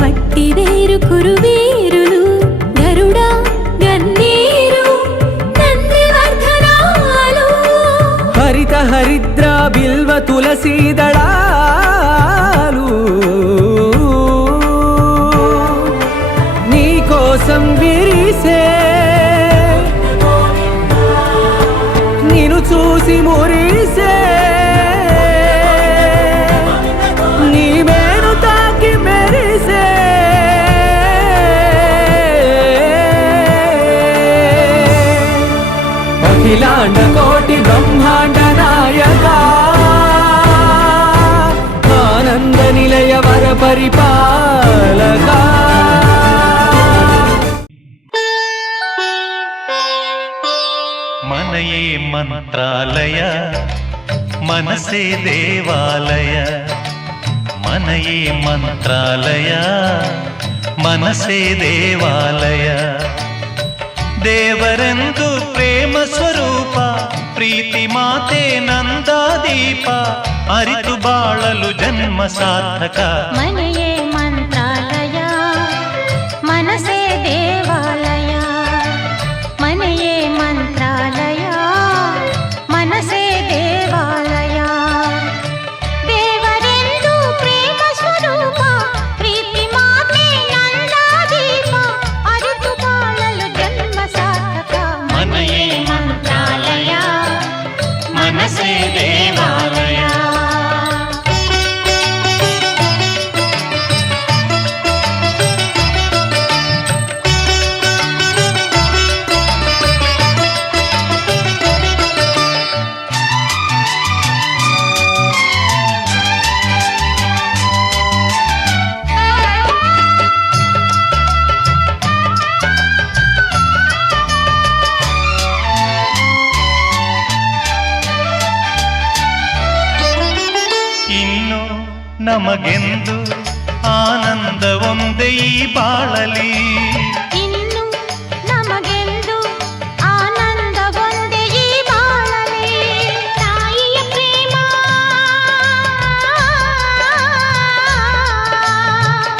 వట్టి వేరు కురువేరులు గరుడ గన్నేరు నందివర్ధనాలు హరిత హరిద్ర బిల్వ తులసీ దళాలు నీ కోసం విరిసే నిన్ను చూసి మురిసే అఖిలాండ కోటి బ్రహ్మాండ నాయక ఆనంద నిలయ వర పరిపాలక మనయే మంత్రాలయ మనసే దేవాలయ మనయే మంత్రాలయ మనసే దేవాలಯ ದೇವರೆಂದು ಪ್ರೇಮ ಸ್ವರೂಪ ಪ್ರೀತಿ ಮಾತೆ ನಂದಾದೀಪ ಅರಿತು ಬಾಳಲು ಜನ್ಮ ಸಾರ್ಥಕ ಮನೆಯೇ ಮಂತ್ರಾಲಯ ಮನಸೇ ದೇವಾಲಯ ಮನೆಯೇ ಮಂತ್ರಾಲಯ ಮನಸೇ ದೇವಾಲಯ ದೇವರೆಂದು ಪ್ರೇಮ ಸ್ವರೂಪ ಪ್ರೀತಿ ಮಾತೆ ನಂದಾದೀಪ ಅರಿತು ಬಾಳಲು ಜನ್ಮ ಸಾರ್ಥಕ ಮನೆಯೇ ಮಂತ್ರಾಲಯ ಮನಸೇ ದೇವಾಲಯ ಇನ್ನು ನಮಗೆಂದು ಆನಂದ ಒಂದೇ ಈ ಬಾಳಲಿ ಇನ್ನು ನಮಗೆಂದು ಆನಂದ ಒಂದೇ ಈ ಬಾಳಲಿ ತಾಯಿಯ ಪ್ರೇಮ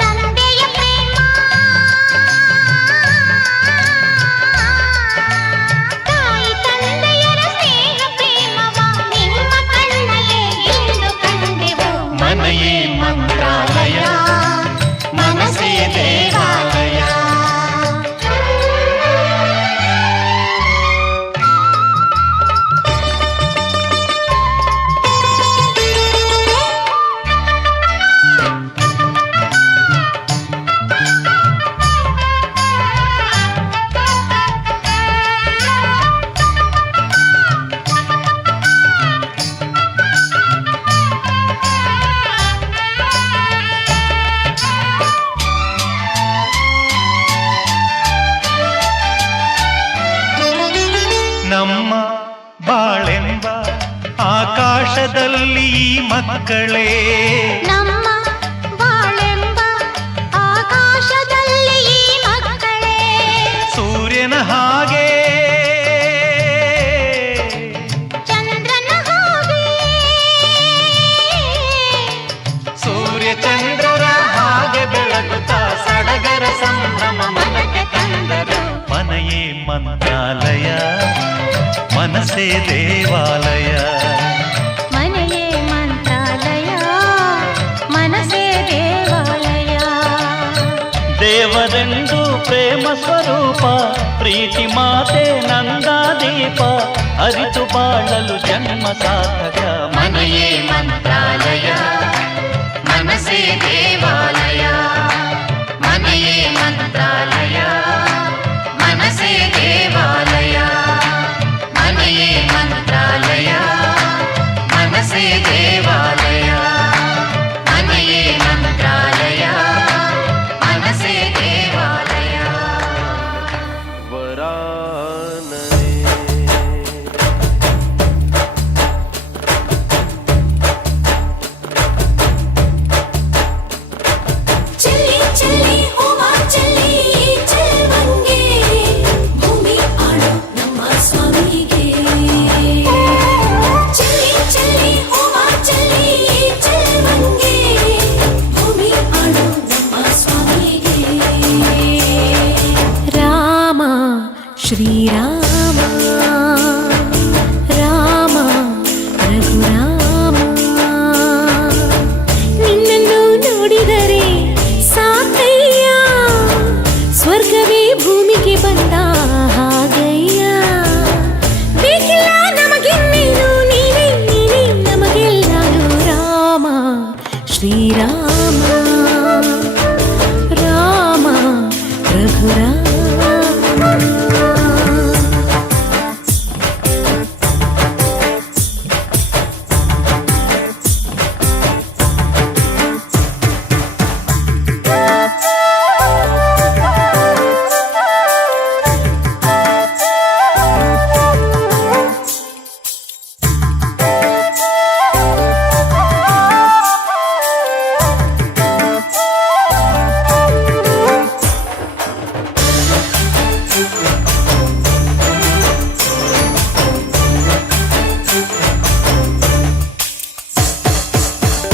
ತಂದೆಯ ಪ್ರೇಮ ತಾಯಿ ತಂದೆಯರ ಸ್ನೇಹ ಪ್ರೇಮವ ನಿಮ್ಮ ಕಣ್ಣಲ್ಲೇ ಇಂದು ಕಂಡೆವು ಮನೆಯೇ ಮಂತ್ರಾಲಯ ಬಾಳೆಂಬ ಆಕಾಶದಲ್ಲಿ ಈ ಮಕ್ಕಳೇ ನಮ್ಮ ಬಾಳೆಂಬ ಆಕಾಶದಲ್ಲಿ ಈ ಮಕ್ಕಳೇ ಸೂರ್ಯನ ಹಾಗೆ ಚಂದ್ರನ ಹಾಗೆ ಸೂರ್ಯ ಚಂದ್ರರ ಹಾಗೆ ಬೆಳಗುತ್ತಾ ಸಡಗರ ಸಂಭ್ರಮ ಮನಕ್ಕೆ ತಂದರು. ಮನೆಯೇ ಮಂತ್ರಾಲಯ ಮನಸ್ಸೇ ದೇವಾಲಯ ಮನೆಯೇ ಮಂತ್ರಾಲಯ ಮನಸ್ಸೇ ದೇವಾಲಯ ದೇವರೆಂದು ಪ್ರೇಮ ಸ್ವರೂಪ ಪ್ರೀತಿ ಮಾತೆ ನಂದಾದೀಪ ಅರಿತು ಬಾಳಲು ಜನ್ಮ ಸಾರ್ಥಕ. ಮನೆಯೇ ಮಂತ್ರಾಲಯ ಮನಸ್ಸೇ ದೇವಾಲಯ ಮನೆಯೇ ಮಂತ್ರಾಲಯ ಮನಸ್ಸೇ ದೇವಾಲಯ ಮನೆಯೇ ಮಂತ್ರಾಲಯ ಮನಸ್ಸೇ ದೇವಾಲಯ ಮನೆಯೇ ಮಂತ್ರಾಲಯ ಮನಸ್ಸೇ ದೇವಾಲಯ. ಚಲಿ ಚಲಿ ಹೋಮ ಚಲಿ ಚೆಲ್ವಂಗೆ ಭೂಮಿ ಆಡೋ ನಮ್ಮ ಸ್ವಾಮಿಗೆ. ಚಲಿ ಚಲಿ ಹೋಮ ಚಲಿ ಚೆಲ್ವಂಗೆ ಭೂಮಿ ಆಡೋ ನಮ್ಮ ಸ್ವಾಮಿಗೆ. ರಾಮ ಶ್ರೀರಾಮ ರಾಮ ರಘುರಾಮ ನಿನ್ನನ್ನು ನೋಡಿದರೆ ಸಾಕಯ್ಯ ಸ್ವರ್ಗವೇ ಭೂಮಿಗೆ ಬಂದ ಹಾಗಯ್ಯ. ಬೇಕಿಲ್ಲ ನಮಗಿನ್ನೇನು ನೀನೇ ನೀನೇ ನಮಗೆಲ್ಲರೂ ರಾಮ ಶ್ರೀರಾಮ ರಾಮ ರಘುರಾಮ.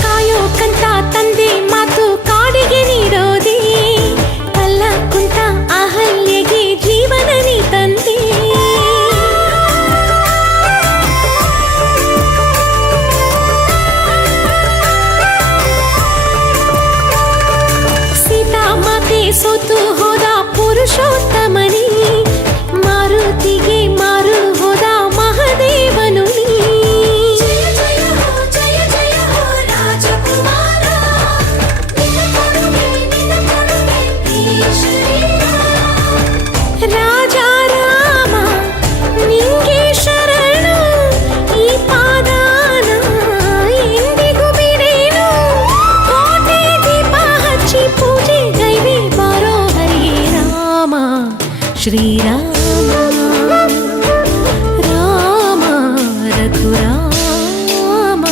ಕಾಯೋ ಕಂತ ತಂದೆ ಮಾತು ಕಾಡಿಗೆ ನೀಡೋದೇ ಕಲ್ಲ ಕುಂತ ಅಹಲ್ಯೆಗೆ ಜೀವನ ನೀ ತಂದೆ. ಸೀತಾ ಮಾತೆ ಸೋತು ಹೋದ ಪುರುಷೋತ್ತಮನೇ ಮಾರುತಿಗೆ ಮಾರು ಹೋದ ಮಹಾದೇವನು ನೀ. ಜಯ ಜಯ ಹೋ ರಾಜಕುಮಾರ ನಿನ್ನ ಕೊಡುಗೆ ಈ ಶರೀರ. ರಾಜ ರಾಮ ನಿಂಗೆ ಶರಣು ಈ ಪಾದಾನ ಎಂದಿಗೂ ಬಿಡೇನು. ಕೋಟೆ ದೀಪ ಹಚ್ಚಿ ಪೂಜೆ ಗೈವೆ ಬಾರೋ ಹರೇ ರಾಮ ಶ್ರೀರಾಮ ರಾಮ ರಘುರಾಮ.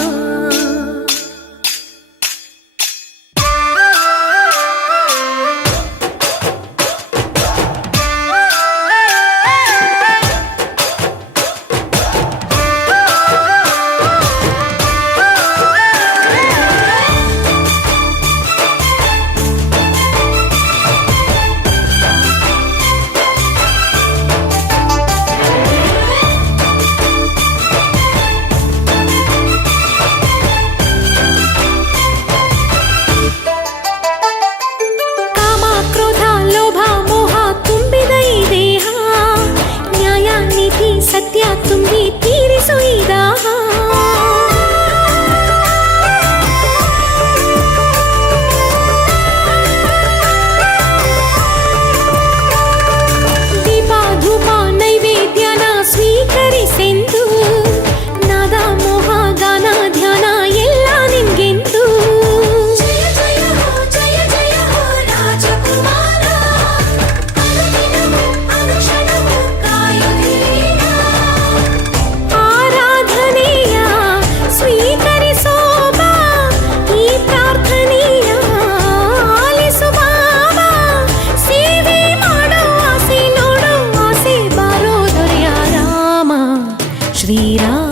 ಶ್ರೀರಾಮ